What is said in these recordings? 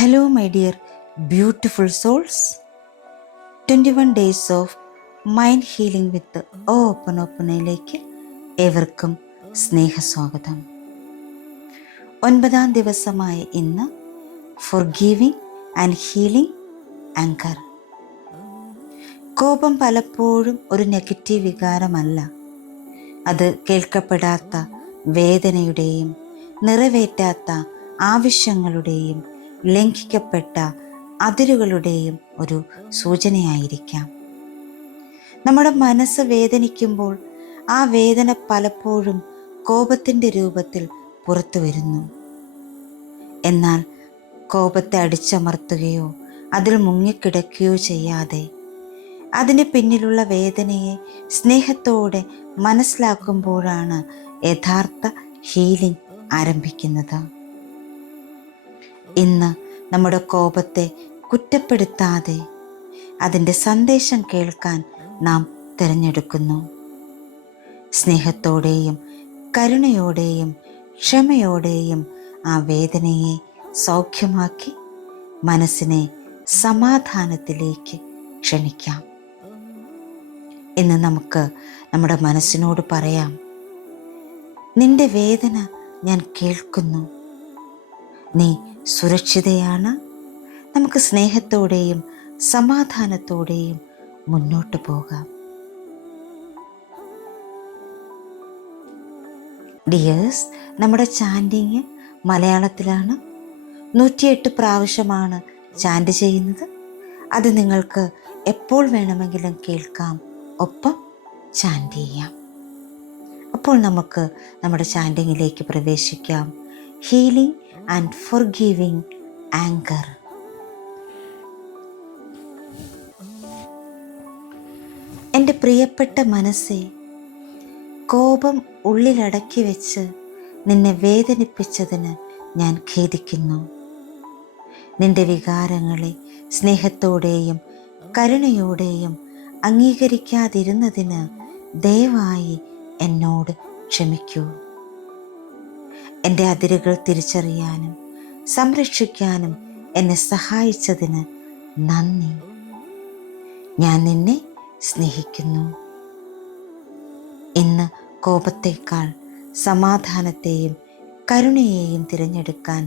Hello, my dear beautiful souls. 21 days of mind healing with ഓപ്പണയിലേക്ക് ഏവർക്കും സ്നേഹസ്വാഗതം. 9-ാം ദിവസമായ ഇന്ന് ഫോർഗീവിംഗ് ആൻഡ് ഹീലിംഗ് ആങ്കർ. കോപം പലപ്പോഴും ഒരു നെഗറ്റീവ് വികാരമല്ല. അത് കേൾക്കപ്പെടാത്ത വേദനയുടെയും നിറവേറ്റാത്ത ആവശ്യങ്ങളുടെയും ലംഘിക്കപ്പെട്ട അതിരുകളുടെയും ഒരു സൂചനയായിരിക്കാം. നമ്മുടെ മനസ്സ് വേദനിക്കുമ്പോൾ ആ വേദന പലപ്പോഴും കോപത്തിൻ്റെ രൂപത്തിൽ പുറത്തു വരുന്നു. എന്നാൽ കോപത്തെ അടിച്ചമർത്തുകയോ അതിൽ മുങ്ങിക്കിടക്കുകയോ ചെയ്യാതെ അതിന് പിന്നിലുള്ള വേദനയെ സ്നേഹത്തോടെ മനസ്സിലാക്കുമ്പോഴാണ് യഥാർത്ഥ ഹീലിംഗ് ആരംഭിക്കുന്നത്. ഇന്ന് നമ്മുടെ കോപത്തെ കുറ്റപ്പെടുത്താതെ അതിൻ്റെ സന്ദേശം കേൾക്കാൻ നാം തിരഞ്ഞെടുക്കുന്നു. സ്നേഹത്തോടെയും കരുണയോടെയും ക്ഷമയോടെയും ആ വേദനയെ സൗഖ്യമാക്കി മനസ്സിനെ സമാധാനത്തിലേക്ക് ക്ഷണിക്കാം. ഇന്ന് നമുക്ക് നമ്മുടെ മനസ്സിനോട് പറയാം, നിന്റെ വേദന ഞാൻ കേൾക്കുന്നു, നീ സുരക്ഷിതയാണ്. നമുക്ക് സ്നേഹത്തോടെയും സമാധാനത്തോടെയും മുന്നോട്ട് പോകാം. ഡിയേഴ്സ്, നമ്മുടെ ചാൻഡിങ് മലയാളത്തിലാണ്. 108 പ്രാവശ്യമാണ് ചാൻഡ് ചെയ്യുന്നത്. അത് നിങ്ങൾക്ക് എപ്പോൾ വേണമെങ്കിലും കേൾക്കാം, ഒപ്പം ചാൻഡ് ചെയ്യാം. അപ്പോൾ നമുക്ക് നമ്മുടെ ചാൻഡിങ്ങിലേക്ക് പ്രവേശിക്കാം. Healing and forgiving anchor. എൻ്റെ പ്രിയപ്പെട്ട മനസ്സേ, കോപം ഉള്ളിലടക്കി വെച്ച് നിന്നെ വേദനിപ്പിച്ചതിന് ഞാൻ ഖേദിക്കുന്നു. നിന്റെ വികാരങ്ങളെ സ്നേഹത്തോടെയും കരുണയോടെയും അംഗീകരിക്കാതിരുന്നതിന് ദയവായി എന്നോട് ക്ഷമിക്കൂ. എൻ്റെ അതിരുകൾ തിരിച്ചറിയാനും സംരക്ഷിക്കാനും എന്നെ സഹായിച്ചതിന് നന്ദി. ഞാൻ നിന്നെ സ്നേഹിക്കുന്നു. ഇന്ന് കോപത്തേക്കാൾ സമാധാനത്തെയും കരുണയെയും തിരഞ്ഞെടുക്കാൻ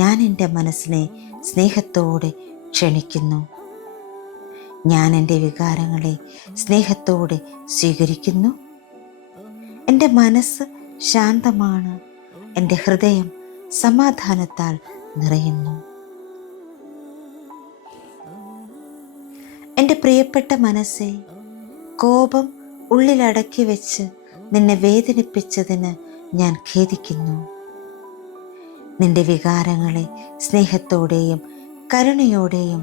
ഞാൻ എൻ്റെ മനസ്സിനെ സ്നേഹത്തോടെ ക്ഷണിക്കുന്നു. ഞാൻ എൻ്റെ വികാരങ്ങളെ സ്നേഹത്തോടെ സ്വീകരിക്കുന്നു. എൻ്റെ മനസ്സ് ശാന്തമാണ്, എൻ്റെ ഹൃദയം സമാധാനത്താൽ നിറയുന്നു. എൻ്റെ പ്രിയപ്പെട്ട മനസ്സേ, കോപം ഉള്ളിലടക്കി വെച്ച് നിന്നെ വേദനിപ്പിച്ചതിന് ഞാൻ ഖേദിക്കുന്നു. നിന്റെ വികാരങ്ങളെ സ്നേഹത്തോടെയും കരുണയോടെയും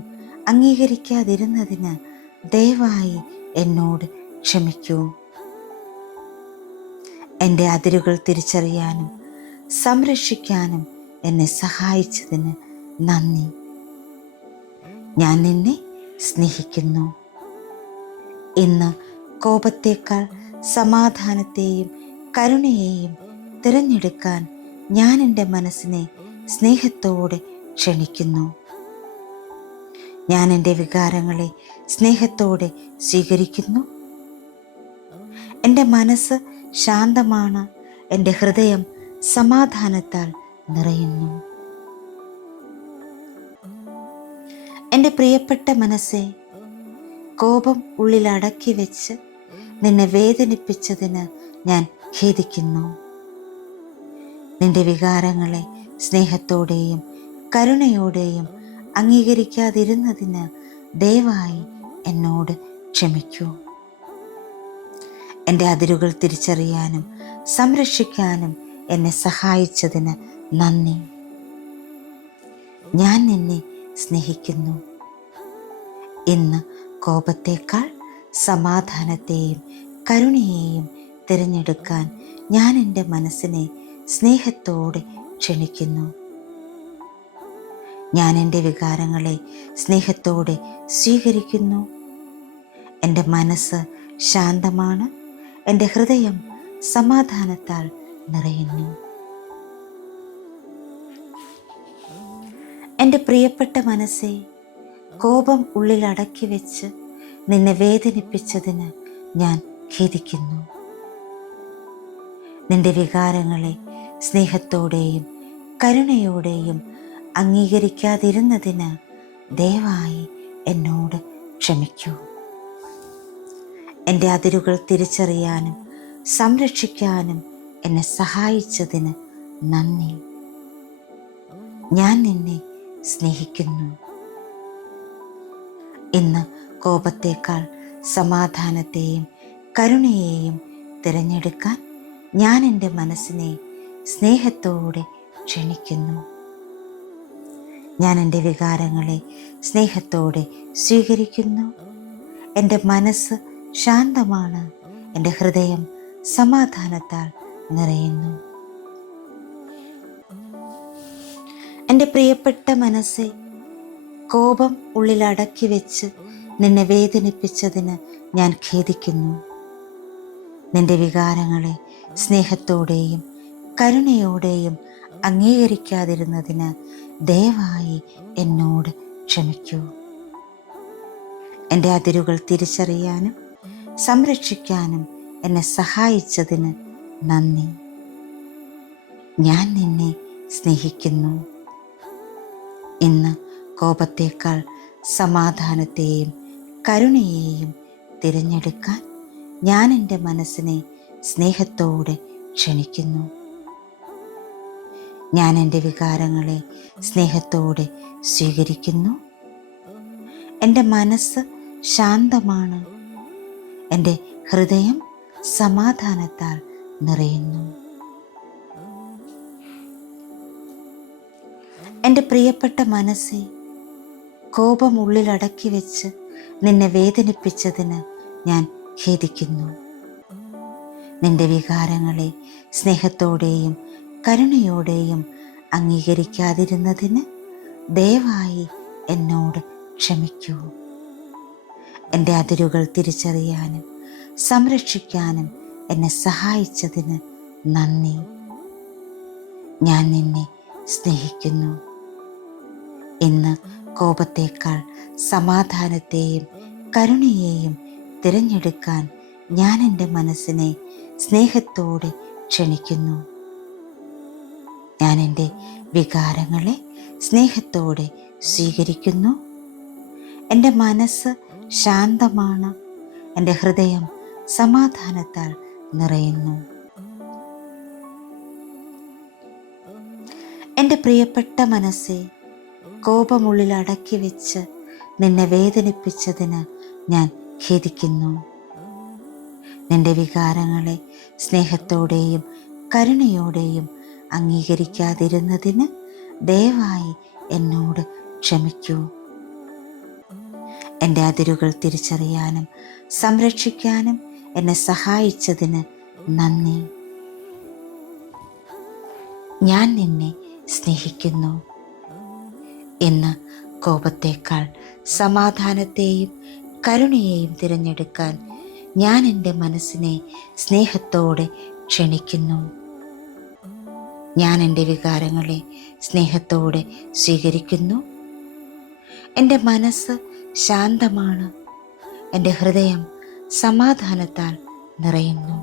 അംഗീകരിക്കാതിരുന്നതിന് ദയവായി എന്നോട് ക്ഷമിക്കൂ. എൻ്റെ അതിരുകൾ തിരിച്ചറിയാനും സംരക്ഷിക്കാനും എന്നെ സഹായിച്ചതിന് നന്ദി. ഞാൻ നിന്നെ സ്നേഹിക്കുന്നു. ഇന്ന് കോപത്തേക്കാൾ സമാധാനത്തെയും കരുണയെയും തിരഞ്ഞെടുക്കാൻ ഞാൻ എൻ്റെ മനസ്സിനെ സ്നേഹത്തോടെ ക്ഷണിക്കുന്നു. ഞാൻ എൻ്റെ വികാരങ്ങളെ സ്നേഹത്തോടെ സ്വീകരിക്കുന്നു. എൻ്റെ മനസ്സ് ശാന്തമാണ്, എൻ്റെ ഹൃദയം സമാധാനത്താൽ നിറയുന്നു. എൻ്റെ പ്രിയപ്പെട്ട മനസ്സേ, കോപം ഉള്ളിലടക്കി വെച്ച് നിന്നെ വേദനിപ്പിച്ചതിന് ഞാൻ ഖേദിക്കുന്നു. നിന്റെ വികാരങ്ങളെ സ്നേഹത്തോടെയും കരുണയോടെയും അംഗീകരിക്കാതിരുന്നതിന് ദയവായി എന്നോട് ക്ഷമിക്കൂ. എൻ്റെ അതിരുകൾ തിരിച്ചറിയാനും സംരക്ഷിക്കാനും എന്നെ സഹായിച്ചതിന് നന്ദി. ഞാൻ നിന്നെ സ്നേഹിക്കുന്നു. ഇന്ന് കോപത്തേക്കാൾ സമാധാനത്തെയും കരുണയെയും തിരഞ്ഞെടുക്കാൻ ഞാൻ എൻ്റെ മനസ്സിനെ സ്നേഹത്തോടെ ക്ഷണിക്കുന്നു. ഞാൻ എൻ്റെ വികാരങ്ങളെ സ്നേഹത്തോടെ സ്വീകരിക്കുന്നു. എൻ്റെ മനസ്സ് ശാന്തമാണ്, എൻ്റെ ഹൃദയം സമാധാനത്താൽ നിറയുന്നു. എൻ്റെ പ്രിയപ്പെട്ട മനസ്സേ, കോപം ഉള്ളിൽ അടക്കി വെച്ച് നിന്നെ വേദനിപ്പിച്ചതിന് ഞാൻ ഖേദിക്കുന്നു. നിന്റെ വികാരങ്ങളെ സ്നേഹത്തോടെയും കരുണയോടെയും അംഗീകരിക്കാതിരുന്നതിന് ദയവായി എന്നോട് ക്ഷമിക്കൂ. എൻ്റെ അതിരുകൾ തിരിച്ചറിയാനും സംരക്ഷിക്കാനും എന്നെ സഹായിച്ചതിന് നന്ദി. ഞാൻ നിന്നെ സ്നേഹിക്കുന്നു. ഇന്ന് കോപത്തേക്കാൾ സമാധാനത്തെയും കരുണയെയും തിരഞ്ഞെടുക്കാൻ ഞാൻ എൻ്റെ മനസ്സിനെ സ്നേഹത്തോടെ ക്ഷണിക്കുന്നു. ഞാൻ എൻ്റെ വികാരങ്ങളെ സ്നേഹത്തോടെ സ്വീകരിക്കുന്നു. എൻ്റെ മനസ്സ് ശാന്തമാണ്. എൻ്റെ ഹൃദയം സമാധാനത്താൽ നിറയുന്നു. എൻ്റെ പ്രിയപ്പെട്ട മനസ്സേ, കോപം ഉള്ളിൽ അടക്കി വെച്ച് നിന്നെ വേദനിപ്പിച്ചതിന് ഞാൻ ഖേദിക്കുന്നു. നിന്റെ വികാരങ്ങളെ സ്നേഹത്തോടെയും കരുണയോടെയും അംഗീകരിക്കാതിരുന്നതിന് ദയവായി എന്നോട് ക്ഷമിക്കൂ. എൻ്റെ അതിരുകൾ തിരിച്ചറിയാനും സംരക്ഷിക്കാനും എന്നെ സഹായിച്ചതിന് നന്ദി. ഞാൻ നിന്നെ സ്നേഹിക്കുന്നു. ഇന്ന് കോപത്തേക്കാൾ സമാധാനത്തെയും കരുണയെയും തിരഞ്ഞെടുക്കാൻ ഞാൻ എൻ്റെ മനസ്സിനെ സ്നേഹത്തോടെ ക്ഷണിക്കുന്നു. ഞാൻ എൻ്റെ വികാരങ്ങളെ സ്നേഹത്തോടെ സ്വീകരിക്കുന്നു. എൻ്റെ മനസ്സ് ശാന്തമാണ്. എൻ്റെ ഹൃദയം സമാധാനത്താൽ നിറയുന്നു. എൻ്റെ പ്രിയപ്പെട്ട മനസ്സേ, കോപം ഉള്ളിലടക്കി വെച്ച് നിന്നെ വേദനിപ്പിച്ചതിന് ഞാൻ ഖേദിക്കുന്നു. നിന്റെ വികാരങ്ങളെ സ്നേഹത്തോടെയും കരുണയോടെയും അംഗീകരിക്കാതിരുന്നതിന് ദയവായി എന്നോട് ക്ഷമിക്കൂ. എൻ്റെ അതിരുകൾ തിരിച്ചറിയാനും സംരക്ഷിക്കാനും എന്നെ സഹായിച്ചതിന് നന്ദി. ഞാൻ നിന്നെ സ്നേഹിക്കുന്നു. ഇന്ന് കോപത്തേക്കാൾ സമാധാനത്തെയും കരുണയെയും തിരഞ്ഞെടുക്കാൻ ഞാൻ എൻ്റെ മനസ്സിനെ സ്നേഹത്തോടെ ക്ഷണിക്കുന്നു. ഞാൻ എൻ്റെ വികാരങ്ങളെ സ്നേഹത്തോടെ സ്വീകരിക്കുന്നു. എൻ്റെ മനസ്സ് ശാന്തമാണ്. എൻ്റെ ഹൃദയം സമാധാനത്താൽ നിറയുന്നു. എൻ്റെ പ്രിയപ്പെട്ട മനസ്സേ, കോപമുള്ളിൽ അടക്കി വെച്ച് നിന്നെ വേദനിപ്പിച്ചതിന് ഞാൻ ഖേദിക്കുന്നു. നിന്റെ വികാരങ്ങളെ സ്നേഹത്തോടെയും കരുണയോടെയും അംഗീകരിക്കാതിരുന്നതിന് ദയവായി എന്നോട് ക്ഷമിക്കൂ. എൻ്റെ അതിരുകൾ തിരിച്ചറിയാനും സംരക്ഷിക്കാനും എന്നെ സഹായിച്ചതിന് നന്ദി. ഞാൻ നിന്നെ സ്നേഹിക്കുന്നു. ഇന്ന് കോപത്തേക്കാൾ സമാധാനത്തെയും കരുണയെയും തിരഞ്ഞെടുക്കാൻ ഞാൻ എൻ്റെ മനസ്സിനെ സ്നേഹത്തോടെ ക്ഷണിക്കുന്നു. ഞാൻ എൻ്റെ വികാരങ്ങളെ സ്നേഹത്തോടെ സ്വീകരിക്കുന്നു. എൻ്റെ മനസ്സ് ശാന്തമാണ്. എൻ്റെ ഹൃദയം സമാധാനത്താൽ നിറയുന്നു.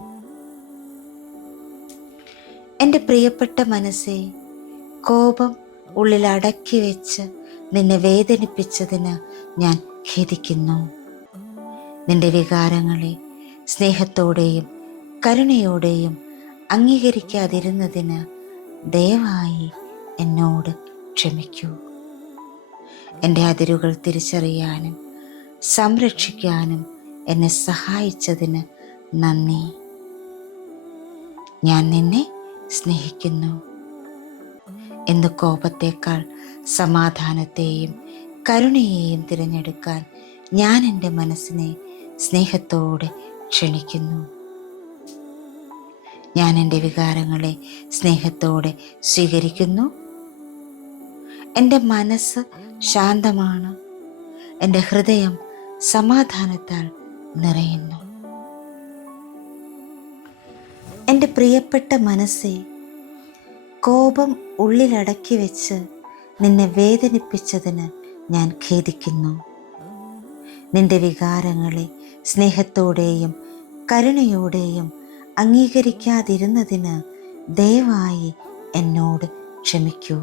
എൻ്റെ പ്രിയപ്പെട്ട മനസ്സേ, കോപം ഉള്ളിൽ അടക്കി വെച്ച് നിന്നെ വേദനിപ്പിച്ചതിന് ഞാൻ ഖേദിക്കുന്നു. നിന്റെ വികാരങ്ങളെ സ്നേഹത്തോടെയും കരുണയോടെയും അംഗീകരിക്കാതിരുന്നതിന് ദയവായി എന്നോട് ക്ഷമിക്കൂ. എൻ്റെ അതിരുകൾ തിരിച്ചറിയാനും സംരക്ഷിക്കാനും എന്നെ സഹായിച്ചതിന് നന്ദി. ഞാൻ നിന്നെ സ്നേഹിക്കുന്നു. ഇന്ന് കോപത്തേക്കാൾ സമാധാനത്തെയും കരുണയെയും തിരഞ്ഞെടുക്കാൻ ഞാൻ എൻ്റെ മനസ്സിനെ സ്നേഹത്തോടെ ക്ഷണിക്കുന്നു. ഞാൻ എൻ്റെ വികാരങ്ങളെ സ്നേഹത്തോടെ സ്വീകരിക്കുന്നു. എൻ്റെ മനസ്സ് ശാന്തമാണ്. എൻ്റെ ഹൃദയം സമാധാനത്താൽ നിറയുന്നു. എൻ്റെ പ്രിയപ്പെട്ട മനസ്സേ, കോപം ഉള്ളിലടക്കി വെച്ച് നിന്നെ വേദനിപ്പിച്ചതിന് ഞാൻ ഖേദിക്കുന്നു. നിന്റെ വികാരങ്ങളെ സ്നേഹത്തോടെയും കരുണയോടെയും അംഗീകരിക്കാതിരുന്നതിന് ദയവായി എന്നോട് ക്ഷമിക്കൂ.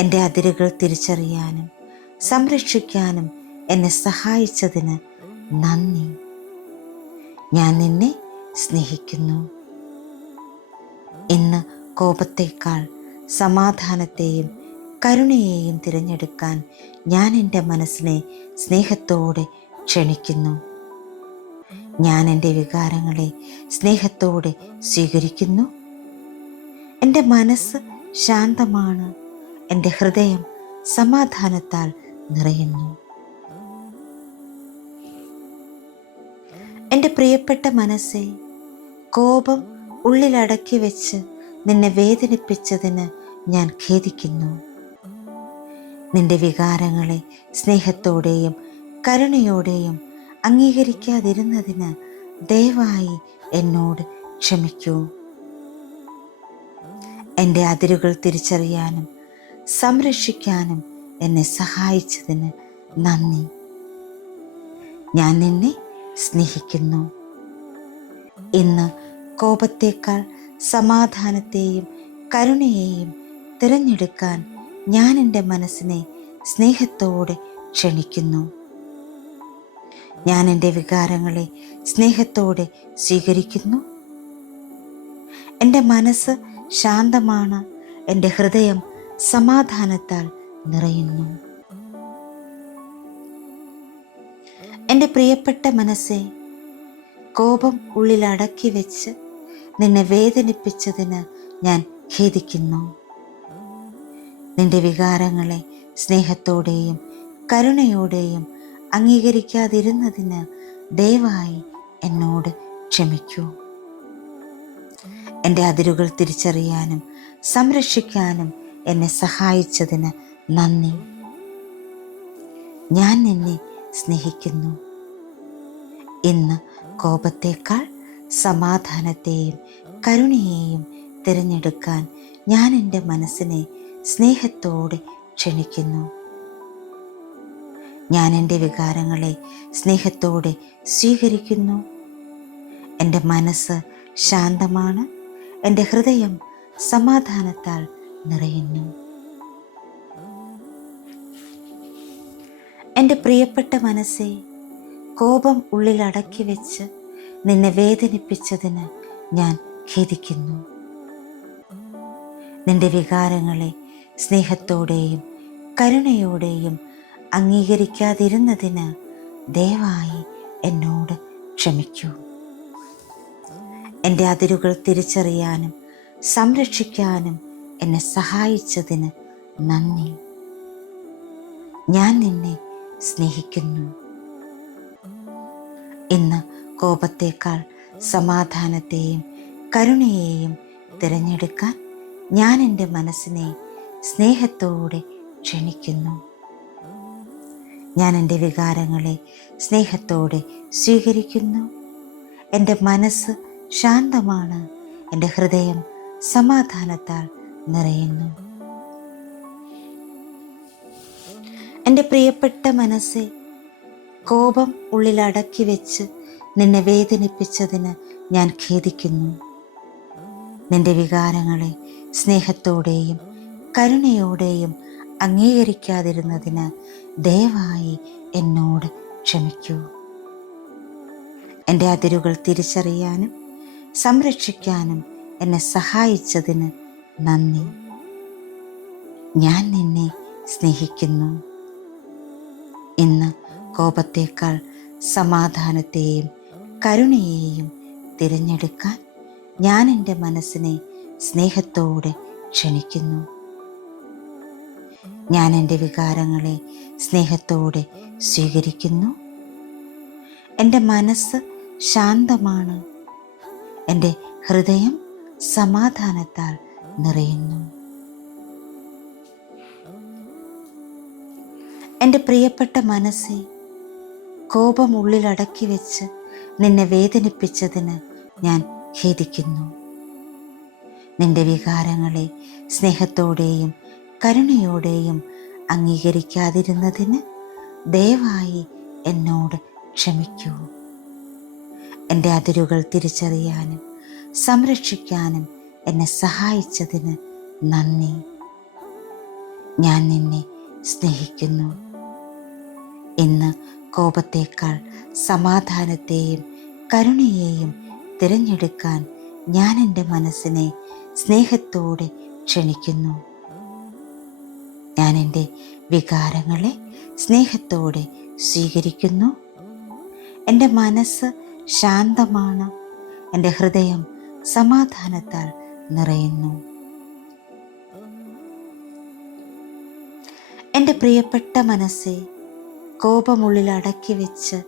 എൻ്റെ അതിരുകൾ തിരിച്ചറിയാനും സംരക്ഷിക്കാനും എന്നെ സഹായിച്ചതിന് നന്ദി. ഞാൻ നിന്നെ സ്നേഹിക്കുന്നു. ഇന്ന് കോപത്തേക്കാൾ സമാധാനത്തെയും കരുണയെയും തിരഞ്ഞെടുക്കാൻ ഞാൻ എൻ്റെ മനസ്സിനെ സ്നേഹത്തോടെ ക്ഷണിക്കുന്നു. ഞാൻ എൻ്റെ വികാരങ്ങളെ സ്നേഹത്തോടെ സ്വീകരിക്കുന്നു. എൻ്റെ മനസ്സ് ശാന്തമാണ്. എൻ്റെ ഹൃദയം സമാധാനത്താൽ നിറയുന്നു. എൻ്റെ പ്രിയപ്പെട്ട മനസ്സേ, കോപം ഉള്ളിലടക്കി വെച്ച് നിന്നെ വേദനിപ്പിച്ചതിന് ഞാൻ ഖേദിക്കുന്നു. നിന്റെ വികാരങ്ങളെ സ്നേഹത്തോടെയും കരുണയോടെയും അംഗീകരിക്കാതിരുന്നതിന് ദയവായി എന്നോട് ക്ഷമിക്കൂ. എൻ്റെ അതിരുകൾ തിരിച്ചറിയാനും സംരക്ഷിക്കാനും എന്നെ സഹായിച്ചതിന് നന്ദി. ഞാൻ നിന്നെ സ്നേഹിക്കുന്നു. ഇന്ന് കോപത്തേക്കാൾ സമാധാനത്തെയും കരുണയെയും തിരഞ്ഞെടുക്കാൻ ഞാൻ എൻ്റെ മനസ്സിനെ സ്നേഹത്തോടെ ക്ഷണിക്കുന്നു. ഞാൻ എൻ്റെ വികാരങ്ങളെ സ്നേഹത്തോടെ സ്വീകരിക്കുന്നു. എൻ്റെ മനസ്സ് ശാന്തമാണ്. എൻ്റെ ഹൃദയം സമാധാനത്താൽ നിറയുന്നു. എൻ്റെ പ്രിയപ്പെട്ട മനസ്സേ, കോപം ഉള്ളിൽ അടക്കി വെച്ച് നിന്നെ വേദനിപ്പിച്ചതിന് ഞാൻ ഖേദിക്കുന്നു. നിന്റെ വികാരങ്ങളെ സ്നേഹത്തോടെയും കരുണയോടെയും അംഗീകരിക്കാതിരുന്നതിന് ദയവായി എന്നോട് ക്ഷമിക്കൂ. എൻ്റെ അതിരുകൾ തിരിച്ചറിയാനും സംരക്ഷിക്കാനും എന്നെ സഹായിച്ചതിന് നന്ദി. ഞാൻ നിന്നെ സ്നേഹിക്കുന്നു. ഇന്ന് കോപത്തേക്കാൾ സമാധാനത്തെയും കരുണയെയും തിരഞ്ഞെടുക്കാൻ ഞാൻ എൻ്റെ മനസ്സിനെ സ്നേഹത്തോടെ ക്ഷണിക്കുന്നു. ഞാൻ എൻ്റെ വികാരങ്ങളെ സ്നേഹത്തോടെ സ്വീകരിക്കുന്നു. എൻ്റെ മനസ്സ് ശാന്തമാണ്. എൻ്റെ ഹൃദയം സമാധാനത്താൽ നിറയുന്നു. എൻ്റെ പ്രിയപ്പെട്ട മനസ്സേ, കോപം ഉള്ളിൽ അടക്കി വെച്ച് നിന്നെ വേദനിപ്പിച്ചതിന് ഞാൻ ഖേദിക്കുന്നു. നിന്റെ വികാരങ്ങളെ സ്നേഹത്തോടെയും കരുണയോടെയും അംഗീകരിക്കാതിരുന്നതിന് ദയവായി എന്നോട് ക്ഷമിക്കൂ. എൻ്റെ അതിരുകൾ തിരിച്ചറിയാനും സംരക്ഷിക്കാനും എന്നെ സഹായിച്ചതിന് നന്ദി. ഞാൻ നിന്നെ സ്നേഹിക്കുന്നു. ഇന്ന് കോപത്തേക്കാൾ സമാധാനത്തെയും കരുണയെയും തിരഞ്ഞെടുക്കാൻ ഞാൻ എൻ്റെ മനസ്സിനെ സ്നേഹത്തോടെ ക്ഷണിക്കുന്നു. ഞാൻ എൻ്റെ വികാരങ്ങളെ സ്നേഹത്തോടെ സ്വീകരിക്കുന്നു. എൻ്റെ മനസ്സ് ശാന്തമാണ്. എൻ്റെ ഹൃദയം സമാധാനത്താൽ നിറയുന്നു. എൻ്റെ പ്രിയപ്പെട്ട മനസ്സേ, കോപം ഉള്ളിൽ അടക്കി വെച്ച് നിന്നെ വേദനിപ്പിച്ചതിന് ഞാൻ ഖേദിക്കുന്നു. നിന്റെ വികാരങ്ങളെ സ്നേഹത്തോടെയും കരുണയോടെയും അംഗീകരിക്കാതിരുന്നതിന് ദയവായി എന്നോട് ക്ഷമിക്കൂ. എൻ്റെ അതിരുകൾ തിരിച്ചറിയാനും സംരക്ഷിക്കാനും എന്നെ സഹായിച്ചതിന് നന്ദി. ഞാൻ നിന്നെ സ്നേഹിക്കുന്നു. ഇന്ന് കോപത്തേക്കാൾ സമാധാനത്തെയും കരുണയെയും തിരഞ്ഞെടുക്കാൻ ഞാൻ എൻ്റെ മനസ്സിനെ സ്നേഹത്തോടെ ക്ഷണിക്കുന്നു. ഞാൻ എൻ്റെ വികാരങ്ങളെ സ്നേഹത്തോടെ സ്വീകരിക്കുന്നു. എൻ്റെ മനസ്സ് ശാന്തമാണ്. എൻ്റെ ഹൃദയം സമാധാനത്താൽ നിറയുന്നു. എൻ്റെ പ്രിയപ്പെട്ട മനസ്സേ, കോപം ഉള്ളിലടക്കി വെച്ച് നിന്നെ വേദനിപ്പിച്ചതിന് ഞാൻ ഖേദിക്കുന്നു. നിന്റെ വികാരങ്ങളെ സ്നേഹത്തോടെയും കരുണയോടെയും അംഗീകരിക്കാതിരുന്നതിന് ദയവായി എന്നോട് ക്ഷമിക്കൂ. എൻ്റെ അതിരുകൾ തിരിച്ചറിയാനും സംരക്ഷിക്കാനും എന്നെ സഹായിച്ചതിന് നന്ദി. ഞാൻ നിന്നെ സ്നേഹിക്കുന്നു. ഇന്ന് കോപത്തേക്കാൾ സമാധാനത്തെയും കരുണയെയും തിരഞ്ഞെടുക്കാൻ ഞാൻ എൻ്റെ മനസ്സിനെ സ്നേഹത്തോടെ ക്ഷണിക്കുന്നു. ഞാൻ എൻ്റെ വികാരങ്ങളെ സ്നേഹത്തോടെ സ്വീകരിക്കുന്നു. എൻ്റെ മനസ്സ് ശാന്തമാണ്. എൻ്റെ ഹൃദയം സമാധാനത്താൽ നിറയുന്നു. എൻ്റെ പ്രിയപ്പെട്ട മനസ്സെ, കോപമുള്ളിൽ അടക്കി വെച്ച്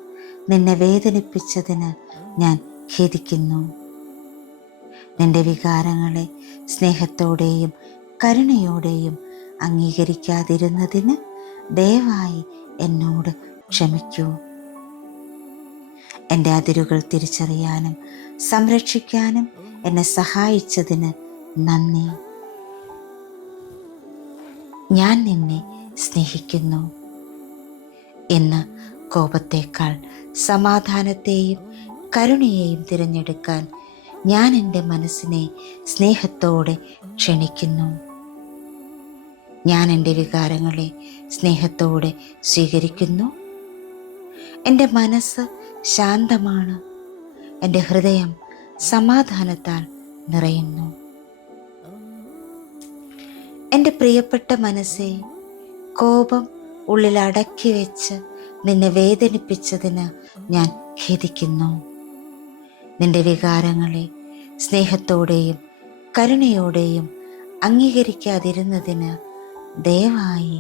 നിന്നെ വേദനിപ്പിച്ചതിന് ഞാൻ ഖേദിക്കുന്നു. നിന്റെ വികാരങ്ങളെ സ്നേഹത്തോടെയും കരുണയോടെയും അംഗീകരിക്കാതിരുന്നതിന് ദയവായി എന്നോട് ക്ഷമിക്കൂ. എൻ്റെ അതിരുകൾ തിരിച്ചറിയാനും സംരക്ഷിക്കാനും എന്നെ സഹായിച്ചതിന് നന്ദി. ഞാൻ നിന്നെ സ്നേഹിക്കുന്നു. ഇന്ന് കോപത്തേക്കാൾ സമാധാനത്തെയും കരുണയെയും തിരഞ്ഞെടുക്കാൻ ഞാൻ എൻ്റെ മനസ്സിനെ സ്നേഹത്തോടെ ക്ഷണിക്കുന്നു. ഞാൻ എൻ്റെ വികാരങ്ങളെ സ്നേഹത്തോടെ സ്വീകരിക്കുന്നു. എൻ്റെ മനസ്സ് ശാന്തമാണ്. എൻ്റെ ഹൃദയം സമാധാനത്താൽ നിറയുന്നു. എൻ്റെ പ്രിയപ്പെട്ട മനസ്സെ, കോപം ഉള്ളിൽ അടക്കി വെച്ച് നിന്നെ വേദനിപ്പിച്ചതിന് ഞാൻ ഖേദിക്കുന്നു. നിന്റെ വികാരങ്ങളെ സ്നേഹത്തോടെയും കരുണയോടെയും അംഗീകരിക്കാതിരുന്നതിന് ദയവായി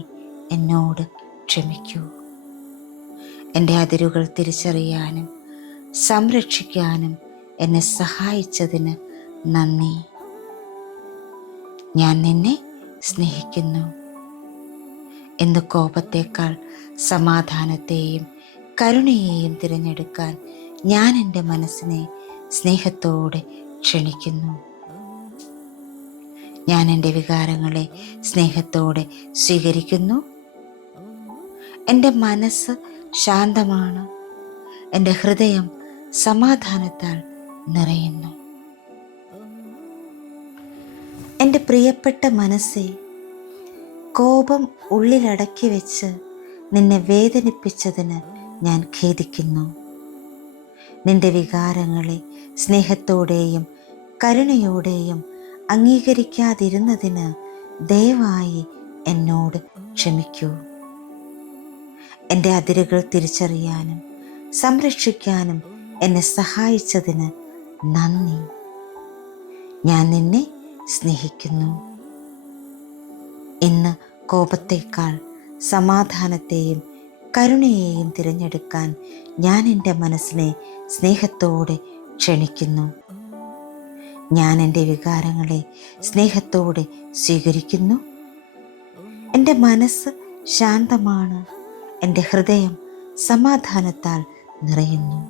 എന്നോട് ക്ഷമിക്കൂ. എൻ്റെ അതിരുകൾ തിരിച്ചറിയാനും സംരക്ഷിക്കാനും എന്നെ സഹായിച്ചതിന് നന്ദി. ഞാൻ നിന്നെ സ്നേഹിക്കുന്നു. ഇന്ന് കോപത്തേക്കാൾ സമാധാനത്തെയും കരുണയെയും തിരഞ്ഞെടുക്കാൻ ഞാൻ എൻ്റെ മനസ്സിനെ സ്നേഹത്തോടെ ക്ഷണിക്കുന്നു. ഞാൻ എൻ്റെ വികാരങ്ങളെ സ്നേഹത്തോടെ സ്വീകരിക്കുന്നു. എൻ്റെ മനസ്സ് ശാന്തമാണ്. എൻ്റെ ഹൃദയം സമാധാനത്താൽ നിറയുന്നു. എൻ്റെ പ്രിയപ്പെട്ട മനസ്സെ, കോപം ഉള്ളിലടക്കി വെച്ച് നിന്നെ വേദനിപ്പിച്ചതിന് ഞാൻ ഖേദിക്കുന്നു. നിന്റെ വികാരങ്ങളെ സ്നേഹത്തോടെയും കരുണയോടെയും അംഗീകരിക്കാതിരുന്നതിന് ദയവായി എന്നോട് ക്ഷമിക്കൂ. എൻ്റെ അതിരുകൾ തിരിച്ചറിയാനും സംരക്ഷിക്കാനും എന്നെ സഹായിച്ചതിന് നന്ദി. ഞാൻ നിന്നെ സ്നേഹിക്കുന്നു. ഇന്ന് കോപത്തേക്കാൾ സമാധാനത്തെയും കരുണയെയും തിരഞ്ഞെടുക്കാൻ ഞാൻ എൻ്റെ മനസ്സിനെ സ്നേഹത്തോടെ ക്ഷണിക്കുന്നു. ഞാൻ എൻ്റെ വികാരങ്ങളെ സ്നേഹത്തോടെ സ്വീകരിക്കുന്നു. എൻ്റെ മനസ്സ് ശാന്തമാണ്. എൻ്റെ ഹൃദയം സമാധാനത്താൽ നിറയുന്നു.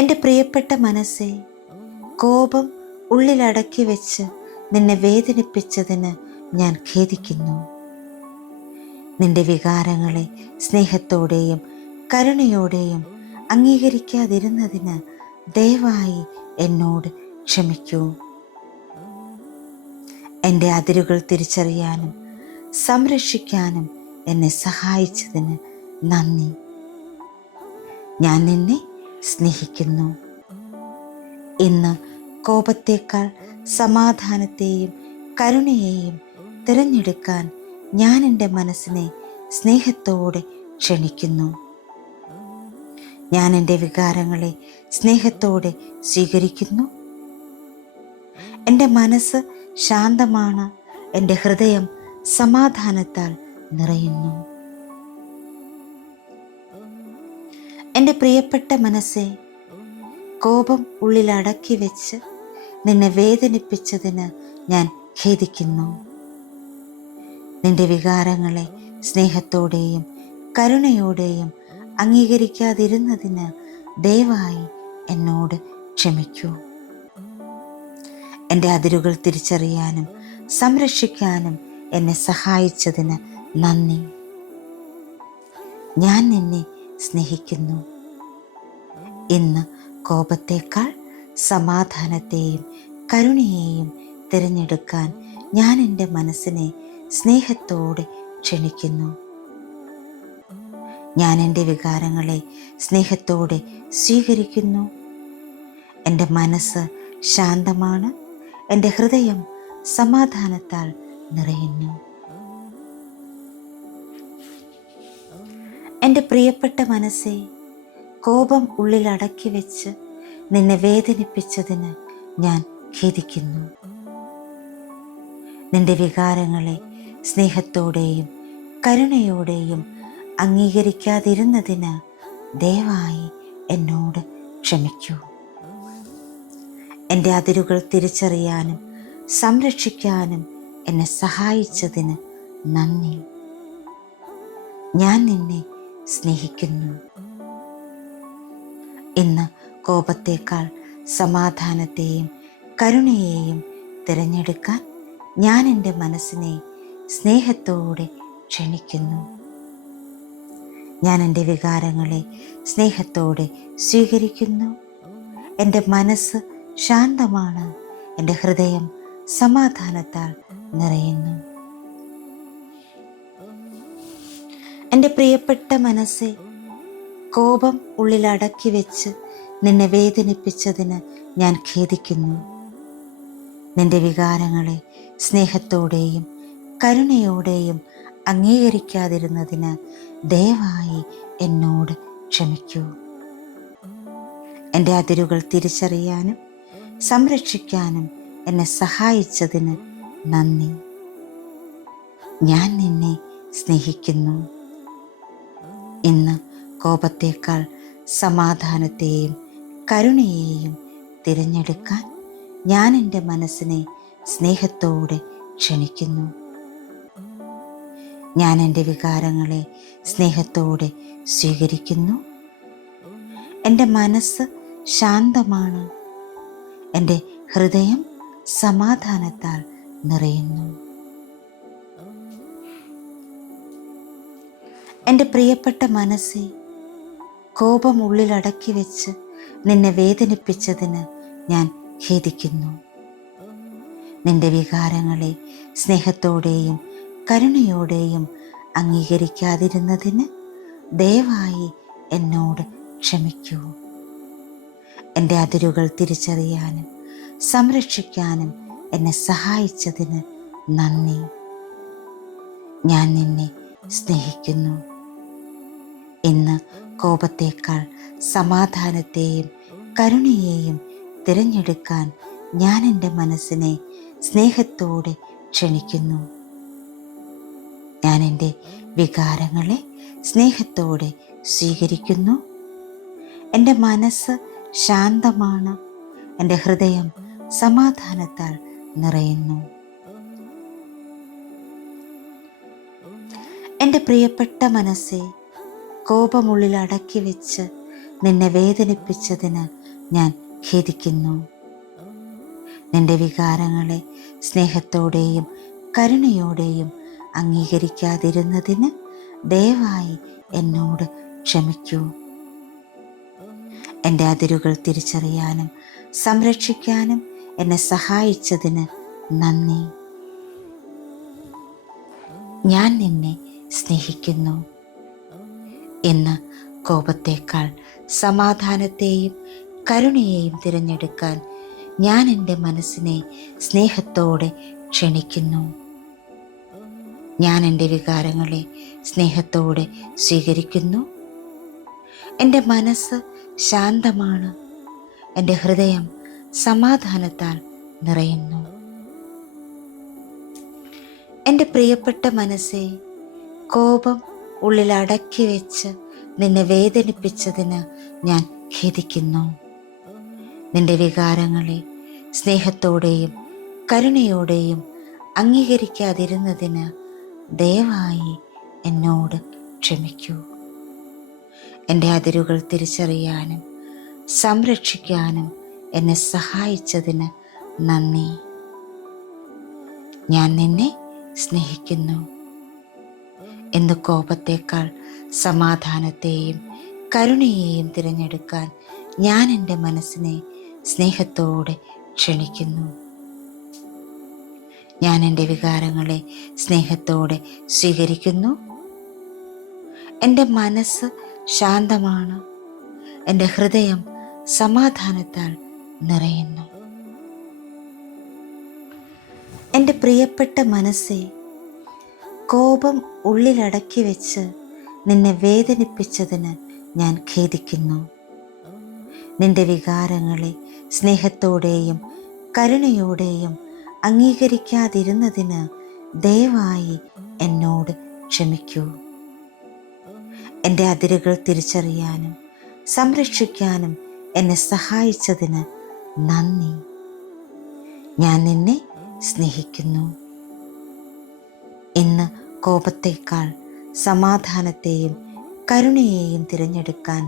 എൻ്റെ പ്രിയപ്പെട്ട മനസ്സെ, കോപം ഉള്ളിലടക്കി വെച്ച് നിന്നെ വേദനിപ്പിച്ചതിന് ഞാൻ ഖേദിക്കുന്നു. നിന്റെ വികാരങ്ങളെ സ്നേഹത്തോടെയും കരുണയോടെയും അംഗീകരിക്കാതിരുന്നതിന് ദയവായി എന്നോട് ക്ഷമിക്കൂ. എൻ്റെ അതിരുകൾ തിരിച്ചറിയാനും സംരക്ഷിക്കാനും എന്നെ സഹായിച്ചതിന് നന്ദി. ഞാൻ നിന്നെ സ്നേഹിക്കുന്നു. ഇന്ന് കോപത്തേക്കാൾ സമാധാനത്തെയും കരുണയെയും തിരഞ്ഞെടുക്കാൻ ഞാൻ എൻ്റെ മനസ്സിനെ സ്നേഹത്തോടെ ക്ഷണിക്കുന്നു. ഞാൻ എൻ്റെ വികാരങ്ങളെ സ്നേഹത്തോടെ സ്വീകരിക്കുന്നു. എൻ്റെ മനസ്സ് ശാന്തമാണ്. എൻ്റെ ഹൃദയം സമാധാനത്താൽ നിറയുന്നു. എൻ്റെ പ്രിയപ്പെട്ട മനസ്സെ, കോപം ഉള്ളിൽ അടക്കി വെച്ച് നിന്നെ വേദനിപ്പിച്ചതിന് ഞാൻ ഖേദിക്കുന്നു. നിന്റെ വികാരങ്ങളെ സ്നേഹത്തോടെയും കരുണയോടെയും അംഗീകരിക്കാതിരുന്നതിന് ദയവായി എന്നോട് ക്ഷമിക്കൂ. എൻ്റെ അതിരുകൾ തിരിച്ചറിയാനും സംരക്ഷിക്കാനും എന്നെ സഹായിച്ചതിന് നന്ദി. ഞാൻ നിന്നെ സ്നേഹിക്കുന്നു. ഇന്ന് കോപത്തേക്കാൾ സമാധാനത്തെയും കരുണയെയും തിരഞ്ഞെടുക്കാൻ ഞാൻ എൻ്റെ മനസ്സിനെ സ്നേഹത്തോടെ ക്ഷണിക്കുന്നു. ഞാൻ എൻ്റെ വികാരങ്ങളെ സ്നേഹത്തോടെ സ്വീകരിക്കുന്നു. എൻ്റെ മനസ്സ് ശാന്തമാണ്, എൻ്റെ ഹൃദയം സമാധാനത്താൽ നിറയുന്നു. എൻ്റെ പ്രിയപ്പെട്ട മനസ്സേ, കോപം ഉള്ളിൽ അടക്കി വെച്ച് നിന്നെ വേദനിപ്പിച്ചതിന് ഞാൻ ഖേദിക്കുന്നു. നിന്റെ വികാരങ്ങളെ സ്നേഹത്തോടെയും കരുണയോടെയും അംഗീകരിക്കാതിരുന്നതിന് ദയവായി എന്നോട് ക്ഷമിക്കൂ. എൻ്റെ അതിരുകൾ തിരിച്ചറിയാനും സംരക്ഷിക്കാനും എന്നെ സഹായിച്ചതിന് നന്ദി. ഞാൻ നിന്നെ സ്നേഹിക്കുന്നു. ഇന്ന് കോപത്തേക്കാൾ സമാധാനത്തെയും കരുണയെയും തിരഞ്ഞെടുക്കാൻ ഞാൻ എൻ്റെ മനസ്സിനെ സ്നേഹത്തോടെ ക്ഷണിക്കുന്നു. ഞാൻ എൻ്റെ വികാരങ്ങളെ സ്നേഹത്തോടെ സ്വീകരിക്കുന്നു. എൻ്റെ മനസ്സ് ശാന്തമാണ്, എൻ്റെ ഹൃദയം സമാധാനത്താൽ നിറയുന്നു. എൻ്റെ പ്രിയപ്പെട്ട മനസ്സേ, കോപം ഉള്ളിൽ അടക്കി വെച്ച് നിന്നെ വേദനിപ്പിച്ചതിന് ഞാൻ ഖേദിക്കുന്നു. നിന്റെ വികാരങ്ങളെ സ്നേഹത്തോടെയും കരുണയോടെയും അംഗീകരിക്കാതിരുന്നതിന് ദയവായി എന്നോട് ക്ഷമിക്കൂ. എൻ്റെ അതിരുകൾ തിരിച്ചറിയാനും സംരക്ഷിക്കാനും എന്നെ സഹായിച്ചതിന് നന്ദി. ഞാൻ നിന്നെ സ്നേഹിക്കുന്നു. ഇന്ന് കോപത്തേക്കാൾ സമാധാനത്തെയും കരുണയെയും തിരഞ്ഞെടുക്കാൻ ഞാൻ എൻ്റെ മനസ്സിനെ സ്നേഹത്തോടെ ക്ഷണിക്കുന്നു. ഞാൻ എൻ്റെ വികാരങ്ങളെ സ്നേഹത്തോടെ സ്വീകരിക്കുന്നു. എൻ്റെ മനസ്സ് ശാന്തമാണ്, എൻ്റെ ഹൃദയം സമാധാനത്താൽ നിറയുന്നു. എൻ്റെ പ്രിയപ്പെട്ട മനസ്സേ, കോപം ഉള്ളിലടക്കി വെച്ച് നിന്നെ വേദനിപ്പിച്ചതിന് ഞാൻ ഖേദിക്കുന്നു. നിന്റെ വികാരങ്ങളെ സ്നേഹത്തോടെയും കരുണയോടെയും അംഗീകരിക്കാതിരുന്നതിന് ദയവായി എന്നോട് ക്ഷമിക്കൂ. എൻ്റെ അതിരുകൾ തിരിച്ചറിയാനും സംരക്ഷിക്കാനും എന്നെ സഹായിച്ചതിന് നന്ദി. ഞാൻ നിന്നെ സ്നേഹിക്കുന്നു. ഇന്ന് കോപത്തേക്കാൾ സമാധാനത്തെയും കരുണയെയും തിരഞ്ഞെടുക്കാൻ ഞാൻ എൻ്റെ മനസ്സിനെ സ്നേഹത്തോടെ ക്ഷണിക്കുന്നു. ഞാൻ എൻ്റെ വികാരങ്ങളെ സ്നേഹത്തോടെ സ്വീകരിക്കുന്നു. എൻ്റെ മനസ്സ് ശാന്തമാണ്, എൻ്റെ ഹൃദയം സമാധാനത്താൽ നിറയുന്നു. എൻ്റെ പ്രിയപ്പെട്ട മനസ്സേ, കോപമുള്ളിൽ അടക്കി വെച്ച് നിന്നെ വേദനിപ്പിച്ചതിന് ഞാൻ ഖേദിക്കുന്നു. നിന്റെ വികാരങ്ങളെ സ്നേഹത്തോടെയും കരുണയോടെയും അംഗീകരിക്കാതിരുന്നതിന് ദയവായി എന്നോട് ക്ഷമിക്കൂ. എൻ്റെ അതിരുകൾ തിരിച്ചറിയാനും സംരക്ഷിക്കാനും എന്നെ സഹായിച്ചതിന് നന്ദി. ഞാൻ നിന്നെ സ്നേഹിക്കുന്നു. ഇന്ന് കോപത്തേക്കാൾ സമാധാനത്തെയും കരുണയെയും തിരഞ്ഞെടുക്കാൻ ഞാൻ എൻ്റെ മനസ്സിനെ സ്നേഹത്തോടെ ക്ഷണിക്കുന്നു. ഞാൻ എൻ്റെ വികാരങ്ങളെ സ്നേഹത്തോടെ സ്വീകരിക്കുന്നു. എൻ്റെ മനസ്സ് ശാന്തമാണ്, എൻ്റെ ഹൃദയം സമാധാനത്താൽ നിറയുന്നു. എൻ്റെ പ്രിയപ്പെട്ട മനസ്സേ, കോപം ഉള്ളിൽ അടക്കി വെച്ച് നിന്നെ വേദനിപ്പിച്ചതിന് ഞാൻ ഖേദിക്കുന്നു. നിന്റെ വികാരങ്ങളെ സ്നേഹത്തോടെയും കരുണയോടെയും അംഗീകരിക്കാതിരുന്നതിന് ദയവായി എന്നോട് ക്ഷമിക്കൂ. എൻ്റെ അതിരുകൾ തിരിച്ചറിയാനും സംരക്ഷിക്കാനും എന്നെ സഹായിച്ചതിന് നന്ദി. ഞാൻ നിന്നെ സ്നേഹിക്കുന്നു. ഇന്ന് കോപത്തേക്കാൾ സമാധാനത്തെയും കരുണയെയും തിരഞ്ഞെടുക്കാൻ ഞാൻ എൻ്റെ മനസ്സിനെ സ്നേഹത്തോടെ ക്ഷണിക്കുന്നു. ഞാൻ എൻ്റെ വികാരങ്ങളെ സ്നേഹത്തോടെ സ്വീകരിക്കുന്നു. എൻ്റെ മനസ്സ് ശാന്തമാണ്. എൻ്റെ ഹൃദയം സമാധാനത്താൽ നിറയുന്നു. എൻ്റെ പ്രിയപ്പെട്ട മനസ്സേ, കോപം ഉള്ളിലടക്കി വെച്ച് നിന്നെ വേദനിപ്പിച്ചതിന് ഞാൻ ഖേദിക്കുന്നു. നിന്റെ വികാരങ്ങളെ സ്നേഹത്തോടെയും കരുണയോടെയും അംഗീകരിക്കാതിരുന്നതിന് ദയവായി എന്നോട് ക്ഷമിക്കൂ. എൻ്റെ അതിരുകൾ തിരിച്ചറിയാനും സംരക്ഷിക്കാനും എന്നെ സഹായിച്ചതിന് നന്ദി. ഞാൻ നിന്നെ സ്നേഹിക്കുന്നു. ഇന്ന് കോപത്തേക്കാൾ സമാധാനത്തെയും കരുണയെയും തിരഞ്ഞെടുക്കാൻ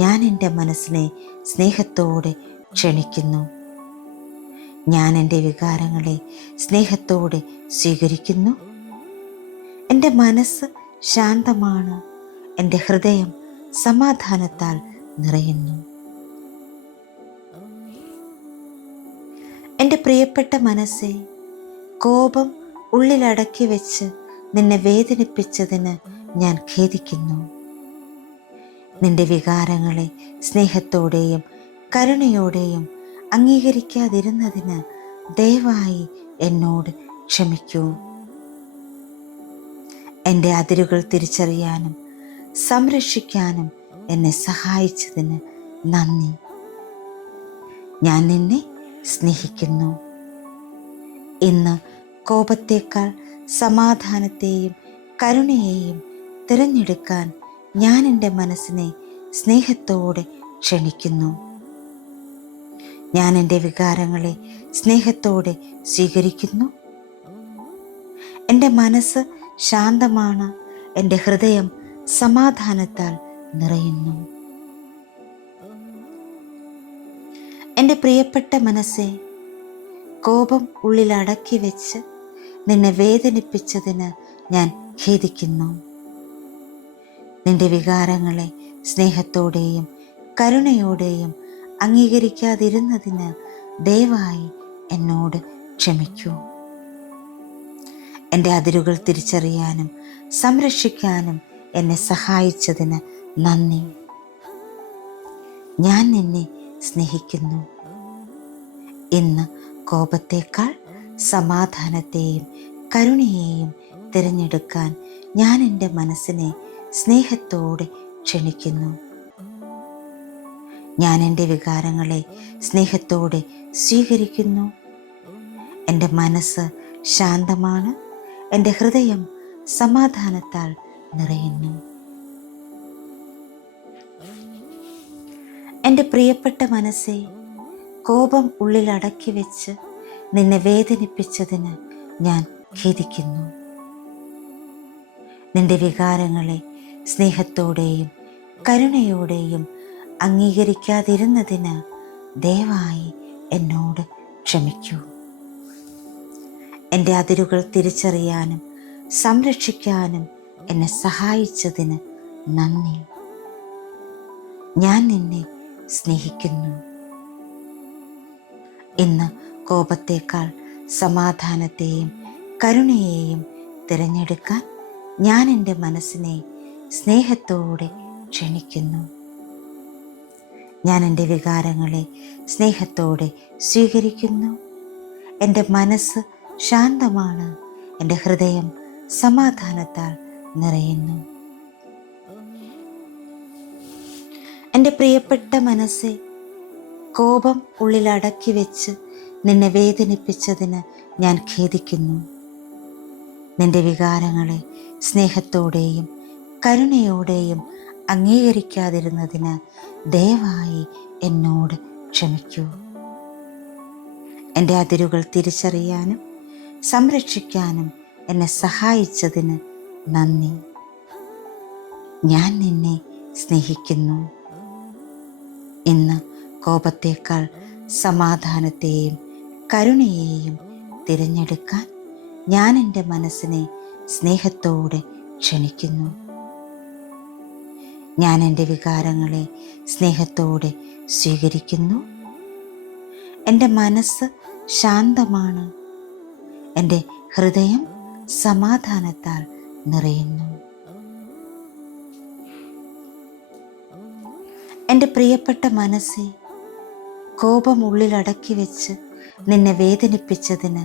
ഞാൻ എൻ്റെ മനസ്സിനെ സ്നേഹത്തോടെ ക്ഷണിക്കുന്നു. ഞാൻ എൻ്റെ വികാരങ്ങളെ സ്നേഹത്തോടെ സ്വീകരിക്കുന്നു. എൻ്റെ മനസ്സ് ശാന്തമാണ്. എൻ്റെ ഹൃദയം സമാധാനത്താൽ നിറയുന്നു. എൻ്റെ പ്രിയപ്പെട്ട മനസ്സേ, കോപം ഉള്ളിലടക്കി വെച്ച് നിന്നെ വേദനിപ്പിച്ചതിന് ഞാൻ ഖേദിക്കുന്നു. നിന്റെ വികാരങ്ങളെ സ്നേഹത്തോടെയും കരുണയോടെയും അംഗീകരിക്കാതിരുന്നതിന് ദയവായി എന്നോട് ക്ഷമിക്കൂ. എൻ്റെ അതിരുകൾ തിരിച്ചറിയാനും സംരക്ഷിക്കാനും എന്നെ സഹായിച്ചതിന് നന്ദി. ഞാൻ നിന്നെ സ്നേഹിക്കുന്നു. ഇന്ന് കോപത്തേക്കാൾ സമാധാനത്തെയും കരുണയെയും തിരഞ്ഞെടുക്കാൻ ഞാൻ എൻ്റെ മനസ്സിനെ സ്നേഹത്തോടെ ക്ഷണിക്കുന്നു. ഞാൻ എൻ്റെ വികാരങ്ങളെ സ്നേഹത്തോടെ സ്വീകരിക്കുന്നു. എൻ്റെ മനസ്സ് ശാന്തമാണ്. എൻ്റെ ഹൃദയം സമാധാനത്താൽ നിറയുന്നു. എൻ്റെ പ്രിയപ്പെട്ട മനസ്സേ, കോപം ഉള്ളിലടക്കി വെച്ച് നിന്നെ വേദനിപ്പിച്ചതിന് ഞാൻ ഖേദിക്കുന്നു. നിന്റെ വികാരങ്ങളെ സ്നേഹത്തോടെയും കരുണയോടെയും അംഗീകരിക്കാതിരുന്നതിന് ദയവായി എന്നോട് ക്ഷമിക്കൂ. എൻ്റെ അതിരുകൾ തിരിച്ചറിയാനും സംരക്ഷിക്കാനും എന്നെ സഹായിച്ചതിന് നന്ദി. ഞാൻ നിന്നെ സ്നേഹിക്കുന്നു. ഇന്ന് കോപത്തേക്കാൾ സമാധാനത്തെയും കരുണയെയും തിരഞ്ഞെടുക്കാൻ ഞാൻ എൻ്റെ മനസ്സിനെ സ്നേഹത്തോടെ ക്ഷണിക്കുന്നു. ഞാൻ എൻ്റെ വികാരങ്ങളെ സ്നേഹത്തോടെ സ്വീകരിക്കുന്നു. എൻ്റെ മനസ്സ് ശാന്തമാണ്. എൻ്റെ ഹൃദയം സമാധാനത്താൽ നിറയുന്നു. എൻ്റെ പ്രിയപ്പെട്ട മനസ്സേ, കോപം ഉള്ളിലടക്കി വെച്ച് നിന്നെ വേദനിപ്പിച്ചതിന് ഞാൻ ഖേദിക്കുന്നു. നിന്റെ വികാരങ്ങളെ സ്നേഹത്തോടെയും കരുണയോടെയും അംഗീകരിക്കാതിരുന്നതിന് ദയവായി എന്നോട് ക്ഷമിക്കൂ. എൻ്റെ അതിരുകൾ തിരിച്ചറിയാനും സംരക്ഷിക്കാനും എന്നെ സഹായിച്ചതിന് നന്ദി. ഞാൻ നിന്നെ സ്നേഹിക്കുന്നു. ഇന്ന് കോപത്തേക്കാൾ സമാധാനത്തെയും കരുണയെയും തിരഞ്ഞെടുക്കാൻ ഞാൻ എൻ്റെ മനസ്സിനെ സ്നേഹത്തോടെ ക്ഷണിക്കുന്നു. ഞാൻ എൻ്റെ വികാരങ്ങളെ സ്നേഹത്തോടെ സ്വീകരിക്കുന്നു. എൻ്റെ മനസ്സ് ശാന്തമാണ്. എൻ്റെ ഹൃദയം സമാധാനത്താൽ നിറയുന്നു. എൻ്റെ പ്രിയപ്പെട്ട മനസ്സേ, കോപം ഉള്ളിലടക്കി വെച്ച് നിന്നെ വേദനിപ്പിച്ചതിന് ഞാൻ ഖേദിക്കുന്നു. നിന്റെ വികാരങ്ങളെ സ്നേഹത്തോടെയും കരുണയോടെയും അംഗീകരിക്കാതിരുന്നതിന് ദയവായി എന്നോട് ക്ഷമിക്കൂ. എൻ്റെ അതിരുകൾ തിരിച്ചറിയാനും സംരക്ഷിക്കാനും എന്നെ സഹായിച്ചതിന് നന്ദി. ഞാൻ നിന്നെ സ്നേഹിക്കുന്നു. ഇന്ന് കോപത്തേക്കാൾ സമാധാനത്തെയും കരുണയെയും തിരഞ്ഞെടുക്കാൻ ഞാൻ എൻ്റെ മനസ്സിനെ സ്നേഹത്തോടെ ക്ഷണിക്കുന്നു. ഞാൻ എൻ്റെ വികാരങ്ങളെ സ്നേഹത്തോടെ സ്വീകരിക്കുന്നു. എൻ്റെ മനസ്സ് ശാന്തമാണ്. എൻ്റെ ഹൃദയം സമാധാനത്താൽ നിറയുന്നു. എൻ്റെ പ്രിയപ്പെട്ട മനസ്സെ, കോപം ഉള്ളിലടക്കി വെച്ച് നിന്നെ വേദനിപ്പിച്ചതിന്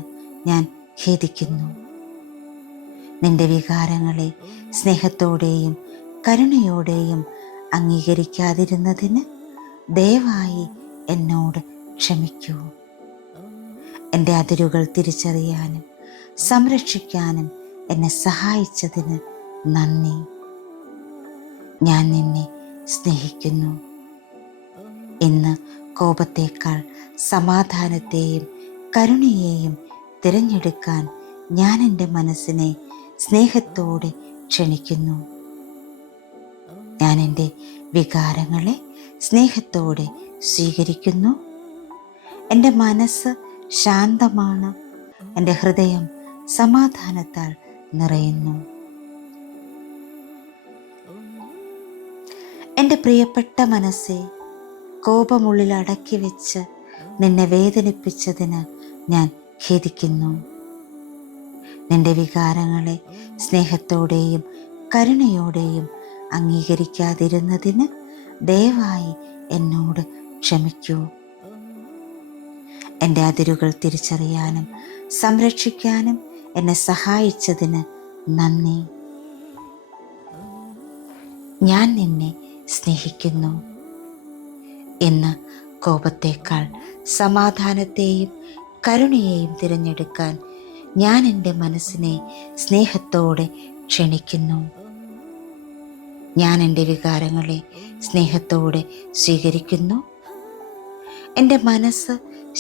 ഞാൻ ഖേദിക്കുന്നു. നിന്റെ വികാരങ്ങളെ സ്നേഹത്തോടെയും കരുണയോടെയും അംഗീകരിക്കാതിരുന്നതിന് ദയവായി എന്നോട് ക്ഷമിക്കൂ. എൻ്റെ അതിരുകൾ തിരിച്ചറിയാനും സംരക്ഷിക്കാനും എന്നെ സഹായിച്ചതിന് നന്ദി. ഞാൻ നിന്നെ സ്നേഹിക്കുന്നു. ഇന്ന് കോപത്തേക്കാൾ സമാധാനത്തെയും കരുണയെയും തിരഞ്ഞെടുക്കാൻ ഞാൻ എൻ്റെ മനസ്സിനെ സ്നേഹത്തോടെ ക്ഷണിക്കുന്നു. ഞാൻ എൻ്റെ വികാരങ്ങളെ സ്നേഹത്തോടെ സ്വീകരിക്കുന്നു. എൻ്റെ മനസ്സ് ശാന്തമാണ്. എൻ്റെ ഹൃദയം സമാധാനത്താൽ നിറയുന്നു. എൻ്റെ പ്രിയപ്പെട്ട മനസ്സെ, കോപമുള്ളിൽ അടക്കി വെച്ച് നിന്നെ വേദനിപ്പിച്ചതിന് ഞാൻ ഖേദിക്കുന്നു. നിന്റെ വികാരങ്ങളെ സ്നേഹത്തോടെയും കരുണയോടെയും അംഗീകരിക്കാതിരുന്നതിന് ദയവായി എന്നോട് ക്ഷമിക്കൂ. എൻ്റെ അതിരുകൾ തിരിച്ചറിയാനും സംരക്ഷിക്കാനും എന്നെ സഹായിച്ചതിന് നന്ദി. ഞാൻ നിന്നെ സ്നേഹിക്കുന്നു. ഇന്ന് കോപത്തേക്കാൾ സമാധാനത്തെയും കരുണയെയും തിരഞ്ഞെടുക്കാൻ ഞാൻ എൻ്റെ മനസ്സിനെ സ്നേഹത്തോടെ ക്ഷണിക്കുന്നു. ഞാൻ എൻ്റെ വികാരങ്ങളെ സ്നേഹത്തോടെ സ്വീകരിക്കുന്നു. എൻ്റെ മനസ്സ്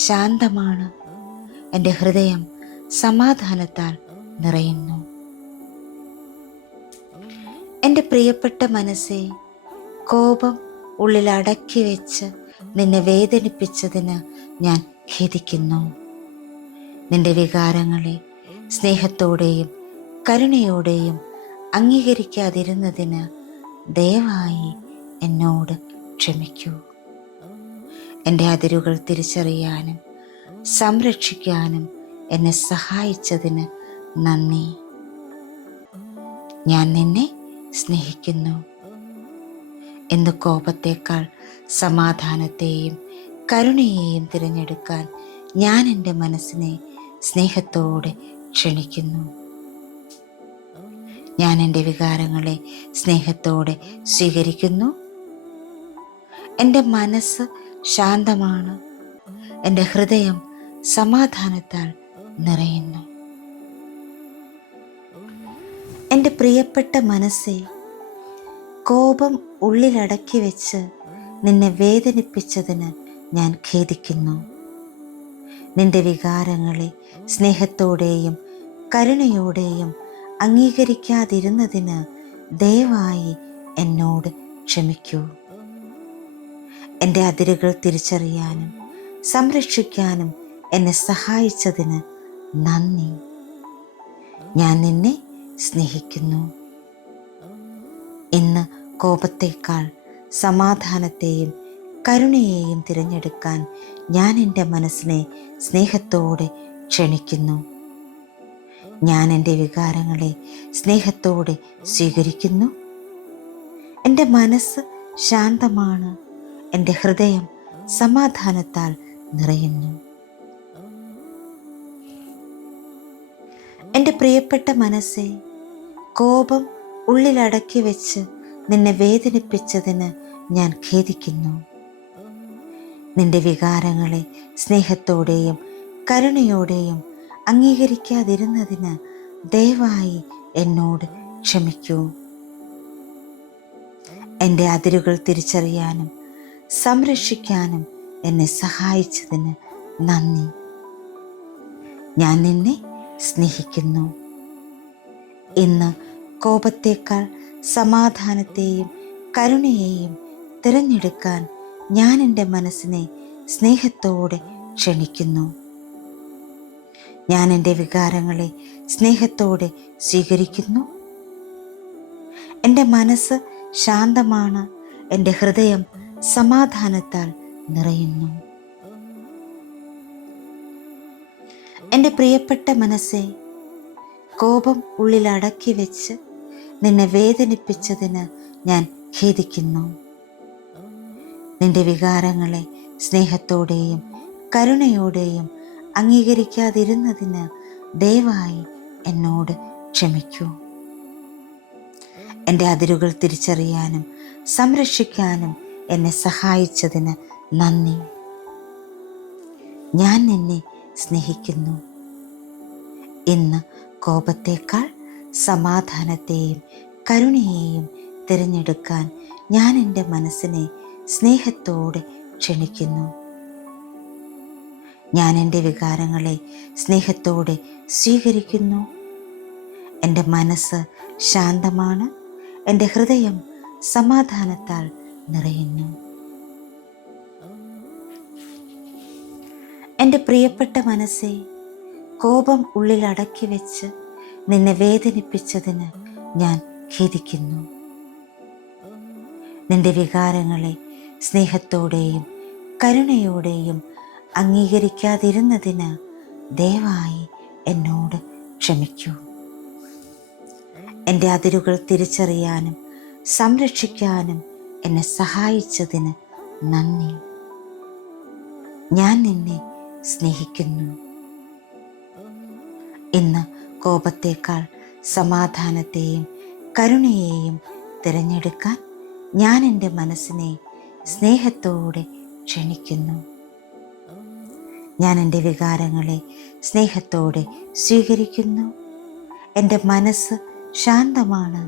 ശാന്തമാണ്. എൻ്റെ ഹൃദയം സമാധാനത്താൽ നിറയുന്നു. എൻ്റെ പ്രിയപ്പെട്ട മനസ്സെ, കോപം ഉള്ളിൽ അടക്കി വെച്ച് നിന്നെ വേദനിപ്പിച്ചതിന് ഞാൻ ഖേദിക്കുന്നു. നിന്റെ വികാരങ്ങളെ സ്നേഹത്തോടെയും കരുണയോടെയും അംഗീകരിക്കാതിരുന്നതിന് ദയവായി എന്നോട് ക്ഷമിക്കൂ. എൻ്റെ അതിരുകൾ തിരിച്ചറിയാനും സംരക്ഷിക്കാനും എന്നെ സഹായിച്ചതിന് നന്ദി. ഞാൻ നിന്നെ സ്നേഹിക്കുന്നു. ഇന്ന് കോപത്തേക്കാൾ സമാധാനത്തെയും കരുണയെയും തിരഞ്ഞെടുക്കാൻ ഞാൻ എൻ്റെ മനസ്സിനെ സ്നേഹത്തോടെ ക്ഷണിക്കുന്നു. ഞാൻ എൻ്റെ വികാരങ്ങളെ സ്നേഹത്തോടെ സ്വീകരിക്കുന്നു. എൻ്റെ മനസ്സ് ശാന്തമാണ്. എൻ്റെ ഹൃദയം സമാധാനത്താൽ നിറയുന്നു. എൻ്റെ പ്രിയപ്പെട്ട മനസ്സെ, കോപം ഉള്ളിലടക്കി വെച്ച് നിന്നെ വേദനിപ്പിച്ചതിന് ഞാൻ ഖേദിക്കുന്നു. നിന്റെ വികാരങ്ങളെ സ്നേഹത്തോടെയും കരുണയോടെയും അംഗീകരിക്കാതിരുന്നതിന് ദയവായി എന്നോട് ക്ഷമിക്കൂ. എൻ്റെ അതിരുകൾ തിരിച്ചറിയാനും സംരക്ഷിക്കാനും എന്നെ സഹായിച്ചതിന് നന്ദി. ഞാൻ നിന്നെ സ്നേഹിക്കുന്നു. ഇന്ന് കോപത്തേക്കാൾ സമാധാനത്തെയും കരുണയെയും തിരഞ്ഞെടുക്കാൻ ഞാൻ എൻ്റെ മനസ്സിനെ സ്നേഹത്തോടെ ക്ഷണിക്കുന്നു. ഞാൻ എൻ്റെ വികാരങ്ങളെ സ്നേഹത്തോടെ സ്വീകരിക്കുന്നു. എൻ്റെ മനസ്സ് ശാന്തമാണ്. എൻ്റെ ഹൃദയം സമാധാനത്താൽ നിറയുന്നു. എൻ്റെ പ്രിയപ്പെട്ട മനസ്സെ, കോപം ഉള്ളിലടക്കി വെച്ച് നിന്നെ വേദനിപ്പിച്ചതിന് ഞാൻ ഖേദിക്കുന്നു. നിന്റെ വികാരങ്ങളെ സ്നേഹത്തോടെയും കരുണയോടെയും അംഗീകരിക്കാതിരുന്നതിന് ദയവായി എന്നോട് ക്ഷമിക്കൂ. എൻ്റെ അതിരുകൾ തിരിച്ചറിയാനും സംരക്ഷിക്കാനും എന്നെ സഹായിച്ചതിന് നന്ദി. ഞാൻ നിന്നെ സ്നേഹിക്കുന്നു. ഇന്ന് കോപത്തേക്കാൾ സമാധാനത്തെയും കരുണയെയും തിരഞ്ഞെടുക്കാൻ ഞാൻ എൻ്റെ മനസ്സിനെ സ്നേഹത്തോടെ ക്ഷണിക്കുന്നു. ഞാൻ എൻ്റെ വികാരങ്ങളെ സ്നേഹത്തോടെ സ്വീകരിക്കുന്നു. എൻ്റെ മനസ്സ് ശാന്തമാണ്, എൻ്റെ ഹൃദയം സമാധാനത്താൽ നിറയുന്നു. എൻ്റെ പ്രിയപ്പെട്ട മനസ്സെ, കോപം ഉള്ളിൽ അടക്കി വെച്ച് നിന്നെ വേദനിപ്പിച്ചതിന് ഞാൻ ഖേദിക്കുന്നു. നിന്റെ വികാരങ്ങളെ സ്നേഹത്തോടെയും കരുണയോടെയും അംഗീകരിക്കാതിരുന്നതിന് ദയവായി എന്നോട് ക്ഷമിക്കൂ. എൻ്റെ അതിരുകൾ തിരിച്ചറിയാനും സംരക്ഷിക്കാനും എന്നെ സഹായിച്ചതിന് നന്ദി. ഞാൻ നിന്നെ സ്നേഹിക്കുന്നു. ഇന്ന് കോപത്തേക്കാൾ സമാധാനത്തെയും കരുണയെയും തിരഞ്ഞെടുക്കാൻ ഞാൻ എൻ്റെ മനസ്സിനെ സ്നേഹത്തോടെ ക്ഷണിക്കുന്നു. ഞാൻ എൻ്റെ വികാരങ്ങളെ സ്നേഹത്തോടെ സ്വീകരിക്കുന്നു. എൻ്റെ മനസ്സ് ശാന്തമാണ്, എൻ്റെ ഹൃദയം സമാധാനത്താൽ നിറയുന്നു. എൻ്റെ പ്രിയപ്പെട്ട മനസ്സെ, കോപം ഉള്ളിൽ അടക്കി വെച്ച് നിന്നെ വേദനിപ്പിച്ചതിന് ഞാൻ ഖേദിക്കുന്നു. നിന്റെ വികാരങ്ങളെ സ്നേഹത്തോടെയും കരുണയോടെയും അംഗീകരിക്കാതിരുന്നതിന് ദയവായി എന്നോട് ക്ഷമിക്കൂ. എൻ്റെ അതിരുകൾ തിരിച്ചറിയാനും സംരക്ഷിക്കാനും എന്നെ സഹായിച്ചതിന് നന്ദി. ഞാൻ നിന്നെ സ്നേഹിക്കുന്നു. ഇന്ന് കോപത്തേക്കാൾ സമാധാനത്തെയും കരുണയെയും തിരഞ്ഞെടുക്കാൻ ഞാൻ എൻ്റെ മനസ്സിനെ സ്നേഹത്തോടെ ക്ഷണിക്കുന്നു. ഞാൻ എൻ്റെ വികാരങ്ങളെ സ്നേഹത്തോടെ സ്വീകരിക്കുന്നു. എൻ്റെ മനസ്സ് ശാന്തമാണ്,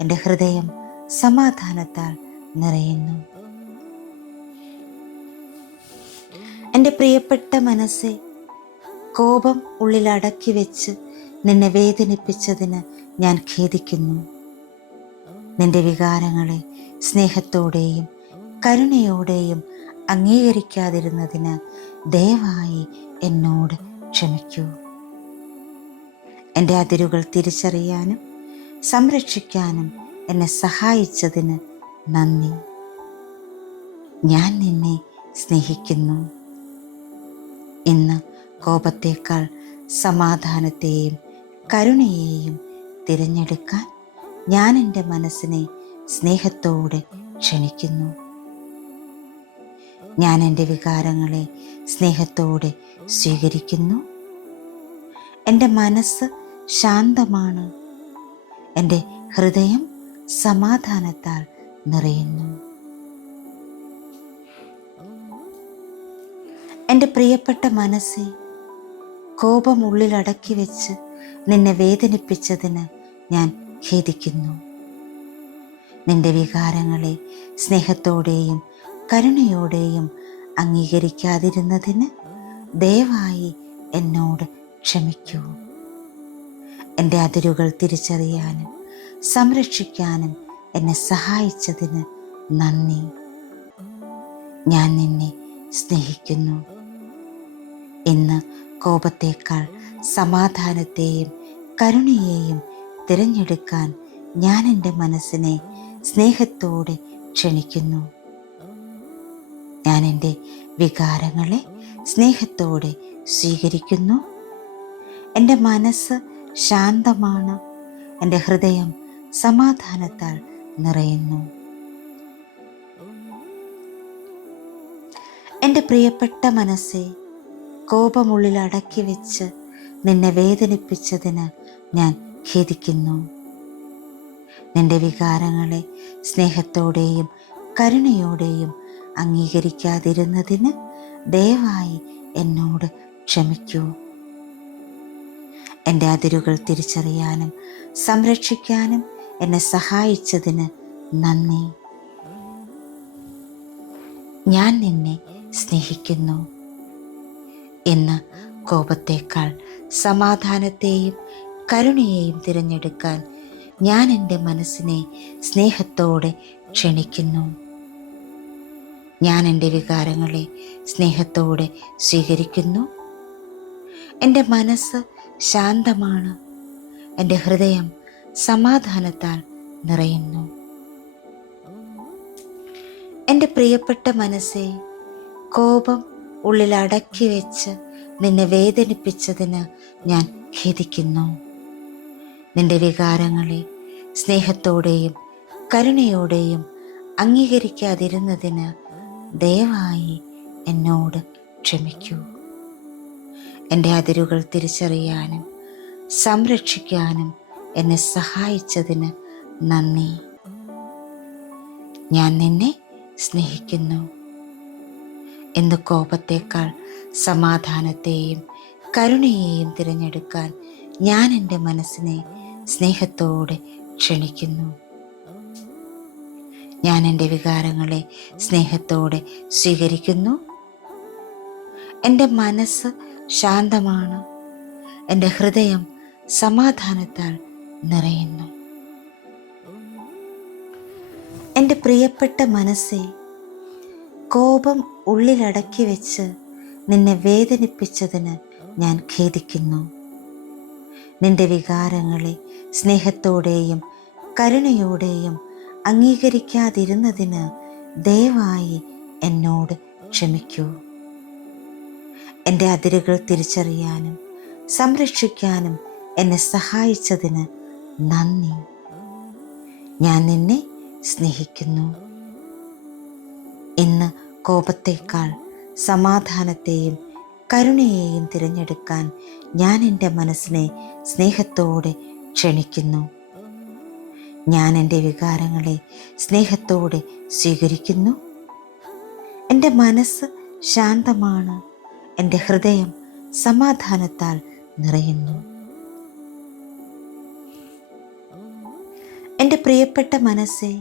എൻ്റെ ഹൃദയം സമാധാനത്താൽ നിറയുന്നു. എൻ്റെ പ്രിയപ്പെട്ട മനസ്സെ, കോപം ഉള്ളിൽ അടക്കി വെച്ച് നിന്നെ വേദനിപ്പിച്ചതിന് ഞാൻ ഖേദിക്കുന്നു. നിന്റെ വികാരങ്ങളെ സ്നേഹത്തോടെയും കരുണയോടെയും അംഗീകരിക്കാതിരുന്നതിന് ദയവായി എന്നോട് ക്ഷമിക്കൂ. എൻ്റെ അതിരുകൾ തിരിച്ചറിയാനും സംരക്ഷിക്കാനും എന്നെ സഹായിച്ചതിന് നന്ദി. ഞാൻ നിന്നെ സ്നേഹിക്കുന്നു. ഇന്ന് കോപത്തേക്കാൾ സമാധാനത്തെയും കരുണയെയും തിരഞ്ഞെടുക്കാൻ ഞാൻ എൻ്റെ മനസ്സിനെ സ്നേഹത്തോടെ ക്ഷണിക്കുന്നു. ഞാൻ എൻ്റെ വികാരങ്ങളെ സ്നേഹത്തോടെ സ്വീകരിക്കുന്നു. എൻ്റെ മനസ്സ് ശാന്തമാണ്, എൻ്റെ ഹൃദയം സമാധാനത്താൽ നിറയുന്നു. എൻ്റെ പ്രിയപ്പെട്ട മനസ്സെ, കോപം ഉള്ളിൽ അടക്കി വെച്ച് നിന്നെ വേദനിപ്പിച്ചതിന് ഞാൻ ഖേദിക്കുന്നു. നിന്റെ വികാരങ്ങളെ സ്നേഹത്തോടെയും കരുണയോടെയും അംഗീകരിക്കാതിരുന്നതിന് ദയവായി എന്നോട് ക്ഷമിക്കൂ. എൻ്റെ അതിരുകൾ തിരിച്ചറിയാനും സംരക്ഷിക്കാനും എന്നെ സഹായിച്ചതിന് നന്ദി. ഞാൻ നിന്നെ സ്നേഹിക്കുന്നു. ഇന്ന് കോപത്തേക്കാൾ സമാധാനത്തെയും കരുണയെയും തിരഞ്ഞെടുക്കാൻ ഞാൻ എൻ്റെ മനസ്സിനെ സ്നേഹത്തോടെ ക്ഷണിക്കുന്നു. ഞാൻ എൻ്റെ വികാരങ്ങളെ സ്നേഹത്തോടെ സ്വീകരിക്കുന്നു. എൻ്റെ മനസ്സ് ശാന്തമാണ്, എൻ്റെ ഹൃദയം സമാധാനത്താൽ നിറയുന്നു. എൻ്റെ പ്രിയപ്പെട്ട മനസ്സെ, കോപമുള്ളിൽ അടക്കി വെച്ച് നിന്നെ വേദനിപ്പിച്ചതിന് ഞാൻ ഖേദിക്കുന്നു. നിന്റെ വികാരങ്ങളെ സ്നേഹത്തോടെയും കരുണയോടെയും അംഗീകരിക്കാതിരുന്നതിന് ദയവായി എന്നോട് ക്ഷമിക്കൂ. എൻ്റെ അതിരുകൾ തിരിച്ചറിയാനും സംരക്ഷിക്കാനും എന്നെ സഹായിച്ചതിന് നന്ദി. ഞാൻ നിന്നെ സ്നേഹിക്കുന്നു. ഇന്ന് കോപത്തേക്കാൾ സമാധാനത്തെയും കരുണയെയും തിരഞ്ഞെടുക്കാൻ ഞാൻ എൻ്റെ മനസ്സിനെ സ്നേഹത്തോടെ ക്ഷണിക്കുന്നു. ഞാൻ എൻ്റെ വികാരങ്ങളെ സ്നേഹത്തോടെ സ്വീകരിക്കുന്നു. എൻ്റെ മനസ്സ് ശാന്തമാണ്, എൻ്റെ ഹൃദയം സമാധാനത്താൽ നിറയുന്നു. എൻ്റെ പ്രിയപ്പെട്ട മനസ്സേ, കോപം ഉള്ളിൽ അടക്കി വെച്ച് നിന്നെ വേദനിപ്പിച്ചതിന് ഞാൻ ഖേദിക്കുന്നു. നിന്റെ വികാരങ്ങളെ സ്നേഹത്തോടെയും കരുണയോടെയും അംഗീകരിക്കാതിരുന്നതിന് ദയവായി എന്നോട് ക്ഷമിക്കൂ. എൻ്റെ അതിരുകൾ തിരിച്ചറിയാനും സംരക്ഷിക്കാനും എന്നെ സഹായിച്ചതിന് നന്ദി. ഞാൻ നിന്നെ സ്നേഹിക്കുന്നു. ഇന്ന് കോപത്തേക്കാൾ സമാധാനത്തെയും കരുണയെയും തിരഞ്ഞെടുക്കാൻ ഞാൻ എൻ്റെ മനസ്സിനെ സ്നേഹത്തോടെ ക്ഷണിക്കുന്നു. ഞാൻ എൻ്റെ വികാരങ്ങളെ സ്നേഹത്തോടെ സ്വീകരിക്കുന്നു. എൻ്റെ മനസ്സ് ശാന്തമാണ്, എൻ്റെ ഹൃദയം സമാധാനത്താൽ നിറയുന്നു. എൻ്റെ പ്രിയപ്പെട്ട മനസ്സേ, കോപം ഉള്ളിലടക്കി വെച്ച് നിന്നെ വേദനിപ്പിച്ചതിന് ഞാൻ ഖേദിക്കുന്നു. നിന്റെ വികാരങ്ങളെ സ്നേഹത്തോടെയും കരുണയോടെയും അംഗീകരിക്കാതിരുന്നതിന് ദയവായി എന്നോട് ക്ഷമിക്കൂ. എൻ്റെ അതിരുകൾ തിരിച്ചറിയാനും സംരക്ഷിക്കാനും എന്നെ സഹായിച്ചതിന് നന്ദി. ഞാൻ നിന്നെ സ്നേഹിക്കുന്നു. ഇന്ന് കോപത്തേക്കാൾ സമാധാനത്തെയും കരുണയെയും തിരഞ്ഞെടുക്കാൻ ഞാൻ എൻ്റെ മനസ്സിനെ സ്നേഹത്തോടെ ക്ഷണിക്കുന്നു. ഞാൻ എൻ്റെ വികാരങ്ങളെ സ്നേഹത്തോടെ സ്വീകരിക്കുന്നു. എൻ്റെ മനസ്സ് ശാന്തമാണ്, എൻ്റെ ഹൃദയം സമാധാനത്താൽ നിറയുന്നു. എൻ്റെ പ്രിയപ്പെട്ട മനസ്സേ,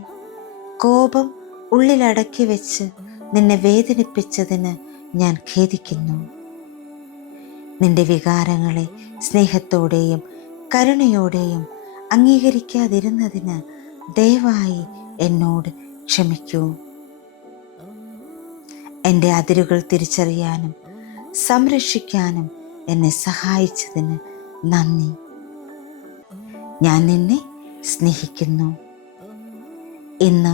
കോപം ഉള്ളിലടക്കി വെച്ച് നിന്നെ വേദനിപ്പിച്ചതിന് ഞാൻ ഖേദിക്കുന്നു. നിന്റെ വികാരങ്ങളെ സ്നേഹത്തോടെയും കരുണയോടെയും അംഗീകരിക്കാതിരുന്നതിന് ദയവായി എന്നോട് ക്ഷമിക്കൂ. എൻ്റെ അതിരുകൾ തിരിച്ചറിയാനും സംരക്ഷിക്കാനും എന്നെ സഹായിച്ചതിന് നന്ദി. ഞാൻ നിന്നെ സ്നേഹിക്കുന്നു. ഇന്ന്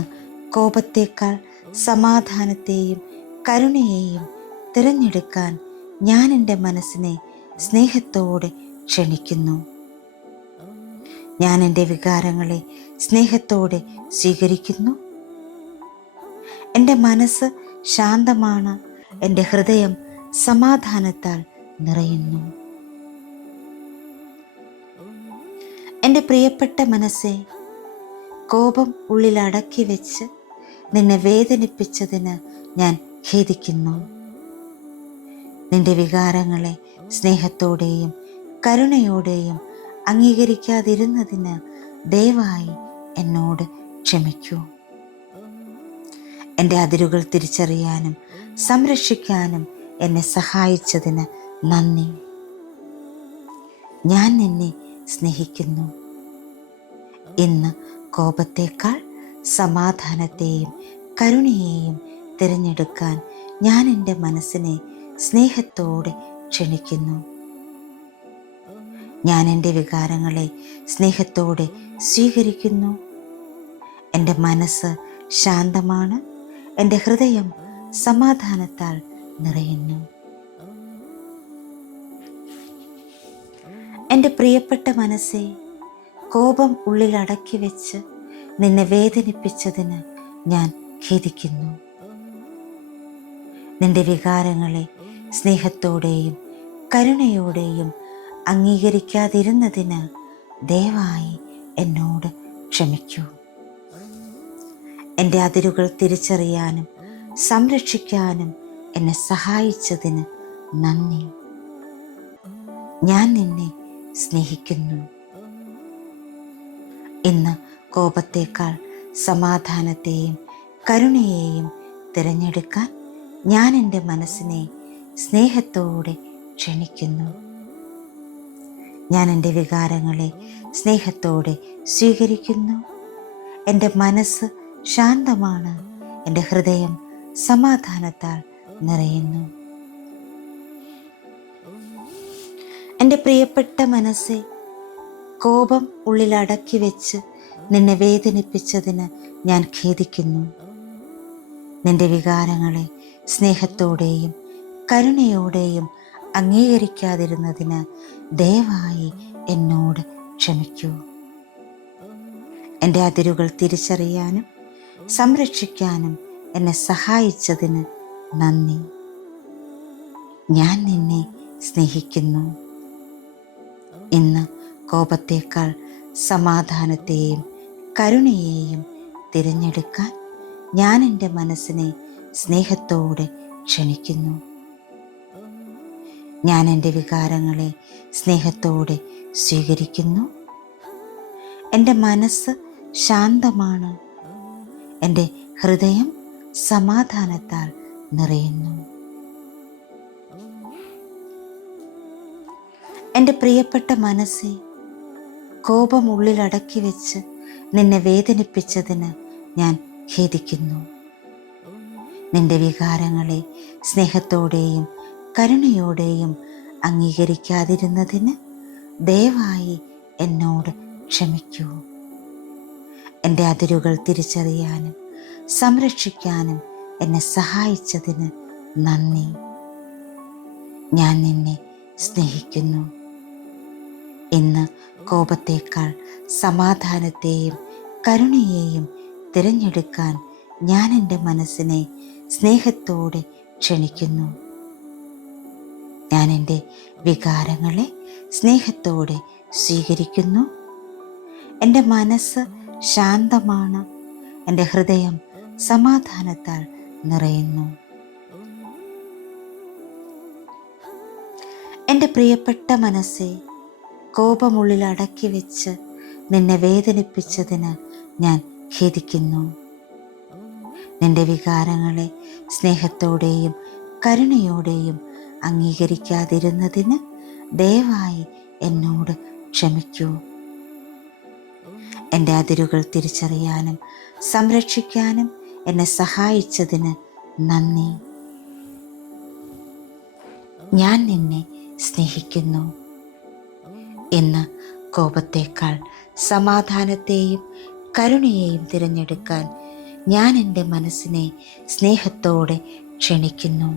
കോപത്തേക്കാൾ സമാധാനത്തെയും കരുണയെയും തിരഞ്ഞെടുക്കാൻ ഞാൻ എൻ്റെ മനസ്സിനെ സ്നേഹത്തോടെ ക്ഷണിക്കുന്നു. ഞാൻ എൻ്റെ വികാരങ്ങളെ സ്നേഹത്തോടെ സ്വീകരിക്കുന്നു. എൻ്റെ മനസ്സ് ശാന്തമാണ്, എൻ്റെ ഹൃദയം സമാധാനത്താൽ നിറയുന്നു. എൻ്റെ പ്രിയപ്പെട്ട മനസ്സേ, കോപം ഉള്ളിൽ അടക്കി വെച്ച് നിന്നെ വേദനിപ്പിച്ചതിന് ഞാൻ ഖേദിക്കുന്നു. നിന്റെ വികാരങ്ങളെ സ്നേഹത്തോടെയും കരുണയോടെയും അംഗീകരിക്കാതിരുന്നതിന് ദയവായി എന്നോട് ക്ഷമിക്കൂ. എൻ്റെ അതിരുകൾ തിരിച്ചറിയാനും സംരക്ഷിക്കാനും എന്നെ സഹായിച്ചതിന് നന്ദി. ഞാൻ നിന്നെ സ്നേഹിക്കുന്നു. ഇന്ന് കോപത്തേക്കാൾ സമാധാനത്തെയും കരുണയെയും തിരഞ്ഞെടുക്കാൻ ഞാൻ എൻ്റെ മനസ്സിനെ സ്നേഹത്തോടെ ക്ഷണിക്കുന്നു. ഞാൻ എൻ്റെ വികാരങ്ങളെ സ്നേഹത്തോടെ സ്വീകരിക്കുന്നു. എൻ്റെ മനസ്സ് ശാന്തമാണ്, എൻ്റെ ഹൃദയം സമാധാനത്താൽ നിറയുന്നു. എൻ്റെ പ്രിയപ്പെട്ട മനസ്സേ, കോപം ഉള്ളിൽ അടക്കി വെച്ച് നിന്നെ വേദനിപ്പിച്ചതിന് ഞാൻ ഖേദിക്കുന്നു. നിന്റെ വികാരങ്ങളെ സ്നേഹത്തോടെയും കരുണയോടെയും അംഗീകരിക്കാതിരുന്നതിന് ദയവായി എന്നോട് ക്ഷമിക്കൂ. എൻ്റെ അതിരുകൾ തിരിച്ചറിയാനും സംരക്ഷിക്കാനും എന്നെ സഹായിച്ചതിന് നന്ദി. ഞാൻ നിന്നെ സ്നേഹിക്കുന്നു. ഇന്ന് കോപത്തേക്കാൾ സമാധാനത്തെയും കരുണയെയും തിരഞ്ഞെടുക്കാൻ ഞാൻ എൻ്റെ മനസ്സിനെ സ്നേഹത്തോടെ ക്ഷണിക്കുന്നു. ഞാൻ എൻ്റെ വികാരങ്ങളെ സ്നേഹത്തോടെ സ്വീകരിക്കുന്നു. എൻ്റെ മനസ്സ് ശാന്തമാണ്, എൻ്റെ ഹൃദയം സമാധാനത്താൽ നിറയുന്നു. എൻ്റെ പ്രിയപ്പെട്ട മനസ്സെ, കോപം ഉള്ളിലടക്കി വെച്ച് നിന്നെ വേദനിപ്പിച്ചതിന് ഞാൻ ഖേദിക്കുന്നു. നിന്റെ വികാരങ്ങളെ സ്നേഹത്തോടെയും കരുണയോടെയും അംഗീകരിക്കാതിരുന്നതിന് ദയവായി എന്നോട് ക്ഷമിക്കൂ. എൻ്റെ അതിരുകൾ തിരിച്ചറിയാനും സംരക്ഷിക്കാനും എന്നെ സഹായിച്ചതിന് നന്ദി. ഞാൻ നിന്നെ സ്നേഹിക്കുന്നു. ഇന്ന് കോപത്തേക്കാൾ സമാധാനത്തെയും കരുണയെയും തിരഞ്ഞെടുക്കാൻ ഞാൻ എൻ്റെ മനസ്സിനെ സ്നേഹത്തോടെ ക്ഷണിക്കുന്നു. ഞാൻ എൻ്റെ വികാരങ്ങളെ സ്നേഹത്തോടെ സ്വീകരിക്കുന്നു. എൻ്റെ മനസ്സ് ശാന്തമാണ്. എൻ്റെ ഹൃദയം സമാധാനത്താൽ നിറയുന്നു. എൻ്റെ പ്രിയപ്പെട്ട മനസ്സെ, കോപം ഉള്ളിലടക്കി വെച്ച് നിന്നെ വേദനിപ്പിച്ചതിന് ഞാൻ ഖേദിക്കുന്നു. നിന്റെ വികാരങ്ങളെ സ്നേഹത്തോടെയും കരുണയോടെയും അംഗീകരിക്കാതിരുന്നതിന് ദയവായി എന്നോട് ക്ഷമിക്കൂ. എൻ്റെ അതിരുകൾ തിരിച്ചറിയാനും സംരക്ഷിക്കാനും എന്നെ സഹായിച്ചതിന് നന്ദി. ഞാൻ നിന്നെ സ്നേഹിക്കുന്നു. ഇന്ന് കോപത്തേക്കാൾ സമാധാനത്തെയും കരുണയെയും തിരഞ്ഞെടുക്കാൻ ഞാൻ എൻ്റെ മനസ്സിനെ സ്നേഹത്തോടെ ക്ഷണിക്കുന്നു. ഞാൻ എൻ്റെ വികാരങ്ങളെ സ്നേഹത്തോടെ സ്വീകരിക്കുന്നു. എൻ്റെ മനസ്സ് ശാന്തമാണ്. എൻ്റെ ഹൃദയം സമാധാനത്താൽ നിറയുന്നു. എൻ്റെ പ്രിയപ്പെട്ട മനസ്സെ, കോപമുള്ളിൽ അടക്കി വെച്ച് നിന്നെ വേദനിപ്പിച്ചതിന് ഞാൻ ഖേദിക്കുന്നു. നിന്റെ വികാരങ്ങളെ സ്നേഹത്തോടെയും കരുണയോടെയും അംഗീകരിക്കാതിരുന്നതിന് ദയവായി എന്നോട് ക്ഷമിക്കൂ. എൻ്റെ അതിരുകൾ തിരിച്ചറിയാനും സംരക്ഷിക്കാനും എന്നെ സഹായിച്ചതിന് നന്ദി. ഞാൻ നിന്നെ സ്നേഹിക്കുന്നു. ഇന്ന് കോപത്തേക്കാൾ സമാധാനത്തെയും കരുണയെയും തിരഞ്ഞെടുക്കാൻ ഞാൻ എൻ്റെ മനസ്സിനെ സ്നേഹത്തോടെ ക്ഷണിക്കുന്നു.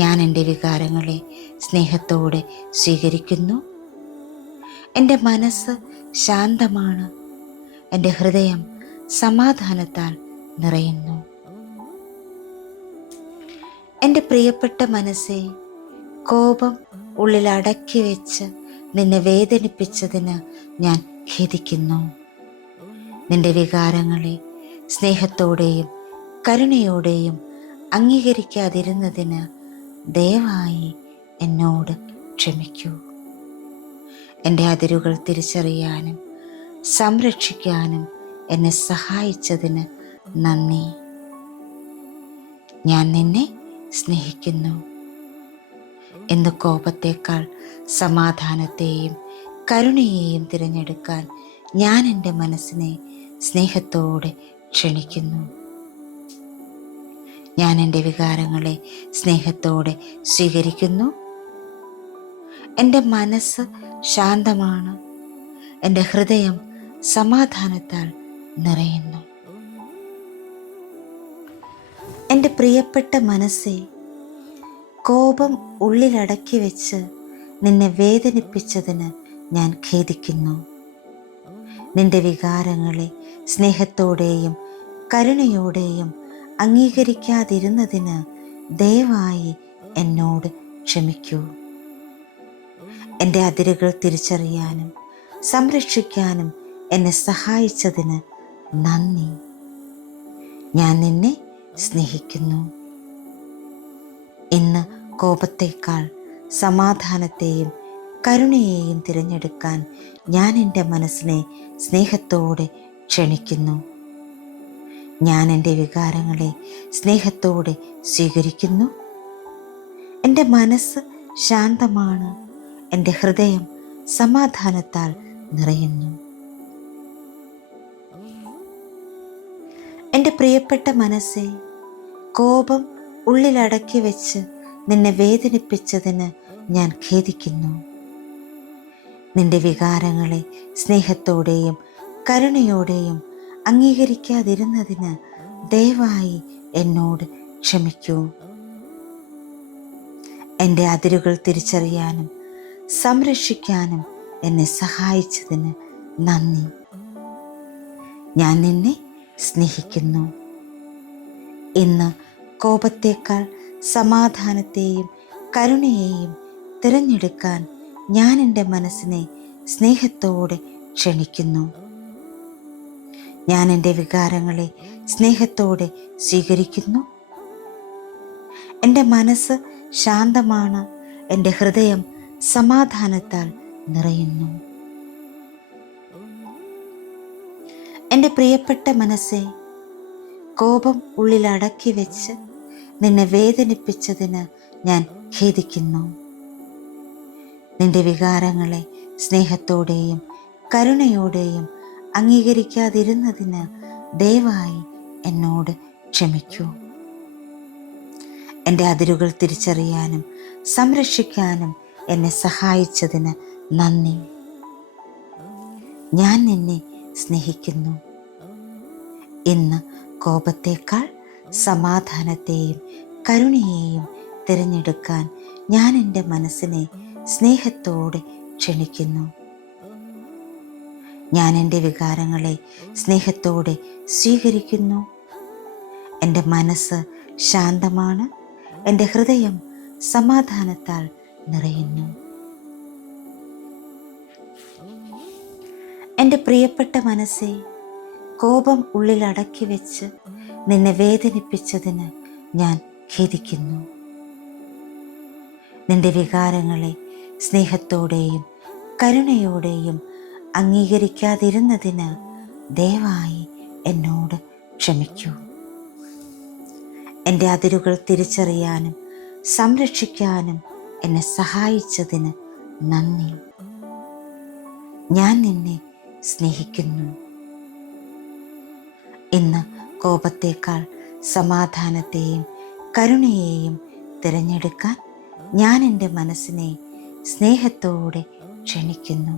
ഞാൻ എൻ്റെ വികാരങ്ങളെ സ്നേഹത്തോടെ സ്വീകരിക്കുന്നു. എൻ്റെ മനസ്സ് ശാന്തമാണ്. എൻ്റെ ഹൃദയം സമാധാനത്താൽ നിറയുന്നു. എൻ്റെ പ്രിയപ്പെട്ട മനസ്സെ, കോപം ഉള്ളിൽ അടക്കി വെച്ച് നിന്നെ വേദനിപ്പിച്ചതിന് ഞാൻ ഖേദിക്കുന്നു. നിന്റെ വികാരങ്ങളെ സ്നേഹത്തോടെയും കരുണയോടെയും അംഗീകരിക്കാതിരുന്നതിന് ദയവായി എന്നോട് ക്ഷമിക്കൂ. എൻ്റെ അതിരുകൾ തിരിച്ചറിയാനും സംരക്ഷിക്കാനും എന്നെ സഹായിച്ചതിന് നന്ദി. ഞാൻ നിന്നെ സ്നേഹിക്കുന്നു. ഇന്ന് കോപത്തേക്കാൾ സമാധാനത്തെയും കരുണയെയും തിരഞ്ഞെടുക്കാൻ ഞാൻ എൻ്റെ മനസ്സിനെ സ്നേഹത്തോടെ ക്ഷണിക്കുന്നു. ഞാൻ എൻ്റെ വികാരങ്ങളെ സ്നേഹത്തോടെ സ്വീകരിക്കുന്നു. എൻ്റെ മനസ്സ് ശാന്തമാണ്. എൻ്റെ ഹൃദയം സമാധാനത്താൽ നിറയുന്നു. എൻ്റെ പ്രിയപ്പെട്ട മനസ്സെ, കോപം ഉള്ളിലടക്കി വെച്ച് നിന്നെ വേദനിപ്പിച്ചതിന് ഞാൻ ഖേദിക്കുന്നു. നിന്റെ വികാരങ്ങളെ സ്നേഹത്തോടെയും കരുണയോടെയും അംഗീകരിക്കാതിരുന്നതിന് ദയവായി എന്നോട് ക്ഷമിക്കൂ. എൻ്റെ അതിരുകൾ തിരിച്ചറിയാനും സംരക്ഷിക്കാനും എന്നെ സഹായിച്ചതിന് നന്ദി. ഞാൻ നിന്നെ സ്നേഹിക്കുന്നു. ഇന്ന് കോപത്തേക്കാൾ സമാധാനത്തെയും കരുണയെയും തിരഞ്ഞെടുക്കാൻ ഞാൻ എൻ്റെ മനസ്സിനെ സ്നേഹത്തോടെ ക്ഷണിക്കുന്നു. ഞാൻ എൻ്റെ വികാരങ്ങളെ സ്നേഹത്തോടെ സ്വീകരിക്കുന്നു. എൻ്റെ മനസ്സ് ശാന്തമാണ്. എൻ്റെ ഹൃദയം സമാധാനത്താൽ നിറയുന്നു. എൻ്റെ പ്രിയപ്പെട്ട മനസ്സെ, കോപം ഉള്ളിലടക്കി വെച്ച് നിന്നെ വേദനിപ്പിച്ചതിന് ഞാൻ ഖേദിക്കുന്നു. നിന്റെ വികാരങ്ങളെ സ്നേഹത്തോടെയും കരുണയോടെയും അംഗീകരിക്കാതിരുന്നതിന് ദയവായി എന്നോട് ക്ഷമിക്കൂ. എൻ്റെ അതിരുകൾ തിരിച്ചറിയാനും സംരക്ഷിക്കാനും എന്നെ സഹായിച്ചതിന് നന്ദി. ഞാൻ നിന്നെ സ്നേഹിക്കുന്നു. ഇന്ന് കോപത്തേക്കാൾ സമാധാനത്തെയും കരുണയെയും തിരഞ്ഞെടുക്കാൻ ഞാൻ എൻ്റെ മനസ്സിനെ സ്നേഹത്തോടെ ക്ഷണിക്കുന്നു. ഞാൻ എൻ്റെ വികാരങ്ങളെ സ്നേഹത്തോടെ സ്വീകരിക്കുന്നു. എൻ്റെ മനസ്സ് ശാന്തമാണ്. എൻ്റെ ഹൃദയം സമാധാനത്താൽ നിറയുന്നു. എൻ്റെ പ്രിയപ്പെട്ട മനസ്സെ, കോപം ഉള്ളിൽ അടക്കി വെച്ച് നിന്നെ വേദനിപ്പിച്ചതിന് ഞാൻ ഖേദിക്കുന്നു. നിന്റെ വികാരങ്ങളെ സ്നേഹത്തോടെയും കരുണയോടെയും അംഗീകരിക്കാതിരുന്നതിന് ദയവായി എന്നോട് ക്ഷമിക്കൂ. എൻ്റെ അതിരുകൾ തിരിച്ചറിയാനും സംരക്ഷിക്കാനും എന്നെ സഹായിച്ചതിന് നന്ദി. ഞാൻ നിന്നെ സ്നേഹിക്കുന്നു. ഇന്ന് കോപത്തേക്കാൾ സമാധാനത്തെയും കരുണയെയും തിരഞ്ഞെടുക്കാൻ ഞാൻ എൻ്റെ മനസ്സിനെ സ്നേഹത്തോടെ ക്ഷണിക്കുന്നു. ഞാൻ എൻ്റെ വികാരങ്ങളെ സ്നേഹത്തോടെ സ്വീകരിക്കുന്നു. എൻ്റെ മനസ്സ് ശാന്തമാണ്. എൻ്റെ ഹൃദയം സമാധാനത്താൽ നിറയുന്നു. എൻ്റെ പ്രിയപ്പെട്ട മനസ്സെ, കോപം ഉള്ളിൽ അടക്കി വെച്ച് നിന്നെ വേദനിപ്പിച്ചതിന് ഞാൻ ഖേദിക്കുന്നു. നിന്റെ വികാരങ്ങളെ സ്നേഹത്തോടെയും കരുണയോടെയും അംഗീകരിക്കാതിരുന്നതിന് ദയവായി എന്നോട് ക്ഷമിക്കൂ. എൻ്റെ അതിരുകൾ തിരിച്ചറിയാനും സംരക്ഷിക്കാനും എന്നെ സഹായിച്ചതിന് നന്ദി. ഞാൻ നിന്നെ സ്നേഹിക്കുന്നു. ഇന്ന് കോപത്തേക്കാൾ സമാധാനത്തെയും കരുണയെയും തിരഞ്ഞെടുക്കാൻ ഞാൻ എൻ്റെ മനസ്സിനെ സ്നേഹത്തോടെ ക്ഷണിക്കുന്നു.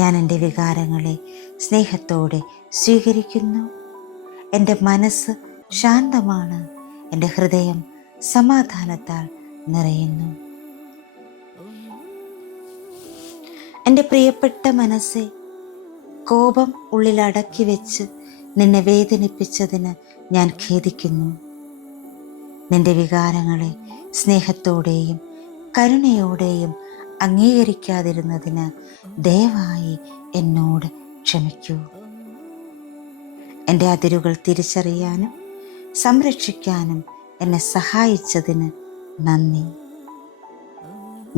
ഞാൻ എൻ്റെ വികാരങ്ങളെ സ്നേഹത്തോടെ സ്വീകരിക്കുന്നു. എൻ്റെ മനസ്സ് ശാന്തമാണ്. എൻ്റെ ഹൃദയം സമാധാനത്താൽ നിറയുന്നു. എൻ്റെ പ്രിയപ്പെട്ട മനസ്സെ, കോപം ഉള്ളിൽ അടക്കി വെച്ച് നിന്നെ വേദനിപ്പിച്ചതിന് ഞാൻ ഖേദിക്കുന്നു. നിന്റെ വികാരങ്ങളെ സ്നേഹത്തോടെയും കരുണയോടെയും അംഗീകരിക്കാതിരുന്നതിന് ദയവായി എന്നോട് ക്ഷമിക്കൂ. എൻ്റെ അതിരുകൾ തിരിച്ചറിയാനും സംരക്ഷിക്കാനും എന്നെ സഹായിച്ചതിന് നന്ദി.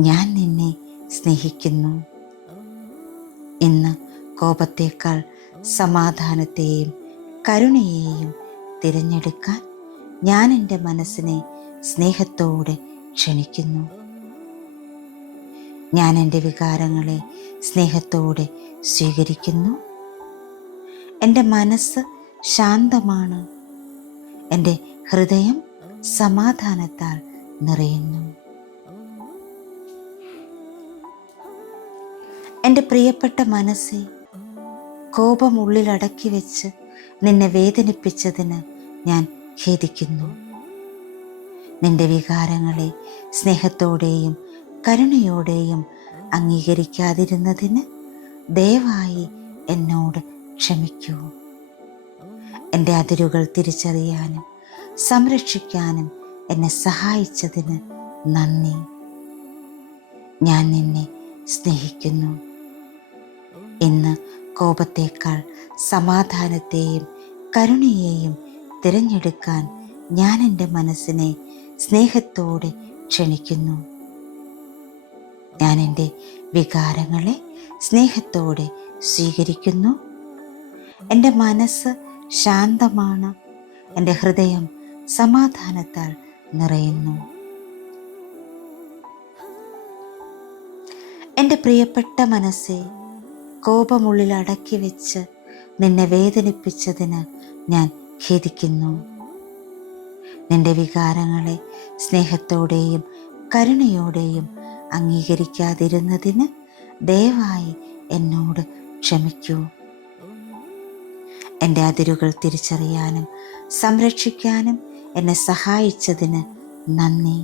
ഞാൻ നിന്നെ സ്നേഹിക്കുന്നു. ഇന്ന് കോപത്തേക്കാൾ സമാധാനത്തെയും കരുണയെയും തിരഞ്ഞെടുക്കാൻ ഞാൻ എൻ്റെ മനസ്സിനെ സ്നേഹത്തോടെ ക്ഷണിക്കുന്നു. ഞാൻ എൻ്റെ വികാരങ്ങളെ സ്നേഹത്തോടെ സ്വീകരിക്കുന്നു. എൻ്റെ മനസ്സ് ശാന്തമാണ്. എൻ്റെ ഹൃദയം സമാധാനത്താൽ നിറയുന്നു. എൻ്റെ പ്രിയപ്പെട്ട മനസ്സെ, കോപം ഉള്ളിൽ അടക്കി വെച്ച് നിന്നെ വേദനിപ്പിച്ചതിന് ഞാൻ ഖേദിക്കുന്നു. നിന്റെ വികാരങ്ങളെ സ്നേഹത്തോടെയും കരുണയോടെയും അംഗീകരിക്കാതിരുന്നതിന് ദയവായി എന്നോട് ക്ഷമിക്കൂ. എൻ്റെ അതിരുകൾ തിരിച്ചറിയാനും സംരക്ഷിക്കാനും എന്നെ സഹായിച്ചതിന് നന്ദി. ഞാൻ നിന്നെ സ്നേഹിക്കുന്നു. ഇന്ന് കോപത്തേക്കാൾ സമാധാനത്തെയും കരുണയെയും തിരഞ്ഞെടുക്കാൻ ഞാൻ എൻ്റെ മനസ്സിനെ സ്നേഹത്തോടെ ക്ഷണിക്കുന്നു. ഞാൻ എൻ്റെ വികാരങ്ങളെ സ്നേഹത്തോടെ സ്വീകരിക്കുന്നു. എൻ്റെ മനസ്സ് ശാന്തമാണ്. എൻ്റെ ഹൃദയം സമാധാനത്താൽ നിറയുന്നു. എൻ്റെ പ്രിയപ്പെട്ട മനസ്സെ, കോപമുള്ളിൽ അടക്കി വെച്ച് നിന്നെ വേദനിപ്പിച്ചതിന് ഞാൻ ഖേദിക്കുന്നു. നിന്റെ വികാരങ്ങളെ സ്നേഹത്തോടെയും കരുണയോടെയും അംഗീകരിക്കാതിരുന്നതിന് ദയവായി എന്നോട് ക്ഷമിക്കൂ. എൻ്റെ അതിരുകൾ തിരിച്ചറിയാനും സംരക്ഷിക്കാനും എന്നെ സഹായിച്ചതിന് നന്ദി.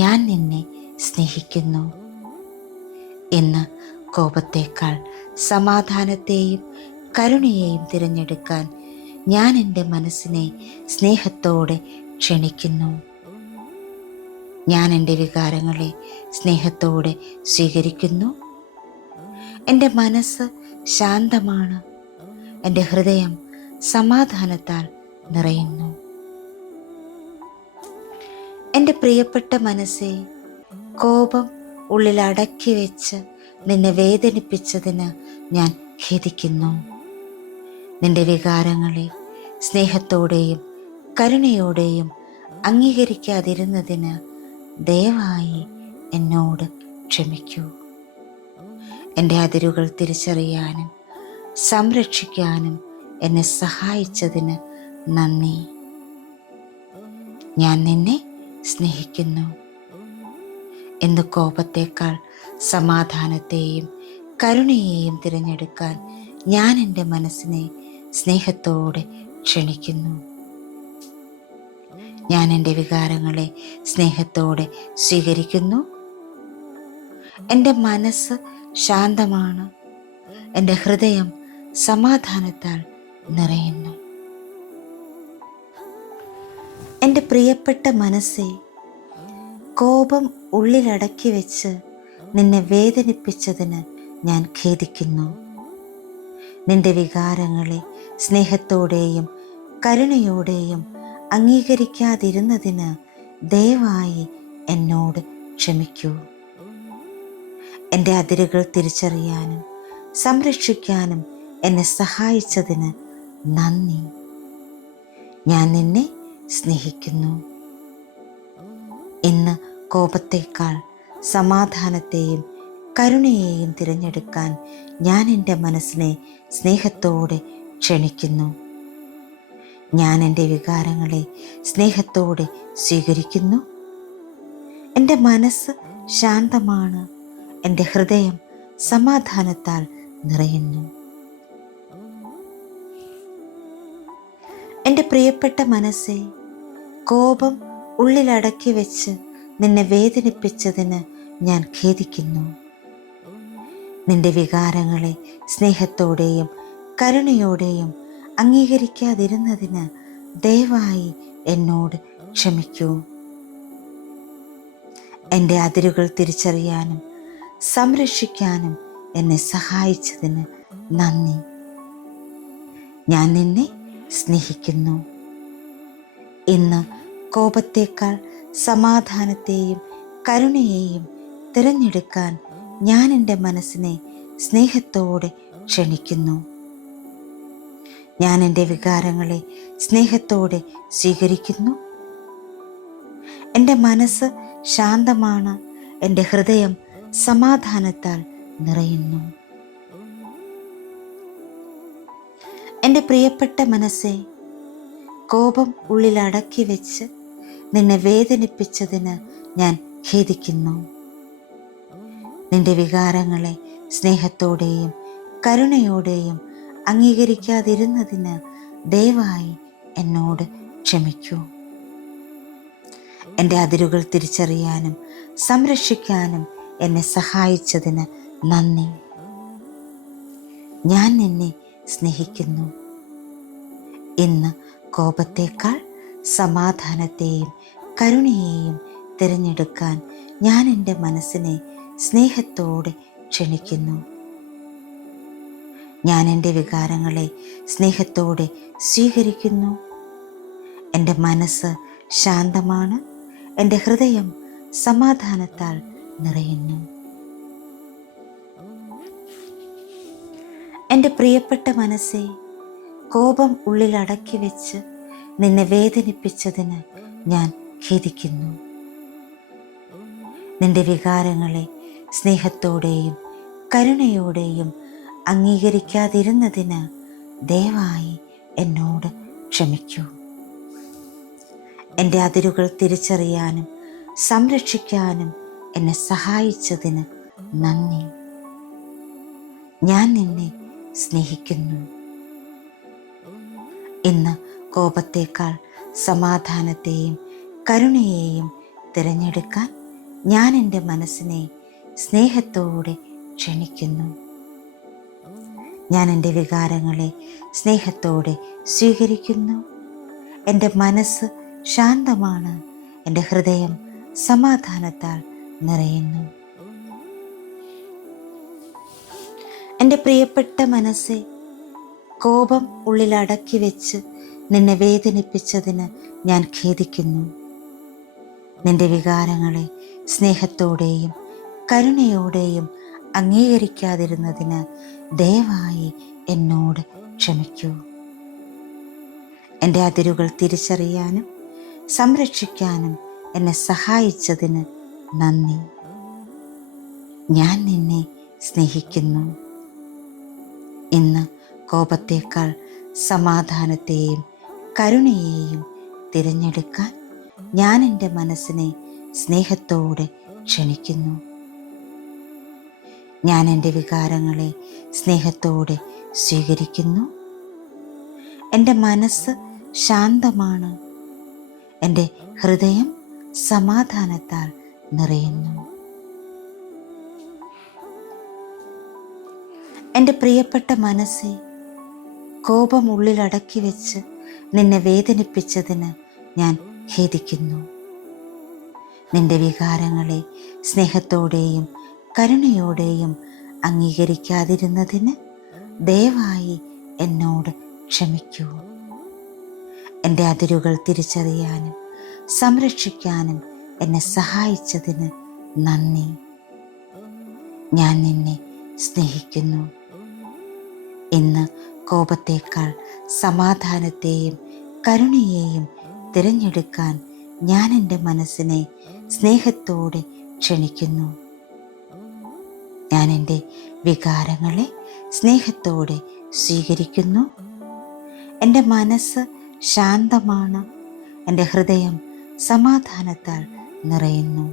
ഞാൻ നിന്നെ സ്നേഹിക്കുന്നു. ഇന്ന് കോപത്തേക്കാൾ സമാധാനത്തെയും കരുണയെയും തിരഞ്ഞെടുക്കാൻ ഞാൻ എൻ്റെ മനസ്സിനെ സ്നേഹത്തോടെ ക്ഷണിക്കുന്നു. ഞാൻ എൻ്റെ വികാരങ്ങളെ സ്നേഹത്തോടെ സ്വീകരിക്കുന്നു. എൻ്റെ മനസ്സ് ശാന്തമാണ്. എൻ്റെ ഹൃദയം സമാധാനത്താൽ നിറയുന്നു. എൻ്റെ പ്രിയപ്പെട്ട മനസ്സേ, കോപം ഉള്ളിൽ അടക്കി വെച്ച് നിന്നെ വേദനിപ്പിച്ചതിന് ഞാൻ ഖേദിക്കുന്നു. നിന്റെ വികാരങ്ങളെ സ്നേഹത്തോടെയും കരുണയോടെയും അംഗീകരിക്കാതിരുന്നതിന് ദയവായി എന്നോട് ക്ഷമിക്കൂ. എൻ്റെ അതിരുകൾ തിരിച്ചറിയാനും സംരക്ഷിക്കാനും എന്നെ സഹായിച്ചതിന് നന്ദി. ഞാൻ നിന്നെ സ്നേഹിക്കുന്നു. ഇന്ന് കോപത്തേക്കാൾ സമാധാനത്തെയും കരുണയെയും തിരഞ്ഞെടുക്കാൻ ഞാൻ എൻ്റെ മനസ്സിനെ സ്നേഹത്തോടെ ക്ഷണിക്കുന്നു. ഞാൻ എൻ്റെ വികാരങ്ങളെ സ്നേഹത്തോടെ സ്വീകരിക്കുന്നു. എൻ്റെ മനസ്സ് ശാന്തമാണ്. എൻ്റെ ഹൃദയം സമാധാനത്താൽ നിറയുന്നു. എൻ്റെ പ്രിയപ്പെട്ട മനസ്സേ, കോപം ഉള്ളിലടക്കി വെച്ച് നിന്നെ വേദനിപ്പിച്ചതിന് ഞാൻ ഖേദിക്കുന്നു. നിന്റെ വികാരങ്ങളെ സ്നേഹത്തോടെയും കരുണയോടെയും അംഗീകരിക്കാതിരുന്നതിന് ദയവായി എന്നോട് ക്ഷമിക്കൂ. എൻ്റെ അതിരുകൾ തിരിച്ചറിയാനും സംരക്ഷിക്കാനും എന്നെ സഹായിച്ചതിന് നന്ദി. ഞാൻ നിന്നെ സ്നേഹിക്കുന്നു. ഇന്ന് കോപത്തേക്കാൾ സമാധാനത്തെയും കരുണയെയും തിരഞ്ഞെടുക്കാൻ ഞാൻ എൻ്റെ മനസ്സിനെ സ്നേഹത്തോടെ ക്ഷണിക്കുന്നു. ഞാൻ എൻ്റെ വികാരങ്ങളെ സ്നേഹത്തോടെ സ്വീകരിക്കുന്നു. എൻ്റെ മനസ്സ് ശാന്തമാണ്. എൻ്റെ ഹൃദയം സമാധാനത്താൽ നിറയുന്നു. എൻ്റെ പ്രിയപ്പെട്ട മനസ്സേ, കോപം ഉള്ളിലടക്കി വെച്ച് നിന്നെ വേദനിപ്പിച്ചതിന് ഞാൻ ഖേദിക്കുന്നു. നിന്റെ വികാരങ്ങളെ സ്നേഹത്തോടെയും കരുണയോടെയും അംഗീകരിക്കാതിരുന്നതിന് ദയവായി എന്നോട് ക്ഷമിക്കൂ. എൻ്റെ അതിരുകൾ തിരിച്ചറിയാനും സംരക്ഷിക്കാനും എന്നെ സഹായിച്ചതിന് നന്ദി. ഞാൻ നിന്നെ സ്നേഹിക്കുന്നു. ഇന്ന് കോപത്തേക്കാൾ സമാധാനത്തെയും കരുണയെയും തിരഞ്ഞെടുക്കാൻ ഞാൻ എൻ്റെ മനസ്സിനെ സ്നേഹത്തോടെ ക്ഷണിക്കുന്നു. ഞാൻ എൻ്റെ വികാരങ്ങളെ സ്നേഹത്തോടെ സ്വീകരിക്കുന്നു. എൻ്റെ മനസ്സ് ശാന്തമാണ്. എൻ്റെ ഹൃദയം സമാധാനത്താൽ നിറയുന്നു. എൻ്റെ പ്രിയപ്പെട്ട മനസ്സേ, കോപം ഉള്ളിൽ അടക്കി വെച്ച് നിന്നെ വേദനിപ്പിച്ചതിന് ഞാൻ ഖേദിക്കുന്നു. നിന്റെ വികാരങ്ങളെ സ്നേഹത്തോടെയും കരുണയോടെയും അംഗീകരിക്കാതിരുന്നതിന് ദയവായി എന്നോട് ക്ഷമിക്കൂ. എൻ്റെ അതിരുകൾ തിരിച്ചറിയാനും സംരക്ഷിക്കാനും എന്നെ സഹായിച്ചതിന് നന്ദി. ഞാൻ നിന്നെ സ്നേഹിക്കുന്നു. ഇന്ന് കോപത്തേക്കാൾ സമാധാനത്തെയും കരുണയെയും തിരഞ്ഞെടുക്കാൻ ഞാൻ എൻ്റെ മനസ്സിനെ സ്നേഹത്തോടെ ക്ഷണിക്കുന്നു. ഞാൻ എൻ്റെ വികാരങ്ങളെ സ്നേഹത്തോടെ സ്വീകരിക്കുന്നു. എൻ്റെ മനസ്സ് ശാന്തമാണ്. എൻ്റെ ഹൃദയം സമാധാനത്താൽ നിറയുന്നു. എൻ്റെ പ്രിയപ്പെട്ട മനസ്സേ, കോപം ഉള്ളിൽ അടക്കി വെച്ച് നിന്നെ വേദനിപ്പിച്ചതിന് ഞാൻ ഖേദിക്കുന്നു. നിന്റെ വികാരങ്ങളെ സ്നേഹത്തോടെയും കരുണയോടെയും അംഗീകരിക്കാതിരുന്നതിന് ദയവായി എന്നോട് ക്ഷമിക്കൂ. എൻ്റെ അതിരുകൾ തിരിച്ചറിയാനും സംരക്ഷിക്കാനും എന്നെ സഹായിച്ചതിന് നന്ദി. ഞാൻ നിന്നെ സ്നേഹിക്കുന്നു. ഇന്ന് കോപത്തേക്കാൾ സമാധാനത്തെയും കരുണയെയും തിരഞ്ഞെടുക്കാൻ ഞാൻ എൻ്റെ മനസ്സിനെ സ്നേഹത്തോടെ ക്ഷണിക്കുന്നു. ഞാൻ എൻ്റെ വികാരങ്ങളെ സ്നേഹത്തോടെ സ്വീകരിക്കുന്നു. എൻ്റെ മനസ്സ് ശാന്തമാണ്. എൻ്റെ ഹൃദയം സമാധാനത്താൽ നിറയുന്നു. എൻ്റെ പ്രിയപ്പെട്ട മനസ്സെ, കോപം ഉള്ളിലടക്കി വെച്ച് നിന്നെ വേദനിപ്പിച്ചതിന് ഞാൻ ഖേദിക്കുന്നു. നിന്റെ വികാരങ്ങളെ സ്നേഹത്തോടെയും കരുണയോടെയും അംഗീകരിക്കാതിരുന്നതിന് ദയവായി എന്നോട് ക്ഷമിക്കൂ. എൻ്റെ അതിരുകൾ തിരിച്ചറിയാനും സംരക്ഷിക്കാനും എന്നെ സഹായിച്ചതിന് നന്ദി. ഞാൻ നിന്നെ സ്നേഹിക്കുന്നു. ഇന്ന് കോപത്തേക്കാൾ സമാധാനത്തെയും കരുണയെയും തിരഞ്ഞെടുക്കാൻ ഞാൻ എൻ്റെ മനസ്സിനെ സ്നേഹത്തോടെ ക്ഷണിക്കുന്നു. ഞാൻ എൻ്റെ വികാരങ്ങളെ സ്നേഹത്തോടെ സ്വീകരിക്കുന്നു. എൻ്റെ മനസ്സ് ശാന്തമാണ്. എൻ്റെ ഹൃദയം സമാധാനത്താൽ നിറയുന്നു. എൻ്റെ പ്രിയപ്പെട്ട മനസ്സെ, കോപം ഉള്ളിലടക്കി വെച്ച് നിന്നെ വേദനിപ്പിച്ചതിന് ഞാൻ ഖേദിക്കുന്നു. നിന്റെ വികാരങ്ങളെ സ്നേഹത്തോടെയും കരുണയോടെയും അംഗീകരിക്കാതിരുന്നതിന് ദയവായി എന്നോട് ക്ഷമിക്കൂ. എൻ്റെ അതിരുകൾ തിരിച്ചറിയാനും സംരക്ഷിക്കാനും എന്നെ സഹായിച്ചതിന് നന്ദി. ഞാൻ നിന്നെ സ്നേഹിക്കുന്നു. ഇന്ന് കോപത്തേക്കാൾ സമാധാനത്തെയും കരുണയെയും തിരഞ്ഞെടുക്കാൻ ഞാൻ എൻ്റെ മനസ്സിനെ സ്നേഹത്തോടെ ക്ഷണിക്കുന്നു. ഞാൻ എൻ്റെ വികാരങ്ങളെ സ്നേഹത്തോടെ സ്വീകരിക്കുന്നു. എൻ്റെ മനസ്സ് ശാന്തമാണ്. എൻ്റെ ഹൃദയം സമാധാനത്താൽ നിറയുന്നു.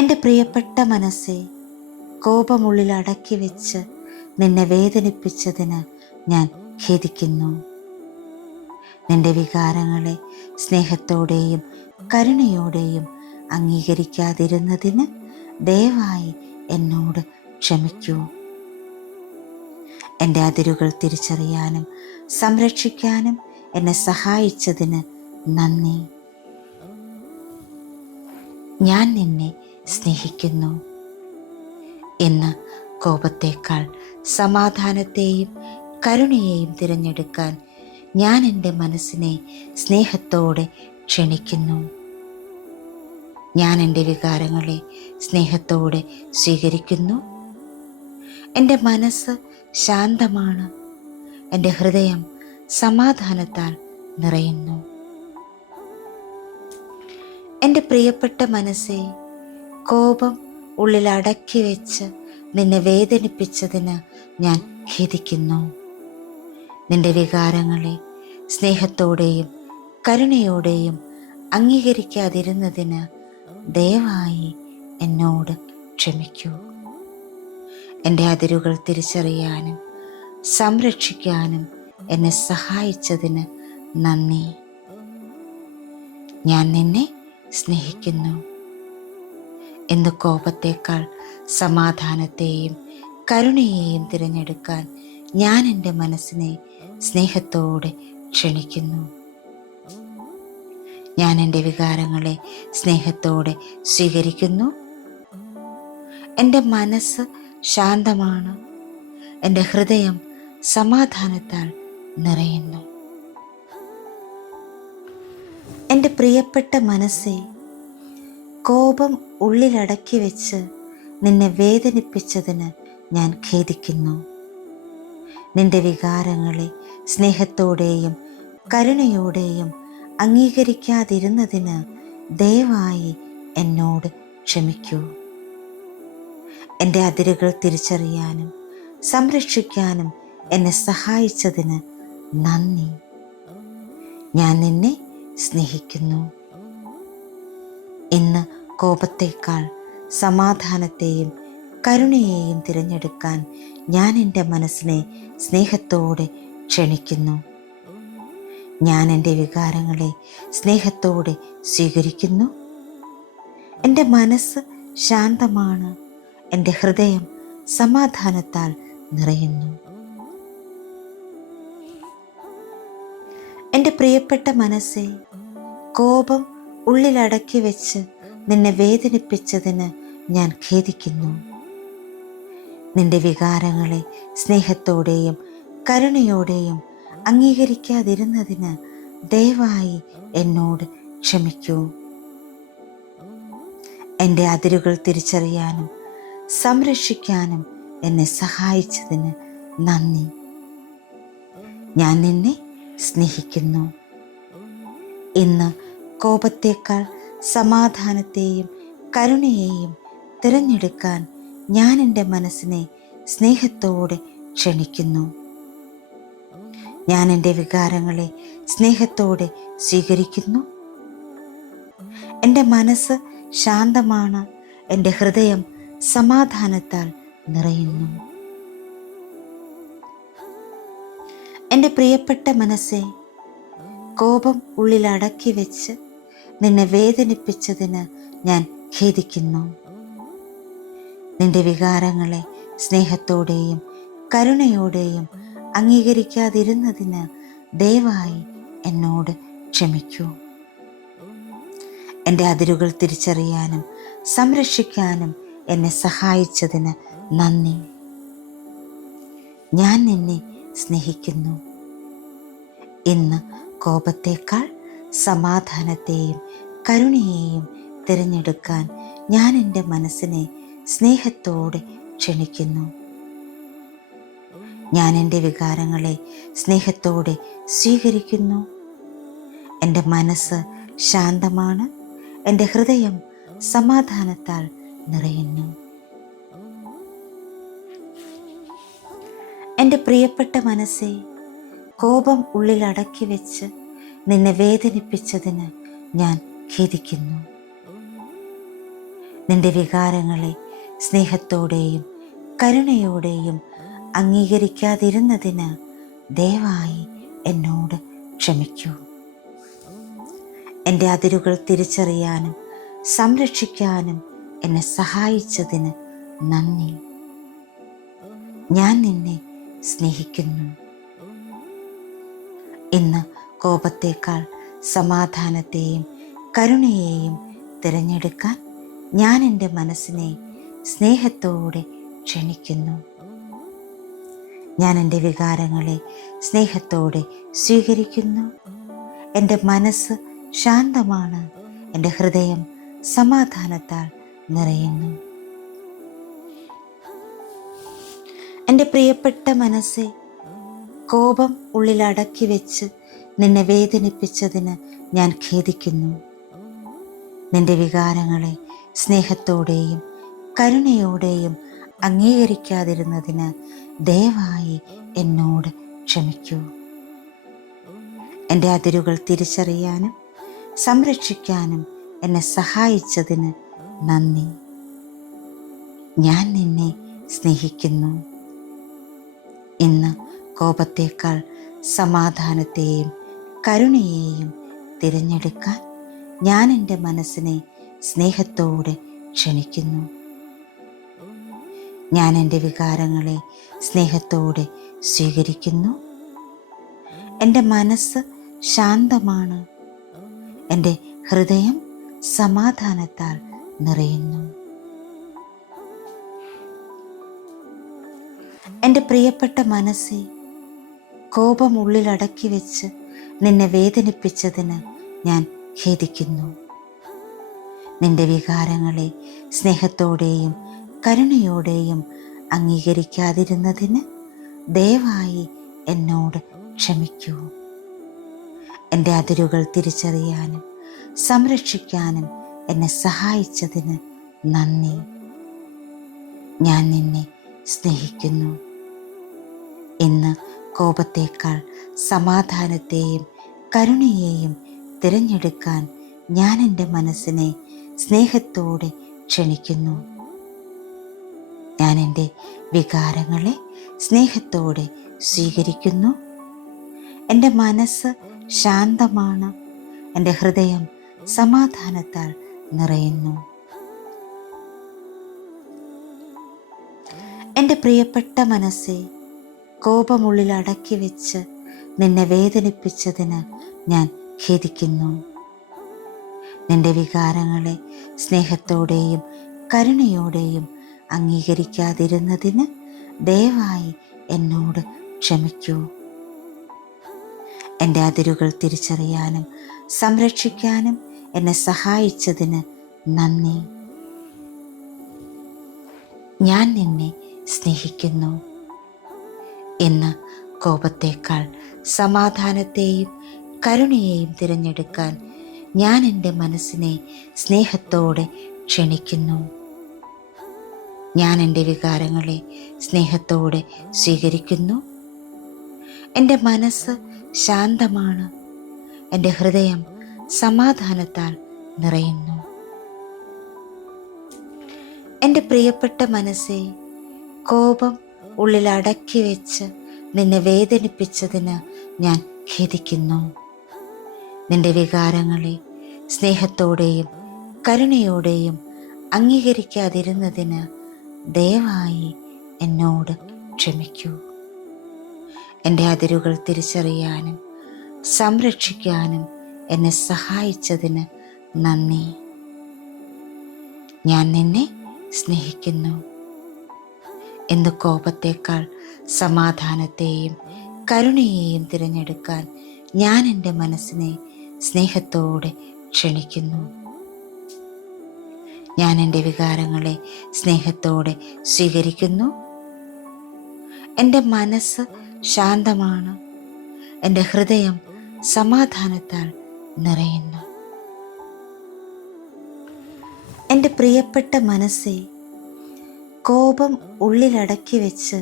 എൻ്റെ പ്രിയപ്പെട്ട മനസ്സെ, കോപമുള്ളിൽ അടക്കി വെച്ച് നിന്നെ വേദനിപ്പിച്ചതിന് ഞാൻ ഖേദിക്കുന്നു. നിന്റെ വികാരങ്ങളെ സ്നേഹത്തോടെയും കരുണയോടെയും അംഗീകരിക്കാതിരുന്നതിന് ദയവായി എന്നോട് ക്ഷമിക്കൂ. എൻ്റെ അതിരുകൾ തിരിച്ചറിയാനും സംരക്ഷിക്കാനും എന്നെ സഹായിച്ചതിന് നന്ദി. ഞാൻ നിന്നെ സ്നേഹിക്കുന്നു. ഇന്ന് കോപത്തേക്കാൾ സമാധാനത്തെയും കരുണയെയും തിരഞ്ഞെടുക്കാൻ ഞാൻ എൻ്റെ മനസ്സിനെ സ്നേഹത്തോടെ ക്ഷണിക്കുന്നു. ഞാൻ എൻ്റെ വികാരങ്ങളെ സ്നേഹത്തോടെ സ്വീകരിക്കുന്നു. എൻ്റെ മനസ്സ് ശാന്തമാണ്. എൻ്റെ ഹൃദയം സമാധാനത്താൽ നിറയുന്നു. എൻ്റെ പ്രിയപ്പെട്ട മനസ്സെ, കോപം ഉള്ളിൽ അടക്കി വെച്ച് നിന്നെ വേദനിപ്പിച്ചതിന് ഞാൻ ഖേദിക്കുന്നു. നിന്റെ വികാരങ്ങളെ സ്നേഹത്തോടെയും കരുണയോടെയും അംഗീകരിക്കാതിരുന്നതിന് ദയവായി എന്നോട് ക്ഷമിക്കൂ. എൻ്റെ അതിരുകൾ തിരിച്ചറിയാനും സംരക്ഷിക്കാനും എന്നെ സഹായിച്ചതിന് നന്ദി. ഞാൻ നിന്നെ സ്നേഹിക്കുന്നു. ഇന്ന് കോപത്തേക്കാൾ സമാധാനത്തെയും കരുണയെയും തിരഞ്ഞെടുക്കാൻ ഞാൻ എൻ്റെ മനസ്സിനെ സ്നേഹത്തോടെ ക്ഷണിക്കുന്നു. ഞാൻ എൻ്റെ വികാരങ്ങളെ സ്നേഹത്തോടെ സ്വീകരിക്കുന്നു. എൻ്റെ മനസ്സ് ശാന്തമാണ്. എൻ്റെ ഹൃദയം സമാധാനത്താൽ നിറയുന്നു. എൻ്റെ പ്രിയപ്പെട്ട മനസ്സെ, കോപം ഉള്ളിലടക്കി വെച്ച് നിന്നെ വേദനിപ്പിച്ചതിന് ഞാൻ ഖേദിക്കുന്നു. നിന്റെ വികാരങ്ങളെ സ്നേഹത്തോടെയും കരുണയോടെയും അംഗീകരിക്കാതിരുന്നതിന് ദയവായി എന്നോട് ക്ഷമിക്കൂ. എൻ്റെ അതിരുകൾ തിരിച്ചറിയാനും സംരക്ഷിക്കാനും എന്നെ സഹായിച്ചതിന് നന്ദി. ഞാൻ നിന്നെ സ്നേഹിക്കുന്നു. ഇന്ന് കോപത്തേക്കാൾ സമാധാനത്തെയും കരുണയെയും തിരഞ്ഞെടുക്കാൻ ഞാൻ എൻ്റെ മനസ്സിനെ സ്നേഹത്തോടെ ക്ഷണിക്കുന്നു. ഞാൻ എൻ്റെ വികാരങ്ങളെ സ്നേഹത്തോടെ സ്വീകരിക്കുന്നു. എൻ്റെ മനസ്സ് ശാന്തമാണ്, എൻ്റെ ഹൃദയം സമാധാനത്താൽ നിറയുന്നു. എൻ്റെ പ്രിയപ്പെട്ട മനസ്സേ, കോപം ഉള്ളിലടക്കി വെച്ച് നിന്നെ വേദനിപ്പിച്ചതിന് ഞാൻ ഖേദിക്കുന്നു. നിന്റെ വികാരങ്ങളെ സ്നേഹത്തോടെയും കരുണയോടെയും അംഗീകരിക്കാതിരുന്നതിന് ദയവായി എന്നോട് ക്ഷമിക്കൂ. എൻ്റെ അതിരുകൾ തിരിച്ചറിയാനും സംരക്ഷിക്കാനും എന്നെ സഹായിച്ചതിന് നന്ദി. ഞാൻ നിന്നെ സ്നേഹിക്കുന്നു. ഇന്ന് കോപത്തേക്കാൾ സമാധാനത്തെയും കരുണയെയും തിരഞ്ഞെടുക്കാൻ ഞാൻ എൻ്റെ മനസ്സിനെ സ്നേഹത്തോടെ ക്ഷണിക്കുന്നു. ഞാൻ എൻ്റെ വികാരങ്ങളെ സ്നേഹത്തോടെ സ്വീകരിക്കുന്നു. എൻ്റെ മനസ്സ് ശാന്തമാണ്, എൻ്റെ ഹൃദയം സമാധാനത്താൽ നിറയുന്നു. എൻ്റെ പ്രിയപ്പെട്ട മനസ്സേ, കോപം ഉള്ളിൽ അടക്കി വെച്ച് നിന്നെ വേദനിപ്പിച്ചതിന് ഞാൻ ഖേദിക്കുന്നു. നിന്റെ വികാരങ്ങളെ സ്നേഹത്തോടെയും കരുണയോടെയും അംഗീകരിക്കാതിരുന്നതിന് ദയവായി എന്നോട് ക്ഷമിക്കൂ. എൻ്റെ അതിരുകൾ തിരിച്ചറിയാനും സംരക്ഷിക്കാനും എന്നെ സഹായിച്ചതിന് നന്ദി. ഞാൻ നിന്നെ സ്നേഹിക്കുന്നു. ഇന്ന് കോപത്തേക്കാൾ സമാധാനത്തെയും കരുണയെയും തിരഞ്ഞെടുക്കാൻ ഞാൻ എൻ്റെ മനസ്സിനെ സ്നേഹത്തോടെ ക്ഷണിക്കുന്നു. ഞാൻ എൻ്റെ വികാരങ്ങളെ സ്നേഹത്തോടെ സ്വീകരിക്കുന്നു. എൻ്റെ മനസ്സ് ശാന്തമാണ്, എൻ്റെ ഹൃദയം സമാധാനത്താൽ നിറയുന്നു. എൻ്റെ പ്രിയപ്പെട്ട മനസ്സേ, കോപം ഉള്ളിൽ അടക്കി വെച്ച് നിന്നെ വേദനിപ്പിച്ചതിന് ഞാൻ ഖേദിക്കുന്നു. നിന്റെ വികാരങ്ങളെ സ്നേഹത്തോടെയും കരുണയോടെയും അംഗീകരിക്കാതിരുന്നതിന് ദയവായി എന്നോട് ക്ഷമിക്കൂ. എൻ്റെ അതിരുകൾ തിരിച്ചറിയാനും സംരക്ഷിക്കാനും എന്നെ സഹായിച്ചതിന് നന്ദി. ഞാൻ നിന്നെ സ്നേഹിക്കുന്നു. ഇന്ന് കോപത്തേക്കാൾ സമാധാനത്തെയും കരുണയെയും തിരഞ്ഞെടുക്കാൻ ഞാൻ എൻ്റെ മനസ്സിനെ സ്നേഹത്തോടെ ക്ഷണിക്കുന്നു. ഞാൻ എൻ്റെ വികാരങ്ങളെ സ്നേഹത്തോടെ സ്വീകരിക്കുന്നു. എൻ്റെ മനസ്സ് ശാന്തമാണ്, എൻ്റെ ഹൃദയം സമാധാനത്താൽ നിറയുന്നു. എൻ്റെ പ്രിയപ്പെട്ട മനസ്സേ, കോപം ഉള്ളിൽ അടക്കി വെച്ച് നിന്നെ വേദനിപ്പിച്ചതിന് ഞാൻ ഖേദിക്കുന്നു. നിന്റെ വികാരങ്ങളെ സ്നേഹത്തോടെയും കരുണയോടെയും അംഗീകരിക്കാതിരുന്നതിന് ദയവായി എന്നോട് ക്ഷമിക്കൂ. എൻ്റെ അതിരുകൾ തിരിച്ചറിയാനും സംരക്ഷിക്കാനും എന്നെ സഹായിച്ചതിന് നന്ദി. ഞാൻ നിന്നെ സ്നേഹിക്കുന്നു. ഇന്ന് കോപത്തേക്കാൾ സമാധാനത്തെയും കരുണയെയും തിരഞ്ഞെടുക്കാൻ ഞാൻ എൻ്റെ മനസ്സിനെ സ്നേഹത്തോടെ ക്ഷണിക്കുന്നു. ഞാൻ എൻ്റെ വികാരങ്ങളെ സ്നേഹത്തോടെ സ്വീകരിക്കുന്നു. എൻ്റെ മനസ്സ് ശാന്തമാണ്, എൻ്റെ ഹൃദയം സമാധാനത്താൽ നിറയുന്നു. എൻ്റെ പ്രിയപ്പെട്ട മനസ്സേ, കോപം ഉള്ളിലടക്കി വെച്ച് നിന്നെ വേദനിപ്പിച്ചതിന് ഞാൻ ഖേദിക്കുന്നു. നിന്റെ വികാരങ്ങളെ സ്നേഹത്തോടെയും കരുണയോടെയും അംഗീകരിക്കാതിരുന്നതിന് ദയവായി എന്നോട് ക്ഷമിക്കൂ. എൻ്റെ അതിരുകൾ തിരിച്ചറിയാനും സംരക്ഷിക്കാനും എന്നെ സഹായിച്ചതിന് നന്ദി. ഞാൻ നിന്നെ സ്നേഹിക്കുന്നു. ഇന്ന് കോപത്തേക്കാൾ സമാധാനത്തെയും കരുണയെയും തിരഞ്ഞെടുക്കാൻ ഞാൻ എൻ്റെ മനസ്സിനെ സ്നേഹത്തോടെ ക്ഷണിക്കുന്നു. ഞാൻ എൻ്റെ വികാരങ്ങളെ സ്നേഹത്തോടെ സ്വീകരിക്കുന്നു. എൻ്റെ മനസ്സ് ശാന്തമാണ്. എൻ്റെ ഹൃദയം സമാധാനത്താൽ നിറയുന്നു. എൻ്റെ പ്രിയപ്പെട്ട മനസ്സെ, കോപമുള്ളിൽ അടക്കി വെച്ച് നിന്നെ വേദനിപ്പിച്ചതിന് ഞാൻ ഖേദിക്കുന്നു. നിന്റെ വികാരങ്ങളെ സ്നേഹത്തോടെയും കരുണയോടെയും അംഗീകരിക്കാതിരുന്നതിന് ദയവായി എന്നോട് ക്ഷമിക്കൂ. എൻ്റെ അതിരുകൾ തിരിച്ചറിയാനും സംരക്ഷിക്കാനും എന്നെ സഹായിച്ചതിന് നന്ദി. ഞാൻ നിന്നെ സ്നേഹിക്കുന്നു. ഇന്ന് കോപത്തേക്കാൾ സമാധാനത്തെയും കരുണയെയും തിരഞ്ഞെടുക്കാൻ ഞാൻ എൻ്റെ മനസ്സിനെ സ്നേഹത്തോടെ ക്ഷണിക്കുന്നു. ഞാൻ എൻ്റെ വികാരങ്ങളെ സ്നേഹത്തോടെ സ്വീകരിക്കുന്നു. എൻ്റെ മനസ്സ് ശാന്തമാണ്. എൻ്റെ ഹൃദയം സമാധാനത്താൽ നിറയുന്നു. എൻ്റെ പ്രിയപ്പെട്ട മനസ്സെ, കോപം ഉള്ളിൽ അടക്കി വെച്ച് നിന്നെ വേദനിപ്പിച്ചതിന് ഞാൻ ഖേദിക്കുന്നു. നിന്റെ വികാരങ്ങളെ സ്നേഹത്തോടെയും കരുണയോടെയും അംഗീകരിക്കാതിരുന്നതിന് ദയവായി എന്നോട് ക്ഷമിക്കൂ. എൻ്റെ അതിരുകൾ തിരിച്ചറിയാനും സംരക്ഷിക്കാനും എന്നെ സഹായിച്ചതിന് നന്ദി. ഞാൻ നിന്നെ സ്നേഹിക്കുന്നു. ഇന്ന് കോപത്തേക്കാൾ സമാധാനത്തെയും കരുണയെയും തിരഞ്ഞെടുക്കാൻ ഞാൻ എൻ്റെ മനസ്സിനെ സ്നേഹത്തോടെ ക്ഷണിക്കുന്നു. ഞാൻ എൻ്റെ വികാരങ്ങളെ സ്നേഹത്തോടെ സ്വീകരിക്കുന്നു. എൻ്റെ മനസ്സ് ശാന്തമാണ്. എൻ്റെ ഹൃദയം സമാധാനത്താൽ നിറയുന്നു. എൻ്റെ പ്രിയപ്പെട്ട മനസ്സെ, കോപം ഉള്ളിലടക്കി വെച്ച്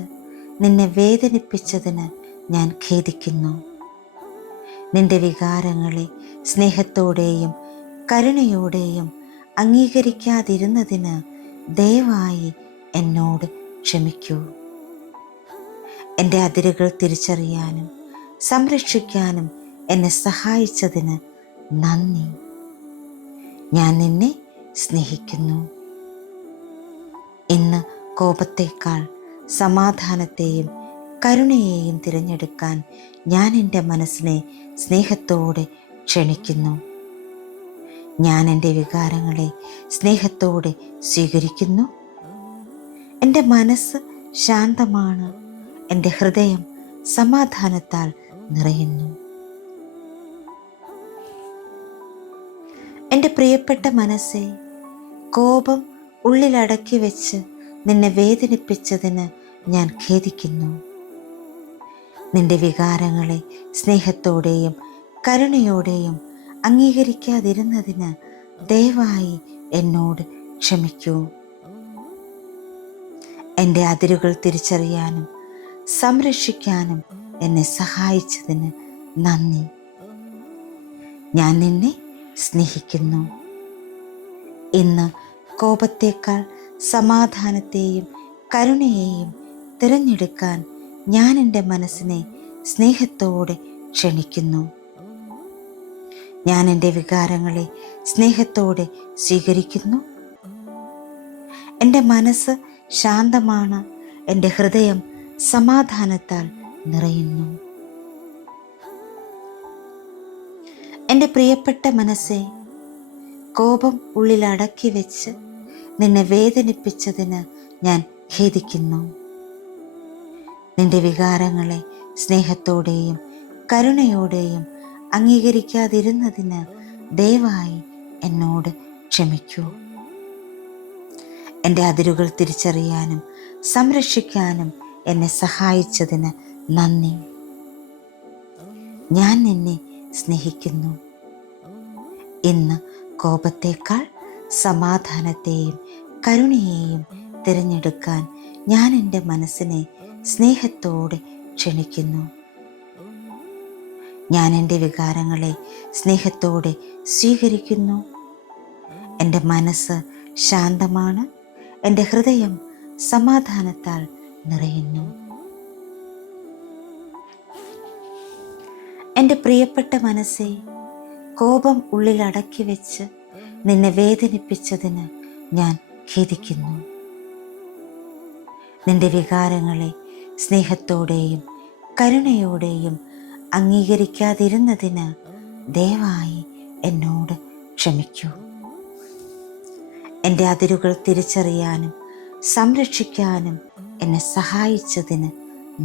നിന്നെ വേദനിപ്പിച്ചതിന് ഞാൻ ഖേദിക്കുന്നു. നിന്റെ വികാരങ്ങളെ സ്നേഹത്തോടെയും കരുണയോടെയും അംഗീകരിക്കാതിരുന്നതിന് ദയവായി എന്നോട് ക്ഷമിക്കൂ. എൻ്റെ അതിരുകൾ തിരിച്ചറിയാനും സംരക്ഷിക്കാനും എന്നെ സഹായിച്ചതിന് നന്ദി. ഞാൻ നിന്നെ സ്നേഹിക്കുന്നു. ഇന്ന് കോപത്തേക്കാൾ സമാധാനത്തെയും കരുണയെയും തിരഞ്ഞെടുക്കാൻ ഞാൻ എൻ്റെ മനസ്സിനെ സ്നേഹത്തോടെ ക്ഷണിക്കുന്നു. ഞാൻ എൻ്റെ വികാരങ്ങളെ സ്നേഹത്തോടെ സ്വീകരിക്കുന്നു. എൻ്റെ മനസ്സ് ശാന്തമാണ്. എൻ്റെ ഹൃദയം സമാധാനത്താൽ നിറയുന്നു. എൻ്റെ പ്രിയപ്പെട്ട മനസ്സെ, കോപം ഉള്ളിലടക്കി വെച്ച് നിന്നെ വേദനിപ്പിച്ചതിന് ഞാൻ ഖേദിക്കുന്നു. നിന്റെ വികാരങ്ങളെ സ്നേഹത്തോടെയും കരുണയോടെയും അംഗീകരിക്കാതിരുന്നതിന് ദയവായി എന്നോട് ക്ഷമിക്കൂ. എൻ്റെ അതിരുകൾ തിരിച്ചറിയാനും സംരക്ഷിക്കാനും എന്നെ സഹായിച്ചതിന് നന്ദി. ഞാൻ നിന്നെ സ്നേഹിക്കുന്നു. ഇന്ന് കോപത്തേക്കാൾ സമാധാനത്തെയും കരുണയെയും തിരഞ്ഞെടുക്കാൻ ഞാൻ എൻ്റെ മനസ്സിനെ സ്നേഹത്തോടെ ക്ഷണിക്കുന്നു. ഞാൻ എൻ്റെ വികാരങ്ങളെ സ്നേഹത്തോടെ സ്വീകരിക്കുന്നു. എൻ്റെ മനസ്സ് ശാന്തമാണ്. എൻ്റെ ഹൃദയം സമാധാനത്താൽ നിറയുന്നു. എൻ്റെ പ്രിയപ്പെട്ട മനസ്സെ, കോപം ഉള്ളിൽ അടക്കി വെച്ച് നിന്നെ വേദനിപ്പിച്ചതിന് ഞാൻ ഖേദിക്കുന്നു. നിന്റെ വികാരങ്ങളെ സ്നേഹത്തോടെയും കരുണയോടെയും അംഗീകരിക്കാതിരുന്നതിന് ദയവായി എന്നോട് ക്ഷമിക്കൂ. എൻ്റെ അതിരുകൾ തിരിച്ചറിയാനും സംരക്ഷിക്കാനും എന്നെ സഹായിച്ചതിന് നന്ദി. ഞാൻ നിന്നെ സ്നേഹിക്കുന്നു. ഇന്ന് കോപത്തേക്കാൾ സമാധാനത്തെയും കരുണയെയും തിരഞ്ഞെടുക്കാൻ ഞാൻ എൻ്റെ മനസ്സിനെ സ്നേഹത്തോടെ ക്ഷണിക്കുന്നു. ഞാൻ എൻ്റെ വികാരങ്ങളെ സ്നേഹത്തോടെ സ്വീകരിക്കുന്നു. എൻ്റെ മനസ്സ് ശാന്തമാണ്. എൻ്റെ ഹൃദയം സമാധാനത്താൽ നിറയുന്നു. എൻ്റെ പ്രിയപ്പെട്ട മനസ്സേ, കോപം ഉള്ളിൽ അടക്കി വെച്ച് നിന്നെ വേദനിപ്പിച്ചതിന് ഞാൻ ഖേദിക്കുന്നു. നിന്റെ വികാരങ്ങളെ സ്നേഹത്തോടെയും കരുണയോടെയും അംഗീകരിക്കാതിരുന്നതിന് ദയവായി എന്നോട് ക്ഷമിക്കൂ. എൻ്റെ അതിരുകൾ തിരിച്ചറിയാനും സംരക്ഷിക്കാനും എന്നെ സഹായിച്ചതിന്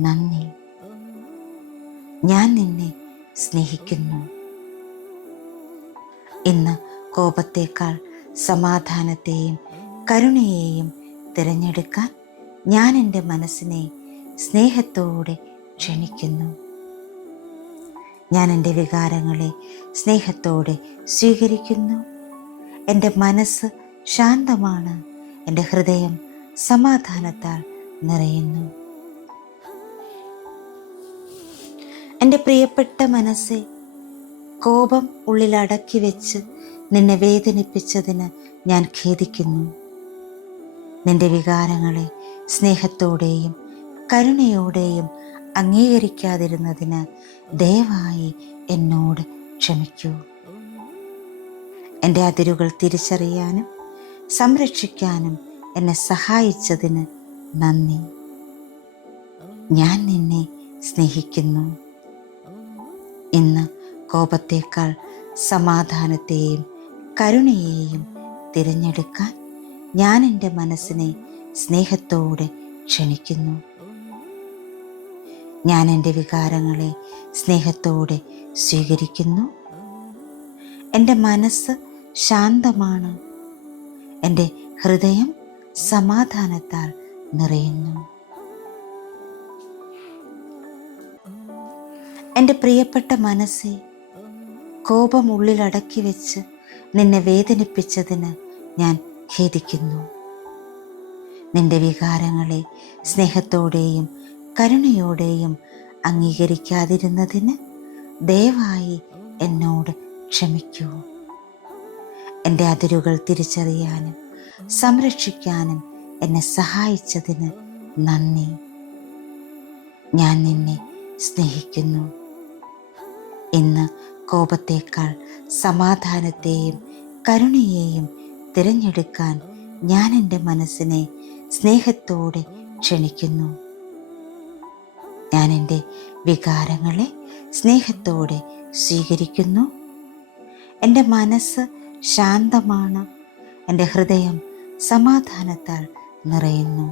നന്ദി. ഞാൻ നിന്നെ സ്നേഹിക്കുന്നു. ഇന്ന് കോപത്തേക്കാൾ സമാധാനത്തെയും കരുണയെയും തിരഞ്ഞെടുക്കാൻ ഞാൻ എൻ്റെ മനസ്സിനെ സ്നേഹത്തോടെ ക്ഷണിക്കുന്നു. ഞാൻ എൻ്റെ വികാരങ്ങളെ സ്നേഹത്തോടെ സ്വീകരിക്കുന്നു. എൻ്റെ മനസ്സ് ശാന്തമാണ്. എൻ്റെ ഹൃദയം സമാധാനത്താൽ നിറയുന്നു. എൻ്റെ പ്രിയപ്പെട്ട മനസ്സേ, കോപം ഉള്ളിൽ അടക്കി വെച്ച് നിന്നെ വേദനിപ്പിച്ചതിന് ഞാൻ ഖേദിക്കുന്നു. നിന്റെ വികാരങ്ങളെ സ്നേഹത്തോടെയും കരുണയോടെയും അംഗീകരിക്കാതിരുന്നതിന് ദയവായി എന്നോട് ക്ഷമിക്കൂ. എൻ്റെ അതിരുകൾ തിരിച്ചറിയാനും സംരക്ഷിക്കാനും എന്നെ സഹായിച്ചതിന് നന്ദി. ഞാൻ നിന്നെ സ്നേഹിക്കുന്നു. ഇന്ന് കോപത്തേക്കാൾ സമാധാനത്തെയും കരുണയെയും തിരഞ്ഞെടുക്കാൻ ഞാൻ എൻ്റെ മനസ്സിനെ സ്നേഹത്തോടെ ക്ഷണിക്കുന്നു. ഞാൻ എൻ്റെ വികാരങ്ങളെ സ്നേഹത്തോടെ സ്വീകരിക്കുന്നു. എൻ്റെ മനസ്സ് ശാന്തമാണ്. എൻ്റെ ഹൃദയം സമാധാനത്താൽ നിറയുന്നു. എൻ്റെ പ്രിയപ്പെട്ട മനസ്സേ, കോപം ഉള്ളിൽ അടക്കി വെച്ച് നിന്നെ വേദനിപ്പിച്ചതിന് ഞാൻ ഖേദിക്കുന്നു. നിന്റെ വികാരങ്ങളെ സ്നേഹത്തോടെയും കരുണയോടെയും അംഗീകരിക്കാതിരുന്നതിന് ദയവായി എന്നോട് ക്ഷമിക്കൂ. എൻ്റെ അതിരുകൾ തിരിച്ചറിയാനും സംരക്ഷിക്കാനും എന്നെ സഹായിച്ചതിന് നന്ദി. ഞാൻ നിന്നെ സ്നേഹിക്കുന്നു. ഇന്ന് കോപത്തേക്കാൾ സമാധാനത്തെയും കരുണയെയും തിരഞ്ഞെടുക്കാൻ ഞാൻ എൻ്റെ മനസ്സിനെ സ്നേഹത്തോടെ ക്ഷണിക്കുന്നു. ഞാൻ എൻ്റെ വികാരങ്ങളെ സ്നേഹത്തോടെ സ്വീകരിക്കുന്നു. എൻ്റെ മനസ്സ് ശാന്തമാണ്. എൻ്റെ ഹൃദയം സമാധാനത്താൽ നിറയുന്നു.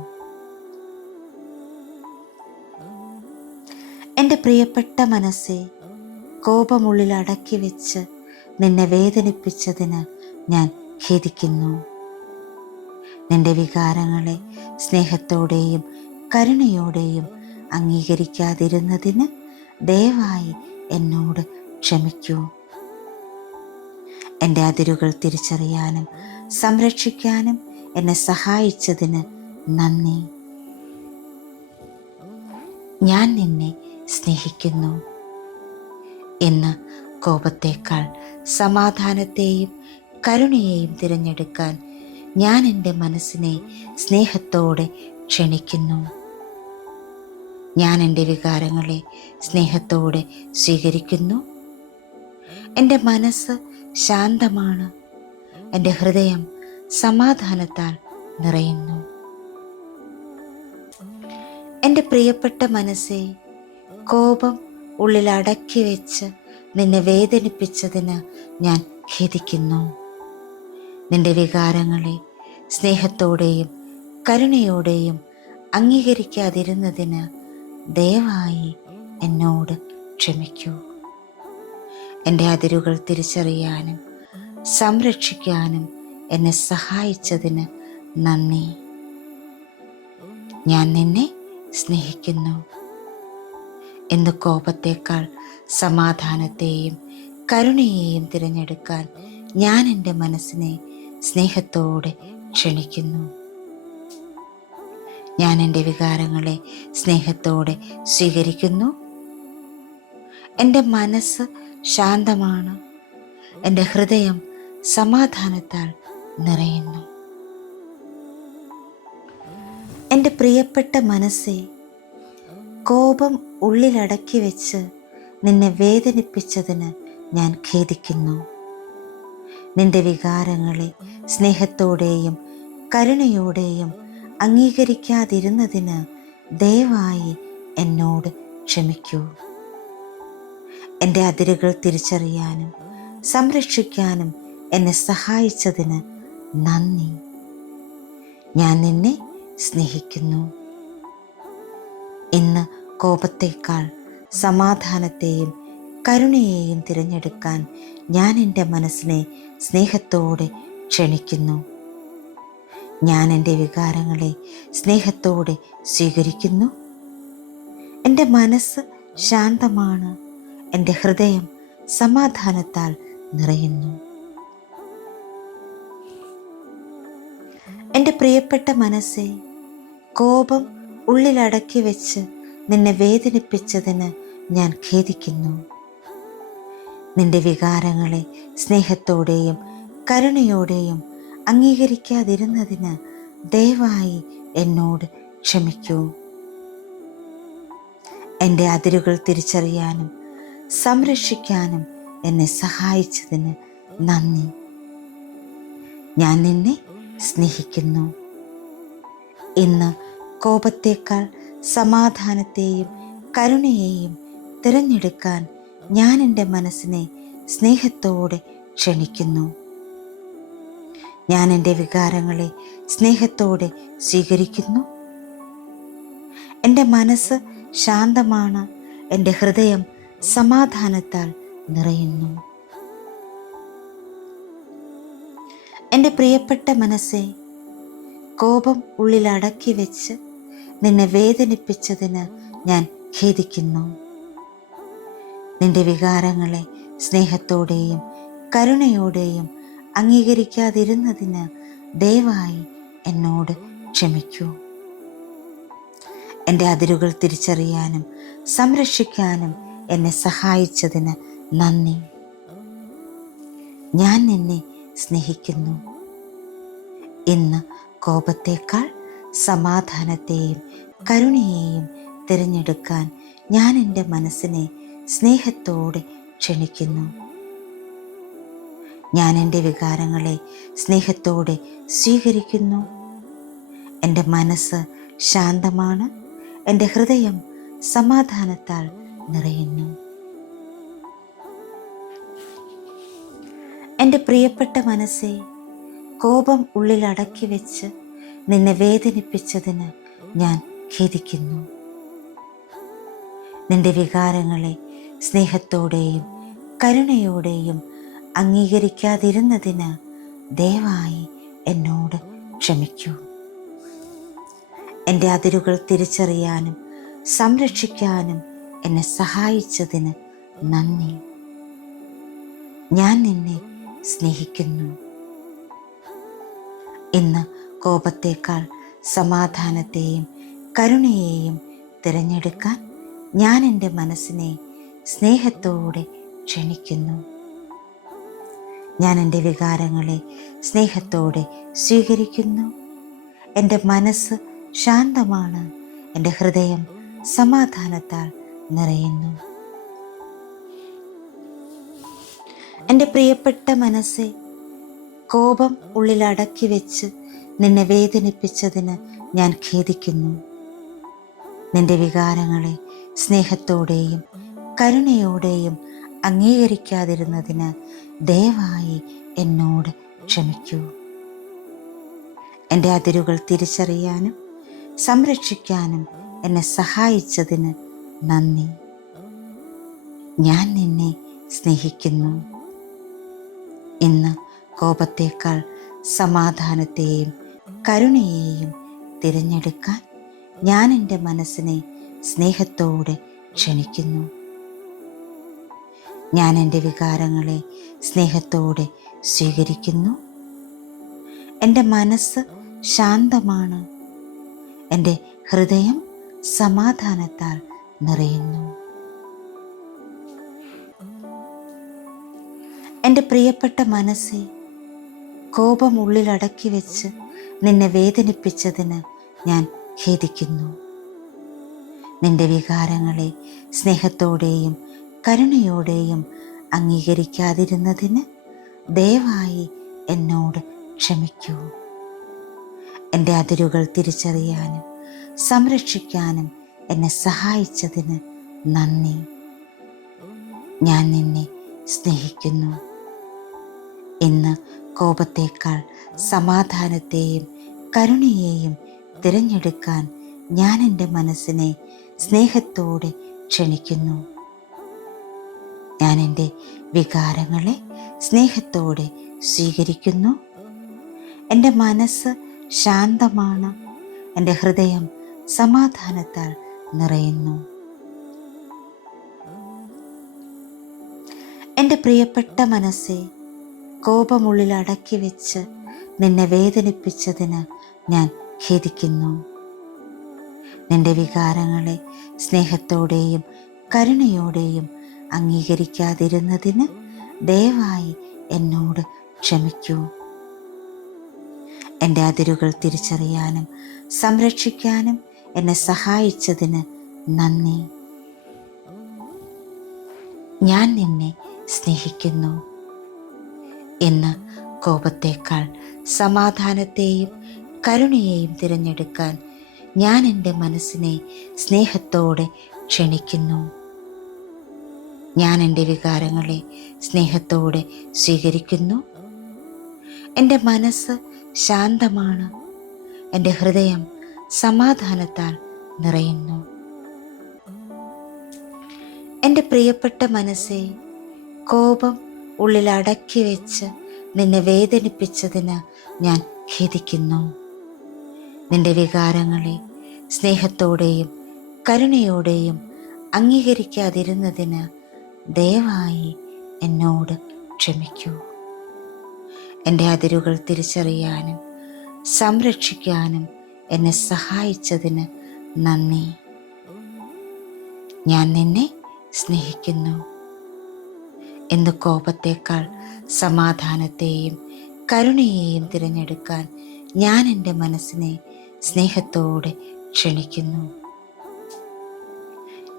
എൻ്റെ പ്രിയപ്പെട്ട മനസ്സേ, കോപമുള്ളിൽ അടക്കി വെച്ച് നിന്നെ വേദനിപ്പിച്ചതിന് ഞാൻ ഖേദിക്കുന്നു. നിന്റെ വികാരങ്ങളെ സ്നേഹത്തോടെയും കരുണയോടെയും അംഗീകരിക്കാതിരുന്നതിന് ദയവായി എന്നോട് ക്ഷമിക്കൂ. എൻ്റെ അതിരുകൾ തിരിച്ചറിയാനും സംരക്ഷിക്കാനും എന്നെ സഹായിച്ചതിന് നന്ദി. ഞാൻ നിന്നെ സ്നേഹിക്കുന്നു. ഇന്ന് കോപത്തേക്കാൾ സമാധാനത്തെയും കരുണയെയും തിരഞ്ഞെടുക്കാൻ ഞാൻ എൻ്റെ മനസ്സിനെ സ്നേഹത്തോടെ ക്ഷണിക്കുന്നു. ഞാൻ എൻ്റെ വികാരങ്ങളെ സ്നേഹത്തോടെ സ്വീകരിക്കുന്നു. എൻ്റെ മനസ്സ് ശാന്തമാണ്. എൻ്റെ ഹൃദയം സമാധാനത്താൽ നിറയുന്നു. എൻ്റെ പ്രിയപ്പെട്ട മനസ്സേ, കോപം ഉള്ളിൽ അടക്കി വെച്ച് നിന്നെ വേദനിപ്പിച്ചതിന് ഞാൻ ഖേദിക്കുന്നു. നിന്റെ വികാരങ്ങളെ സ്നേഹത്തോടെയും കരുണയോടെയും അംഗീകരിക്കാതിരുന്നതിന് ദയവായി എന്നോട് ക്ഷമിക്കൂ. എൻ്റെ അതിരുകൾ തിരിച്ചറിയാനും സംരക്ഷിക്കാനും എന്നെ സഹായിച്ചതിന് നന്ദി. ഞാൻ നിന്നെ സ്നേഹിക്കുന്നു. ഇന്ന് കോപത്തേക്കാൾ സമാധാനത്തെയും കരുണയെയും തിരഞ്ഞെടുക്കാൻ ഞാൻ എൻ്റെ മനസ്സിനെ സ്നേഹത്തോടെ ക്ഷണിക്കുന്നു. ഞാൻ എൻ്റെ വികാരങ്ങളെ സ്നേഹത്തോടെ സ്വീകരിക്കുന്നു. എൻ്റെ മനസ്സ് ശാന്തമാണ്, എൻ്റെ ഹൃദയം സമാധാനത്താൽ നിറയുന്നു. എൻ്റെ പ്രിയപ്പെട്ട മനസ്സേ, കോപം ഉള്ളിലടക്കി വെച്ച് നിന്നെ വേദനിപ്പിച്ചതിന് ഞാൻ ഖേദിക്കുന്നു. നിന്റെ വികാരങ്ങളെ സ്നേഹത്തോടെയും കരുണയോടെയും അംഗീകരിക്കാതിരുന്നതിന് ദയവായി എന്നോട് ക്ഷമിക്കൂ. എൻ്റെ അതിരുകൾ തിരിച്ചറിയാനും സംരക്ഷിക്കാനും എന്നെ സഹായിച്ചതിന് നന്ദി. ഞാൻ നിന്നെ സ്നേഹിക്കുന്നു. ഇന്ന് കോപത്തേക്കാൾ സമാധാനത്തെയും കരുണയെയും തിരഞ്ഞെടുക്കാൻ ഞാൻ എൻ്റെ മനസ്സിനെ സ്നേഹത്തോടെ ക്ഷണിക്കുന്നു. ഞാൻ എൻ്റെ വികാരങ്ങളെ സ്നേഹത്തോടെ സ്വീകരിക്കുന്നു. എൻ്റെ മനസ്സ് ശാന്തമാണ്, എൻ്റെ ഹൃദയം സമാധാനത്താൽ നിറയുന്നു. എൻ്റെ പ്രിയപ്പെട്ട മനസ്സേ, കോപം ഉള്ളിലടക്കി വെച്ച് നിന്നെ വേദനിപ്പിച്ചതിന് ഞാൻ ഖേദിക്കുന്നു. നിന്റെ വികാരങ്ങളെ സ്നേഹത്തോടെയും കരുണയോടെയും അംഗീകരിക്കാതിരുന്നതിന് ദയവായി എന്നോട് ക്ഷമിക്കൂ. എൻ്റെ അതിരുകൾ തിരിച്ചറിയാനും സംരക്ഷിക്കാനും എന്നെ സഹായിച്ചതിന് നന്ദി. ഞാൻ നിന്നെ സ്നേഹിക്കുന്നു. ഇന്ന് കോപത്തേക്കാൾ സമാധാനത്തെയും കരുണയെയും തിരഞ്ഞെടുക്കാൻ ഞാൻ എൻ്റെ മനസ്സിനെ സ്നേഹത്തോടെ ക്ഷണിക്കുന്നു. ഞാൻ എൻ്റെ വികാരങ്ങളെ സ്നേഹത്തോടെ സ്വീകരിക്കുന്നു. എൻ്റെ മനസ്സ് ശാന്തമാണ്, എൻ്റെ ഹൃദയം സമാധാനത്താൽ നിറയുന്നു. എൻ്റെ പ്രിയപ്പെട്ട മനസ്സേ, കോപം ഉള്ളിലടക്കി വെച്ച് നിന്നെ വേദനിപ്പിച്ചതിന് ഞാൻ ഖേദിക്കുന്നു. നിന്റെ വികാരങ്ങളെ സ്നേഹത്തോടെയും കരുണയോടെയും അംഗീകരിക്കാതിരുന്നതിന് ദയവായി എന്നോട് ക്ഷമിക്കൂ. എൻ്റെ അതിരുകൾ തിരിച്ചറിയാനും സംരക്ഷിക്കാനും എന്നെ സഹായിച്ചതിന് നന്ദി. ഞാൻ നിന്നെ സ്നേഹിക്കുന്നു. ഇന്ന് കോപത്തേക്കാൾ സമാധാനത്തെയും കരുണയെയും തിരഞ്ഞെടുക്കാൻ ഞാൻ എൻ്റെ മനസ്സിനെ സ്നേഹത്തോടെ ക്ഷണിക്കുന്നു. ഞാൻ എൻ്റെ വികാരങ്ങളെ സ്നേഹത്തോടെ സ്വീകരിക്കുന്നു. എൻ്റെ മനസ്സ് ശാന്തമാണ്, എൻ്റെ ഹൃദയം സമാധാനത്താൽ നിറയുന്നു. എൻ്റെ പ്രിയപ്പെട്ട മനസ്സേ, കോപം ഉള്ളിലടക്കി വെച്ച് നിന്നെ വേദനിപ്പിച്ചതിന് ഞാൻ ഖേദിക്കുന്നു. നിന്റെ വികാരങ്ങളെ സ്നേഹത്തോടെയും കരുണയോടെയും അംഗീകരിക്കാതിരുന്നതിന് ദയവായി എന്നോട് ക്ഷമിക്കൂ. എൻ്റെ അതിരുകൾ തിരിച്ചറിയാനും സംരക്ഷിക്കാനും എന്നെ സഹായിച്ചതിന് നന്ദി. ഞാൻ നിന്നെ സ്നേഹിക്കുന്നു. ഇന്ന് കോപത്തേക്കാൾ സമാധാനത്തെയും കരുണയെയും തിരഞ്ഞെടുക്കാൻ ഞാൻ എൻ്റെ മനസ്സിനെ സ്നേഹത്തോടെ ക്ഷണിക്കുന്നു. ഞാൻ എൻ്റെ വികാരങ്ങളെ സ്നേഹത്തോടെ സ്വീകരിക്കുന്നു. എൻ്റെ മനസ്സ് ശാന്തമാണ്, എൻ്റെ ഹൃദയം സമാധാനത്താൽ നിറയുന്നു. എൻ്റെ പ്രിയപ്പെട്ട മനസ്സേ, കോപം ഉള്ളിലടക്കി വെച്ച് നിന്നെ വേദനിപ്പിച്ചതിന് ഞാൻ ഖേദിക്കുന്നു. നിന്റെ വികാരങ്ങളെ സ്നേഹത്തോടെയും കരുണയോടെയും അംഗീകരിക്കാതിരുന്നതിന് ദയവായി എന്നോട് ക്ഷമിക്കൂ. എൻ്റെ അതിരുകൾ തിരിച്ചറിയാനും സംരക്ഷിക്കാനും എന്നെ സഹായിച്ചതിന് നന്ദി. ഞാൻ നിന്നെ സ്നേഹിക്കുന്നു. ഇന്ന് കോപത്തേക്കാൾ സമാധാനത്തെയും കരുണയെയും തിരഞ്ഞെടുക്കാൻ ഞാൻ എൻ്റെ മനസ്സിനെ സ്നേഹത്തോടെ ക്ഷണിക്കുന്നു. ഞാൻ എൻ്റെ വികാരങ്ങളെ സ്നേഹത്തോടെ സ്വീകരിക്കുന്നു. എൻ്റെ മനസ്സ് ശാന്തമാണ്, എൻ്റെ ഹൃദയം സമാധാനത്താൽ നിറയുന്നു. എൻ്റെ പ്രിയപ്പെട്ട മനസ്സേ, കോപം ഉള്ളിലടക്കി വെച്ച് നിന്നെ വേദനിപ്പിച്ചതിന് ഞാൻ ഖേദിക്കുന്നു. നിന്റെ വികാരങ്ങളെ സ്നേഹത്തോടെയും കരുണയോടെയും അംഗീകരിക്കാതിരുന്നതിന് ദയവായി എന്നോട് ക്ഷമിക്കൂ. എൻ്റെ അതിരുകൾ തിരിച്ചറിയാനും സംരക്ഷിക്കാനും എന്നെ സഹായിച്ചതിന് നന്ദി. ഞാൻ നിന്നെ സ്നേഹിക്കുന്നു. ഇന്ന് കോപത്തേക്കാൾ സമാധാനത്തെയും കരുണയെയും തിരഞ്ഞെടുക്കാൻ ഞാൻ എൻ്റെ മനസ്സിനെ സ്നേഹത്തോടെ ക്ഷണിക്കുന്നു. ഞാൻ എൻ്റെ വികാരങ്ങളെ സ്നേഹത്തോടെ സ്വീകരിക്കുന്നു. എൻ്റെ മനസ്സ് ശാന്തമാണ്. എൻ്റെ ഹൃദയം സമാധാനത്താൽ നിറയുന്നു. എൻ്റെ പ്രിയപ്പെട്ട മനസ്സേ, കോപമുള്ളിൽ അടക്കി വെച്ച് നിന്നെ വേദനിപ്പിച്ചതിന് ഞാൻ ഖേദിക്കുന്നു. നിന്റെ വികാരങ്ങളെ സ്നേഹത്തോടെയും കരുണയോടെയും അംഗീകരിക്കാതിരുന്നതിന് ദയവായി എന്നോട് ക്ഷമിക്കൂ. എൻ്റെ അതിരുകൾ തിരിച്ചറിയാനും സംരക്ഷിക്കാനും എന്നെ സഹായിച്ചതിന് നന്ദി. ഞാൻ നിന്നെ സ്നേഹിക്കുന്നു. ഇന്ന് കോപത്തേക്കാൾ സമാധാനത്തെയും കരുണയെയും തിരഞ്ഞെടുക്കാൻ ഞാൻ എൻ്റെ മനസ്സിനെ സ്നേഹത്തോടെ ക്ഷണിക്കുന്നു. ഞാൻ എൻ്റെ വികാരങ്ങളെ സ്നേഹത്തോടെ സ്വീകരിക്കുന്നു. എൻ്റെ മനസ്സ് ശാന്തമാണ്. എൻ്റെ ഹൃദയം സമാധാനത്താൽ നിറയുന്നു. എൻ്റെ പ്രിയപ്പെട്ട മനസ്സേ, കോപം ഉള്ളിൽ അടക്കി വെച്ച് നിന്നെ വേദനിപ്പിച്ചതിന് ഞാൻ ഖേദിക്കുന്നു. നിന്റെ വികാരങ്ങളെ സ്നേഹത്തോടെയും കരുണയോടെയും അംഗീകരിക്കാതിരുന്നതിന് ദയവായി എന്നോട് ക്ഷമിക്കൂ. എൻ്റെ അതിരുകൾ തിരിച്ചറിയാനും സംരക്ഷിക്കാനും എന്നെ സഹായിച്ചതിന് നന്ദി. ഞാൻ നിന്നെ സ്നേഹിക്കുന്നു. ഇന്ന് കോപത്തേക്കാൾ സമാധാനത്തെയും കരുണയെയും തിരഞ്ഞെടുക്കാൻ ഞാൻ എൻ്റെ മനസ്സിനെ സ്നേഹത്തോടെ ക്ഷണിക്കുന്നു.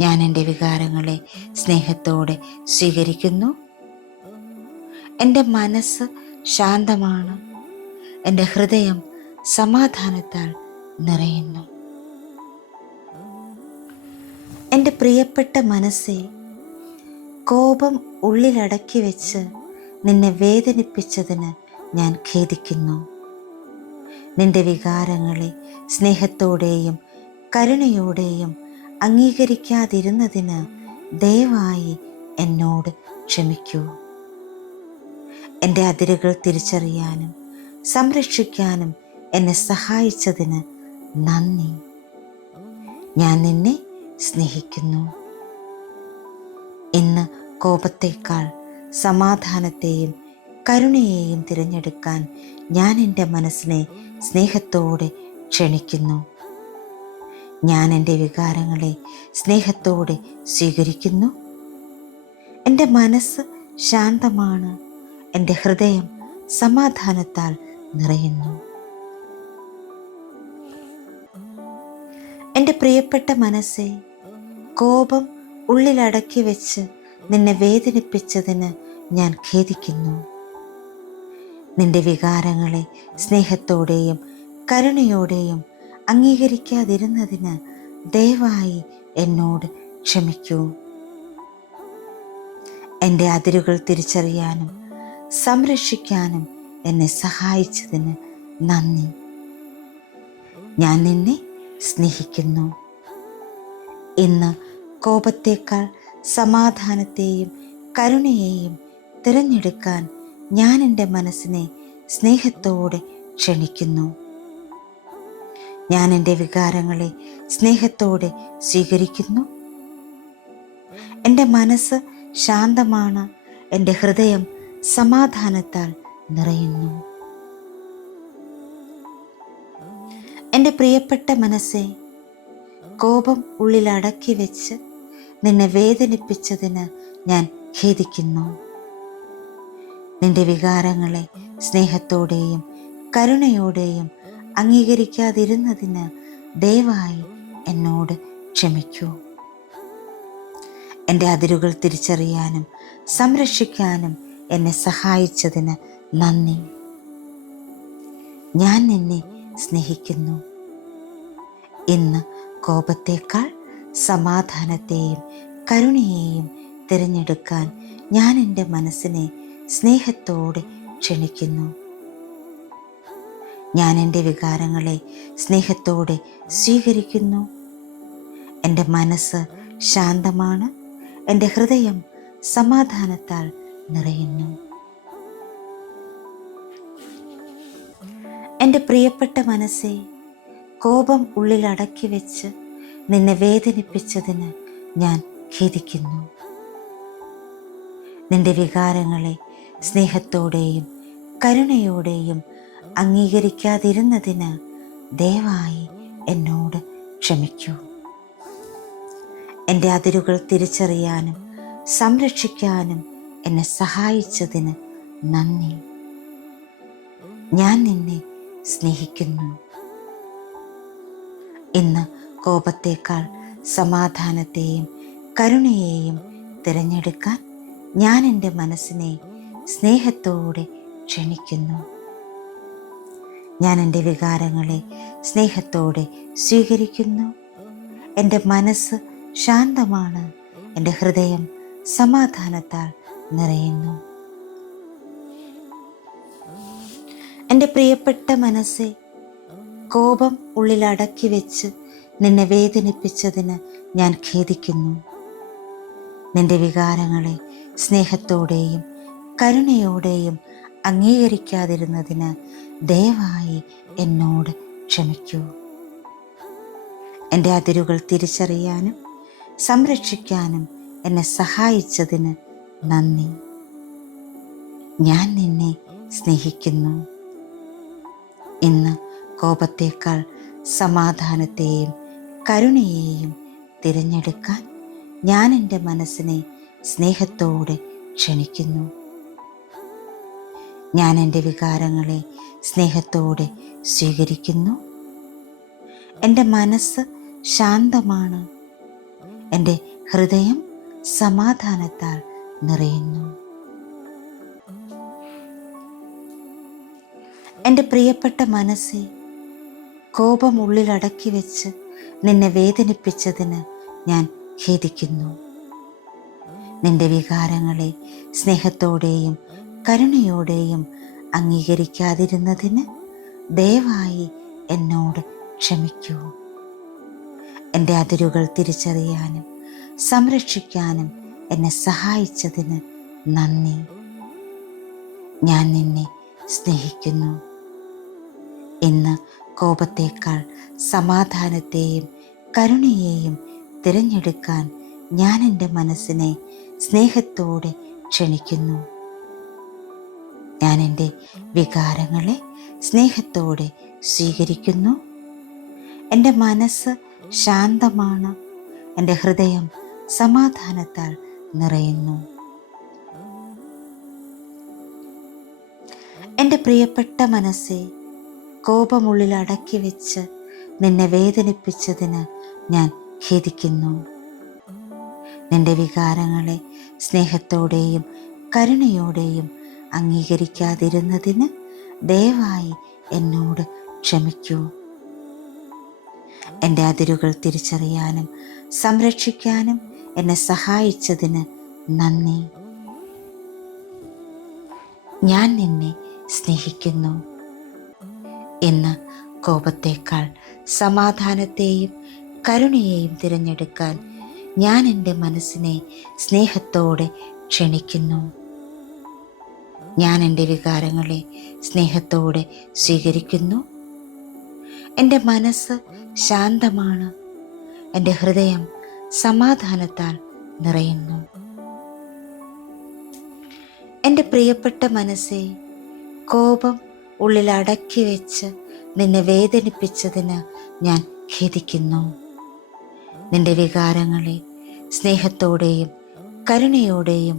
ഞാൻ എൻ്റെ വികാരങ്ങളെ സ്നേഹത്തോടെ സ്വീകരിക്കുന്നു. എൻ്റെ മനസ്സ് ശാന്തമാണ്. എൻ്റെ ഹൃദയം സമാധാനത്താൽ നിറയുന്നു. എൻ്റെ പ്രിയപ്പെട്ട മനസ്സേ, കോപം ഉള്ളിലടക്കി വെച്ച് നിന്നെ വേദനിപ്പിച്ചതിന് ഞാൻ ഖേദിക്കുന്നു. നിന്റെ വികാരങ്ങളെ സ്നേഹത്തോടെയും കരുണയോടെയും അംഗീകരിക്കാതിരുന്നതിന് ദയവായി എന്നോട് ക്ഷമിക്കൂ. എൻ്റെ അതിരുകൾ തിരിച്ചറിയാനും സംരക്ഷിക്കാനും എന്നെ സഹായിച്ചതിന് നന്ദി. ഞാൻ നിന്നെ സ്നേഹിക്കുന്നു. ഇന്ന് കോപത്തേക്കാൾ സമാധാനത്തെയും കരുണയെയും തിരഞ്ഞെടുക്കാൻ ഞാൻ എൻ്റെ മനസ്സിനെ സ്നേഹത്തോടെ ക്ഷണിക്കുന്നു. ഞാൻ എൻ്റെ വികാരങ്ങളെ സ്നേഹത്തോടെ സ്വീകരിക്കുന്നു. എൻ്റെ മനസ്സ് ശാന്തമാണ്. എൻ്റെ ഹൃദയം സമാധാനത്താൽ നിറയുന്നു. എൻ്റെ പ്രിയപ്പെട്ട മനസ്സേ, കോപം ഉള്ളിലടക്കി വെച്ച് നിന്നെ വേദനിപ്പിച്ചതിന് ഞാൻ ഖേദിക്കുന്നു. നിന്റെ വികാരങ്ങളെ സ്നേഹത്തോടെയും കരുണയോടെയും അംഗീകരിക്കാതിരുന്നതിന് ദയവായി എന്നോട് ക്ഷമിക്കൂ. എൻ്റെ അതിരുകൾ തിരിച്ചറിയാനും സംരക്ഷിക്കാനും എന്നെ സഹായിച്ചതിന് നന്ദി. ഞാൻ നിന്നെ സ്നേഹിക്കുന്നു. ഇന്ന് കോപത്തേക്കാൾ സമാധാനത്തെയും കരുണയെയും തിരഞ്ഞെടുക്കാൻ ഞാൻ എൻ്റെ മനസ്സിനെ സ്നേഹത്തോടെ ക്ഷണിക്കുന്നു. ഞാൻ എൻ്റെ വികാരങ്ങളെ സ്നേഹത്തോടെ സ്വീകരിക്കുന്നു. എൻ്റെ മനസ്സ് ശാന്തമാണ്. എൻ്റെ ഹൃദയം സമാധാനത്താൽ നിറയുന്നു. എൻ്റെ പ്രിയപ്പെട്ട മനസ്സേ, കോപം ഉള്ളിൽ അടക്കി വെച്ച് നിന്നെ വേദനിപ്പിച്ചതിന് ഞാൻ ഖേദിക്കുന്നു. നിന്റെ വികാരങ്ങളെ സ്നേഹത്തോടെയും കരുണയോടെയും അംഗീകരിക്കാതിരുന്നതിന് ദയവായി എന്നോട് ക്ഷമിക്കൂ. എൻ്റെ അതിരുകൾ തിരിച്ചറിയാനും സംരക്ഷിക്കാനും എന്നെ സഹായിച്ചതിന് നന്ദി. ഞാൻ നിന്നെ സ്നേഹിക്കുന്നു. ഇന്ന് കോപത്തേക്കാൾ സമാധാനത്തെയും കരുണയെയും തിരഞ്ഞെടുക്കാൻ ഞാൻ എൻ്റെ മനസ്സിനെ സ്നേഹത്തോടെ ക്ഷണിക്കുന്നു. ഞാൻ എൻ്റെ വികാരങ്ങളെ സ്നേഹത്തോടെ സ്വീകരിക്കുന്നു. എൻ്റെ മനസ്സ് ശാന്തമാണ്. എൻ്റെ ഹൃദയം സമാധാനത്താൽ നിറയുന്നു. എൻ്റെ പ്രിയപ്പെട്ട മനസ്സേ, കോപം ഉള്ളിൽ അടക്കി വെച്ച് നിന്നെ വേദനിപ്പിച്ചതിന് ഞാൻ ഖേദിക്കുന്നു. നിന്റെ വികാരങ്ങളെ സ്നേഹത്തോടെയും കരുണയോടെയും അംഗീകരിക്കാതിരുന്നതിന് ദയവായി എന്നോട് ക്ഷമിക്കൂ. എൻ്റെ അതിരുകൾ തിരിച്ചറിയാനും സംരക്ഷിക്കാനും എന്നെ സഹായിച്ചതിന് നന്ദി. ഞാൻ നിന്നെ സ്നേഹിക്കുന്നു. ഇന്ന് കോപത്തേക്കാൾ സമാധാനത്തെയും കരുണയെയും തിരഞ്ഞെടുക്കാൻ ഞാൻ എൻ്റെ മനസ്സിനെ സ്നേഹത്തോടെ ക്ഷണിക്കുന്നു. ഞാൻ എൻ്റെ വികാരങ്ങളെ സ്നേഹത്തോടെ സ്വീകരിക്കുന്നു. എൻ്റെ മനസ്സ് ശാന്തമാണ്. എൻ്റെ ഹൃദയം സമാധാനത്താൽ നിറയുന്നു. എൻ്റെ പ്രിയപ്പെട്ട മനസ്സേ, കോപം ഉള്ളിൽ അടക്കി വെച്ച് നിന്നെ വേദനിപ്പിച്ചതിന് ഞാൻ ഖേദിക്കുന്നു. നിന്റെ വികാരങ്ങളെ സ്നേഹത്തോടെയും കരുണയോടെയും അംഗീകരിക്കാതിരുന്നതിന് ദയവായി എന്നോട് ക്ഷമിക്കൂ. എൻ്റെ അതിരുകൾ തിരിച്ചറിയാനും സംരക്ഷിക്കാനും എന്നെ സഹായിച്ചതിന് നന്ദി. ഞാൻ നിന്നെ സ്നേഹിക്കുന്നു. ഇന്ന് കോപത്തേക്കാൾ സമാധാനത്തെയും കരുണയെയും തിരഞ്ഞെടുക്കാൻ ഞാൻ എൻ്റെ മനസ്സിനെ സ്നേഹത്തോടെ ക്ഷണിക്കുന്നു. ഞാൻ എൻ്റെ വികാരങ്ങളെ സ്നേഹത്തോടെ സ്വീകരിക്കുന്നു. എൻ്റെ മനസ്സ് ശാന്തമാണ്. എൻ്റെ ഹൃദയം സമാധാനത്താൽ നിറയുന്നു. എൻ്റെ പ്രിയപ്പെട്ട മനസ്സേ, കോപം ഉള്ളിൽ അടക്കി വെച്ച് നിന്നെ വേദനിപ്പിച്ചതിന് ഞാൻ ഖേദിക്കുന്നു. നിന്റെ വികാരങ്ങളെ സ്നേഹത്തോടെയും കരുണയോടെയും അംഗീകരിക്കാതിരുന്നതിന് ദയവായി എന്നോട് ക്ഷമിക്കൂ. എൻ്റെ അതിരുകൾ തിരിച്ചറിയാനും സംരക്ഷിക്കാനും എന്നെ സഹായിച്ചതിന് നന്ദി. ഞാൻ നിന്നെ സ്നേഹിക്കുന്നു. ഇന്ന് കോപത്തേക്കാൾ സമാധാനത്തെയും കരുണയെയും തിരഞ്ഞെടുക്കാൻ ഞാൻ എൻ്റെ മനസ്സിനെ സ്നേഹത്തോടെ ക്ഷണിക്കുന്നു. ഞാൻ എൻ്റെ വികാരങ്ങളെ സ്നേഹത്തോടെ സ്വീകരിക്കുന്നു. എൻ്റെ മനസ്സ് ശാന്തമാണ്. എൻ്റെ ഹൃദയം സമാധാനത്താൽ നിറയുന്നു. എൻ്റെ പ്രിയപ്പെട്ട മനസ്സേ, കോപമുള്ളിൽ അടക്കി വെച്ച് നിന്നെ വേദനിപ്പിച്ചതിന് ഞാൻ ഖേദിക്കുന്നു. നിന്റെ വികാരങ്ങളെ സ്നേഹത്തോടെയും കരുണയോടെയും അംഗീകരിക്കാതിരുന്നതിന് ദയവായി എന്നോട് ക്ഷമിക്കൂ. എൻ്റെ അതിരുകൾ തിരിച്ചറിയാനും സംരക്ഷിക്കാനും എന്നെ സഹായിച്ചതിന് നന്ദി. ഞാൻ നിന്നെ സ്നേഹിക്കുന്നു. ഇന്ന് കോപത്തേക്കാൾ സമാധാനത്തെയും കരുണയെയും തിരഞ്ഞെടുക്കാൻ ഞാൻ എൻ്റെ മനസ്സിനെ സ്നേഹത്തോടെ ക്ഷണിക്കുന്നു. ഞാൻ എൻ്റെ വികാരങ്ങളെ സ്നേഹത്തോടെ സ്വീകരിക്കുന്നു. എൻ്റെ മനസ്സ് ശാന്തമാണ്. എൻ്റെ ഹൃദയം സമാധാനത്താൽ നിറയുന്നു. എൻ്റെ പ്രിയപ്പെട്ട മനസ്സേ, കോപം ഉള്ളിൽ അടക്കി വെച്ച് നിന്നെ വേദനിപ്പിച്ചതിന് ഞാൻ ഖേദിക്കുന്നു. നിന്റെ വികാരങ്ങളെ സ്നേഹത്തോടെയും കരുണയോടെയും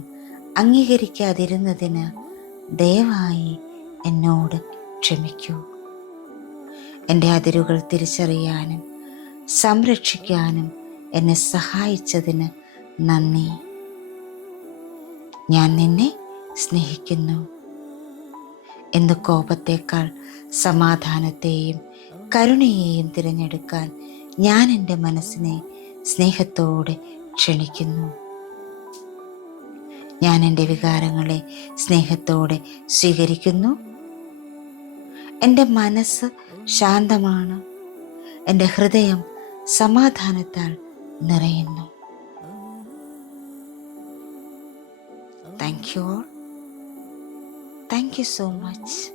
അംഗീകരിക്കാതിരുന്നതിന് ദയവായി എന്നോട് ക്ഷമിക്കൂ. എൻ്റെ അതിരുകൾ തിരിച്ചറിയാനും സംരക്ഷിക്കാനും എന്നെ സഹായിച്ചതിന് നന്ദി. ഞാൻ നിന്നെ സ്നേഹിക്കുന്നു. എന്ന് കോപത്തേക്കാൾ സമാധാനത്തെയും കരുണയെയും തിരഞ്ഞെടുക്കാൻ ഞാൻ എൻ്റെ മനസ്സിനെ സ്നേഹത്തോടെ ക്ഷണിക്കുന്നു. ഞാൻ എൻ്റെ വികാരങ്ങളെ സ്നേഹത്തോടെ സ്വീകരിക്കുന്നു. എൻ്റെ മനസ്സ് ശാന്തമാണ്. എൻ്റെ ഹൃദയം സമാധാനത്താൽ നിറയുന്നു. Thank you all. Thank you so much.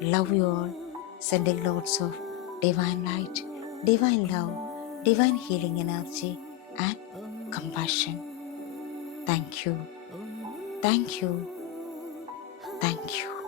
Love you all. Sending lots of divine light, divine love, divine healing energy and compassion. Thank you. Thank you. Thank you.